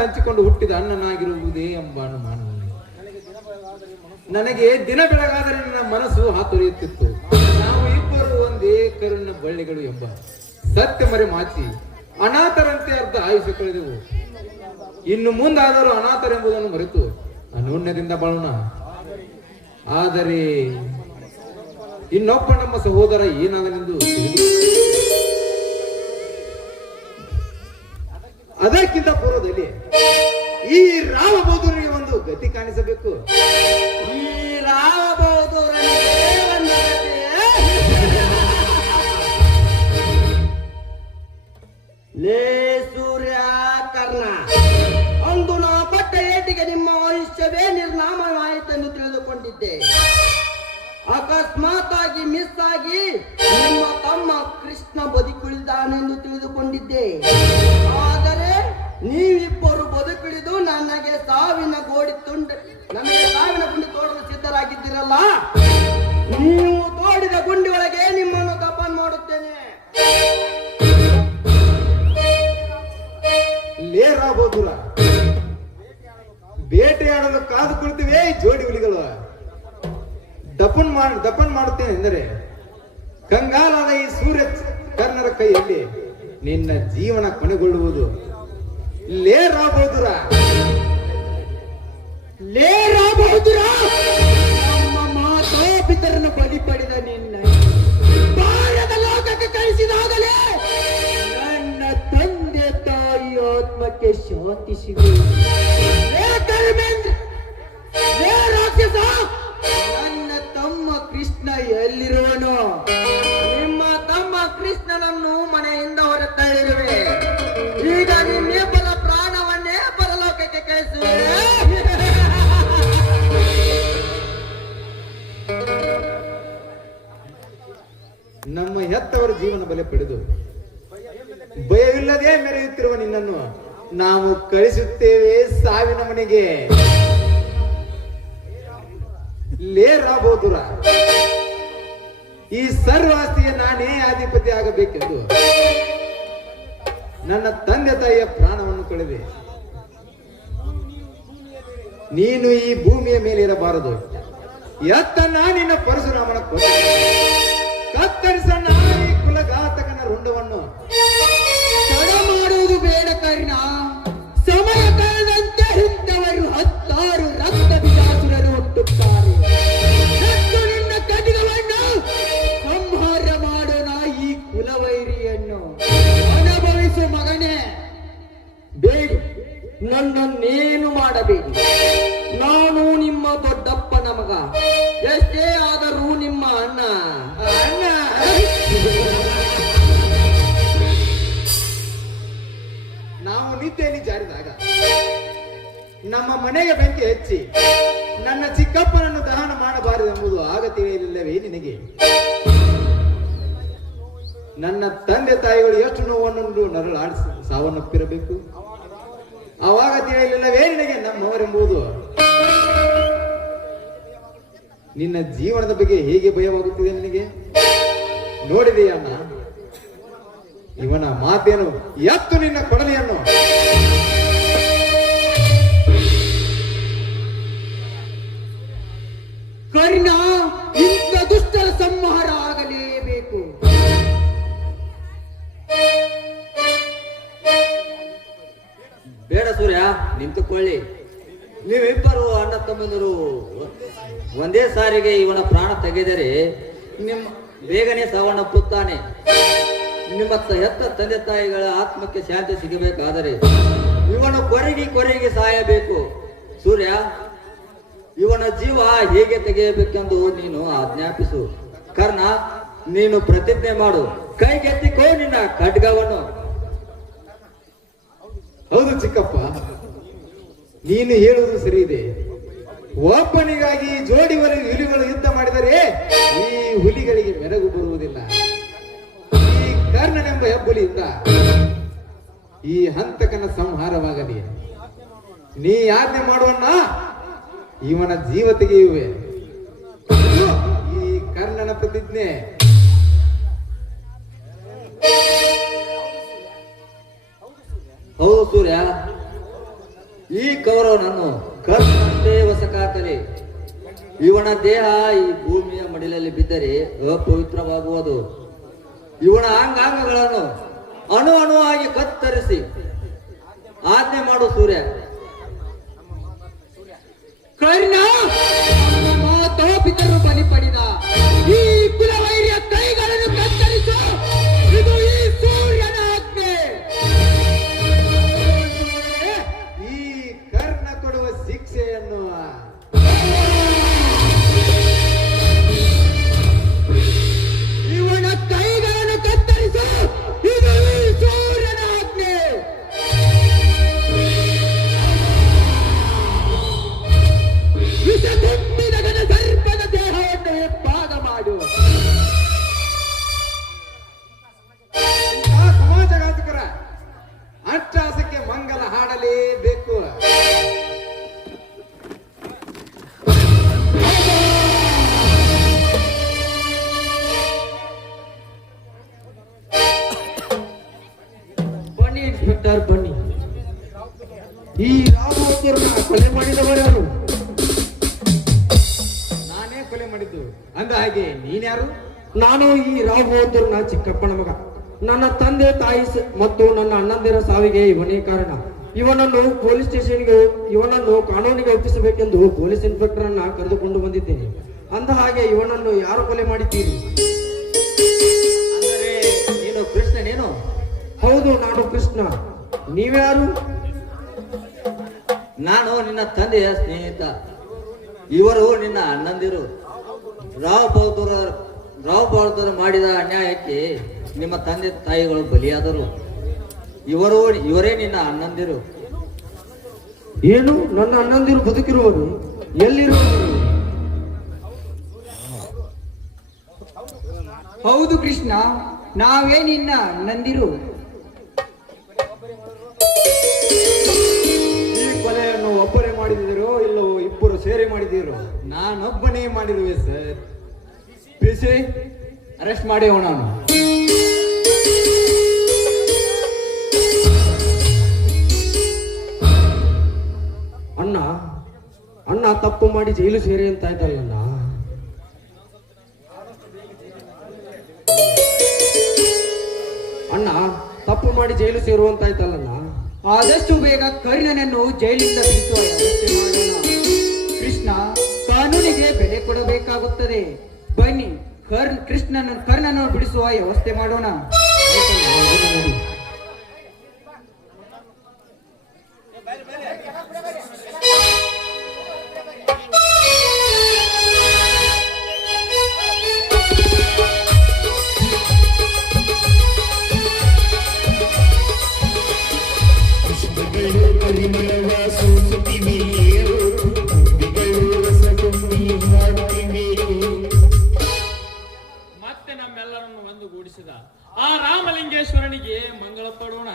ಹಂಚಿಕೊಂಡು ಹುಟ್ಟಿದ ಅಣ್ಣನಾಗಿರುವುದೇ ಎಂಬ ಅನುಮಾನ. ನನಗೆ ದಿನ ಬೆಳಗಾದರೆ ನನ್ನ ಮನಸ್ಸು ಹಾತೊರೆಯುತ್ತಿತ್ತು. ನಾವು ಇಬ್ಬರು ಒಂದೇ ಕರುಣ ಬಳ್ಳಿಗಳು ಎಂಬ ಸತ್ಯ ಮರೆ ಮಾಚಿ ಅನಾಥರಂತೆ ಅರ್ಧ ಆಯುಷ್ಯ ಕಳೆದೆವು. ಇನ್ನು ಮುಂದಾದರೂ ಅನಾಥರೆಂಬುದನ್ನು ಮರೆತು ಅನ್ಯೋನ್ಯದಿಂದ ಬಾಳೋಣ. ಆದರೆ ಇನ್ನೊಬ್ಬ ನಮ್ಮ ಸಹೋದರ ಏನಾಗಲೆಂದು ಅದಕ್ಕಿಂತ ಪೂರ್ವದಲ್ಲಿ ಈ ರಾಮ ಬಹದ್ದೂರಿಗೆ ಒಂದು ಗತಿ ಕಾಣಿಸಬೇಕು. ಈ ರಾಮ ಬಹದ್ದೂರನಿಗೆ ಒಂದು ಲೇ ಸೂರ್ಯ ಕರ್ಣ, ಅಂದು ನಾ ಪಟ್ಟ ಏಟಿಗೆ ನಿಮ್ಮ ಆಯುಷ್ಯವೇ ನಿರ್ನಾಮವಾಯಿತೆಂದು ತಿಳಿದುಕೊಂಡಿದ್ದೆ. ಅಕಸ್ಮಾತ್ ಆಗಿ ಮಿಸ್ ಆಗಿ ನಿಮ್ಮ ತಮ್ಮ ಕೃಷ್ಣ ಬದುಕುಳಿದಾನೆಂದು ತಿಳಿದುಕೊಂಡಿದ್ದೆ. ಆದರೆ ನೀವಿಬ್ಬರು ಬದುಕುಳಿದು ನಮಗೆ ಸಾವಿನ ಗುಂಡಿ ತೋಡಲು ಸಿದ್ಧರಾಗಿದ್ದೀರಲ್ಲ, ನೀವು ತೋಡಿದ ಗುಂಡಿ ಒಳಗೆ ನಿಮ್ಮನ್ನು ದಫನ್ ಮಾಡುತ್ತೇನೆ. ಲೇ ರಾವ್ ಬಹದ್ದೂರ, ಬೇಟೆಯಾಡಲು ಕಾದು ಕುಳಿತಿವೆ ಜೋಡಿ ಹುಲಿಗಳು. ದಫನ್ ಮಾಡುತ್ತೇನೆ ಎಂದರೆ ಕಂಗಾಲಾದ ಈ ಸೂರ್ಯ ಕರ್ಣರ ಕೈಯಲ್ಲಿ ನಿನ್ನ ಜೀವನ ಕೊನೆಗೊಳ್ಳುವುದು. ಲೇ ರಾವ್ ಬಹದ್ದೂರ, ಲೇ ರಾವ್ ಬಹದ್ದೂರ, ನಮ್ಮ ಮಾತಾಪಿತರನ್ನು ಬಲಿ ಪಡೆದ ನಿನ್ನ ಬಾರದ ಲೋಕಕ್ಕೆ ಕಳಿಸಿದಾಗಲೇ ನನ್ನ ತಂದೆ ತಾಯಿ ಆತ್ಮಕ್ಕೆ ಶಾಂತಿ ಸಿಗುವುದು. ಲೇ ಧರ್ಮೇಂದ್ರ, ಲೇ ರಾಕ್ಷಸ, ನನ್ನ ತಮ್ಮ ಕೃಷ್ಣ ಎಲ್ಲಿರುವನು? ನಿಮ್ಮ ತಮ್ಮ ಕೃಷ್ಣನನ್ನು ಮನೆಯಿಂದ ಹೊರತಳ್ಳಿರುವೆ. ಈಗ ನಿಮ್ಮಿಬ್ಬರ ಪ್ರಾಣವನ್ನೇ ಪರಲೋಕಕ್ಕೆ ಕಳಿಸುವೆ. ನಮ್ಮ ಹೆತ್ತವರ ಜೀವನ ಬಲೆ ಪಡೆದು ಭಯವಿಲ್ಲದೆ ಮೆರೆಯುತ್ತಿರುವ ನಿನ್ನನ್ನು ನಾವು ಕಳಿಸುತ್ತೇವೆ ಸಾವಿನ ಮನೆಗೆ. ಲೇ ರಾವ್ ಬಹದ್ದೂರ, ಈ ಸರ್ವ ಆಸ್ತಿಗೆ ನಾನೇ ಅಧಿಪತಿ ಆಗಬೇಕೆಂದು ನನ್ನ ತಂದೆ ತಾಯಿಯ ಪ್ರಾಣವನ್ನು ಕಳೆದೆ. ನೀನು ಈ ಭೂಮಿಯ ಮೇಲೆ ಇರಬಾರದು. ಎತ್ತನ್ನ ನಿನ್ನ ಪರಶುರಾಮನ ಕೊಟ್ಟೆ, ಕತ್ತರಿಸಣ್ಣ ಈ ಕುಲಘಾತಕನ ರುಂಡವನ್ನು. ತಡ ಮಾಡುವುದು ಬೇಡ ಕರ್ಣ. ಸಮಯ ಕಳೆದಂತೆ ಇಂಥವರು 10 ರಕ್ತ ಬಿಜಾಸುರರು ಹುಟ್ಟುತ್ತಾರೆ. ಮತ್ತು ನಿನ್ನ ಖಡ್ಗವನ್ನು ಸಂಹಾರ ಮಾಡೋಣ. ಈ ಕುಲವೈರಿಯನ್ನು ಅನುಭವಿಸು ಮಗನೇ. ಬೇಡಿ, ನನ್ನನ್ನೇನು ಮಾಡಬೇಡಿ. ನಾನು ನಿಮ್ಮ ದೊಡ್ಡಪ್ಪನ ಮಗ, ಎಷ್ಟೇ ಆದರೂ ನಿಮ್ಮ ಅಣ್ಣ. ಅಣ್ಣ, ನಾವು ನಿದ್ದೆಯಲ್ಲಿ ಜಾರಿದಾಗ ನಮ್ಮ ಮನೆಗೆ ಬೆಂಕಿ ಹಚ್ಚಿ ನನ್ನ ಚಿಕ್ಕಪ್ಪನನ್ನು ದಹನ ಮಾಡಬಾರದೆಂಬುದು ಆಗ ತಿಳಿಯಲಿಲ್ಲವೇ ನಿನಗೆ? ನನ್ನ ತಂದೆ ತಾಯಿಗಳು ಎಷ್ಟು ನೋವನ್ನು ನರಳಾಡಿಸಿ ಸಾವನ್ನಪ್ಪಿರಬೇಕು, ಆವಾಗ ತಿಳಿಯಲಿಲ್ಲವೇ ನಿನಗೆ ನಮ್ಮವರೆಂಬುದು? ನಿನ್ನ ಜೀವನದ ಬಗ್ಗೆ ಹೇಗೆ ಭಯವಾಗುತ್ತಿದೆ ನಿನಗೆ? ನೋಡಿದೆಯಣ್ಣ, ಇವನ ಮಾತೇನು? ಎತ್ತು ನಿನ್ನ ಕೊಡಲಿಯನ್ನು. ಕರ್ಣ, ಇಂಥ ದುಷ್ಟರ ಸಂಹಾರ ಆಗಲೇಬೇಕು. ಬೇಡ ಸೂರ್ಯ, ನಿಂತುಕೊಳ್ಳಿ. ನೀವಿಬ್ಬರು ಅಣ್ಣ ತಮ್ಮಂದರು ಒಂದೇ ಸಾರಿಗೆ ಇವನ ಪ್ರಾಣ ತೆಗೆದರೆ ನಿಮ್ಮ ಬೇಗನೆ ಸಾವನ್ನಪ್ಪುತ್ತಾನೆ. ನಿಮ್ಮ ಹೆತ್ತ ತಂದೆ ತಾಯಿಗಳ ಆತ್ಮಕ್ಕೆ ಶಾಂತಿ ಸಿಗಬೇಕಾದರೆ ಇವನು ಕೊರಗಿ ಸಾಯಬೇಕು. ಸೂರ್ಯ, ಇವನ ಜೀವ ಹೇಗೆ ತೆಗೆಯಬೇಕೆಂದು ನೀನು ಆಜ್ಞಾಪಿಸು. ಕರ್ಣ, ನೀನು ಪ್ರತಿಜ್ಞೆ ಮಾಡು. ಕೈಗೆತ್ತಿಕೋ ನಿನ್ನ ಖಡ್ಗವನ್ನು. ಹೌದು ಚಿಕ್ಕಪ್ಪ, ನೀನು ಹೇಳುವುದು ಸರಿ ಇದೆ. ಒಬ್ಬನಿಗಾಗಿ ಜೋಡಿ ಹುಲಿಗಳು ಯುದ್ಧ ಮಾಡಿದರೆ ಈ ಹುಲಿಗಳಿಗೆ ಮೆರಗು ಬರುವುದಿಲ್ಲ. ಈ ಕರ್ಣನೆಂಬ ಹೆಬ್ಬುಲಿಯಿಂದ ಈ ಹಂತಕನ ಸಂಹಾರವಾಗಲಿ. ನೀ ಆಜ್ಞೆ ಮಾಡುವನ್ನ ಇವನ ಜೀವ ತೆಗೆಯುವೆ. ಈ ಕರ್ಣನ ಪ್ರತಿಜ್ಞೆ. ಹೌದು ಸೂರ್ಯ, ಈ ಕೌರವನನ್ನು ಕರ್ಣಂತೆ ಹೊಸಕಾಕಲಿ. ಇವನ ದೇಹ ಈ ಭೂಮಿಯ ಮಡಿಲಲ್ಲಿ ಬಿದ್ದರೆ ಅಪವಿತ್ರವಾಗುವುದು. ಇವನ ಅಂಗಾಂಗಗಳನ್ನು ಅಣು ಅಣುವಾಗಿ ಕತ್ತರಿಸಿ ಆಜ್ಞೆ ಮಾಡು ಸೂರ್ಯ. ಕರ್ಣ, ಮಾತೋ ಪಿತರು ಬಲಿ ಪಡೆದ ಈ ಕುಲವೈರಿಯ ಕೈಗಳನ್ನು ಕತ್ತರಿಸು. ಇದು ಈ ಸೂರ್ಯನ ಆಜ್ಞೆ. ಈ ಕರ್ಣ ಕೊಡುವ ಶಿಕ್ಷೆಯನ್ನು ಇವನ ಕೈಗಳನ್ನು ಕತ್ತರಿಸು. ಇದು ಈ ಸೂರ್ಯನ ಆಜ್ಞೆ. ವಿಷ ತುಂಬಿದ ಘನ ಸರ್ಪದ ದೇಹವನ್ನು ಭಾಗ ಮಾಡು. ಸಮಾಜಘಾತಕರ ಅಟ್ಟಾಸಕ್ಕೆ ಮಂಗಲ ಹಾಡಲೇಬೇಕು. ಬನ್ನಿ ಇನ್ಸ್ಪೆಕ್ಟರ್, ಬನ್ನಿ. ಈ ರಾಘವೇಂದ್ರನ ಕೊಲೆ ಮಾಡಿದವರ್ಯಾರು? ನಾನೇ ಕೊಲೆ ಮಾಡಿದ್ದು. ಅಂದ ಹಾಗೆ ನೀನ್ಯಾರು? ನಾನು ಈ ರಾಘವೇಂದ್ರನ ಚಿಕ್ಕಪ್ಪನ ಮಗ. ನನ್ನ ತಂದೆ ತಾಯಿ ಮತ್ತು ನನ್ನ ಅಣ್ಣಂದಿರ ಸಾವಿಗೆ ಇವನೇ ಕಾರಣ. ಇವನನ್ನು ಪೊಲೀಸ್ ಸ್ಟೇಷನ್ಗೆ, ಇವನನ್ನು ಕಾನೂನಿಗೆ ಒಪ್ಪಿಸಬೇಕೆಂದು ಪೊಲೀಸ್ ಇನ್ಸ್ಪೆಕ್ಟರ್ ಅನ್ನ ಕರೆದುಕೊಂಡು ಬಂದಿದ್ದೇನೆ. ಅಂದ ಹಾಗೆ ಇವನನ್ನು ಯಾರು ಕೊಲೆ ಮಾಡಿದ್ದೀರಿ? ಅಂದರೆ ನೀನು ಕೃಷ್ಣನೇನು? ಹೌದು, ನಾನು ಕೃಷ್ಣ. ನೀವ್ಯಾರು? ನಾನು ನಿನ್ನ ತಂದೆಯ ಸ್ನೇಹಿತ. ಇವರು ನಿನ್ನ ಅಣ್ಣಂದಿರು. ರಾವ್ ಬಹದ್ದೂರ ಮಾಡಿದ ಅನ್ಯಾಯಕ್ಕೆ ನಿಮ್ಮ ತಂದೆ ತಾಯಿಗಳು ಬಲಿಯಾದರು. ಇವರೇ ನಿನ್ನ ಅಣ್ಣಂದಿರು. ಏನು, ನನ್ನ ಅಣ್ಣಂದಿರು ಬದುಕಿರುವರು? ಎಲ್ಲಿರುವರು? ಹೌದು ಕೃಷ್ಣ, ನಾವೇ ನಿನ್ನ ನಂದಿರು. ಈ ಕೊಲೆಯನ್ನು ಒಬ್ಬರೇ ಮಾಡಿದಿರೋ ಇಲ್ಲವೋ ಇಬ್ಬರು ಸೇರಿ ಮಾಡಿದಿರೋ? ನಾನೊಬ್ಬನೇ ಮಾಡಿರುವೆ ಸರ್. ಪಿಸಿ, ಅರೆಸ್ಟ್ ಮಾಡಿ ಅವನನ್ನು. ಅಣ್ಣ ಅಣ್ಣ ತಪ್ಪು ಮಾಡಿ ಜೈಲು ಸೇರಿ ಅಂತ ಆಯ್ತಲ್ಲಣ್ಣ. ಅಣ್ಣ ತಪ್ಪು ಮಾಡಿ ಜೈಲು ಸೇರುವಂತಾಯ್ತಲ್ಲಣ್ಣ. ಆದಷ್ಟು ಬೇಗ ಕರ್ಣನನ್ನು ಜೈಲಿಂದ ಬಿಡಿಸುವ ವ್ಯವಸ್ಥೆ ಮಾಡೋಣ. ಕೃಷ್ಣ ಕಾನೂನಿಗೆ ಬೆಲೆ ಕೊಡಬೇಕಾಗುತ್ತದೆ. ಬನ್ನಿ ಕರ್ಣನನ್ನು ಬಿಡಿಸುವ ವ್ಯವಸ್ಥೆ ಮಾಡೋಣ. ಪುಷ್ಪಗಳು ಪರಿಮಳವ ಸೂಸುತ್ತಿವೆ, ಹೂವಿಗಳು ರಸ ತುಂಬಿ ಹಾಡುತ್ತಿವೆ. ಮತ್ತೆ ನಮ್ಮೆಲ್ಲರನ್ನು ಒಂದುಗೂಡಿಸಿದ ಆ ರಾಮಲಿಂಗೇಶ್ವರನಿಗೆ ಮಂಗಳ ಪಡೋಣ.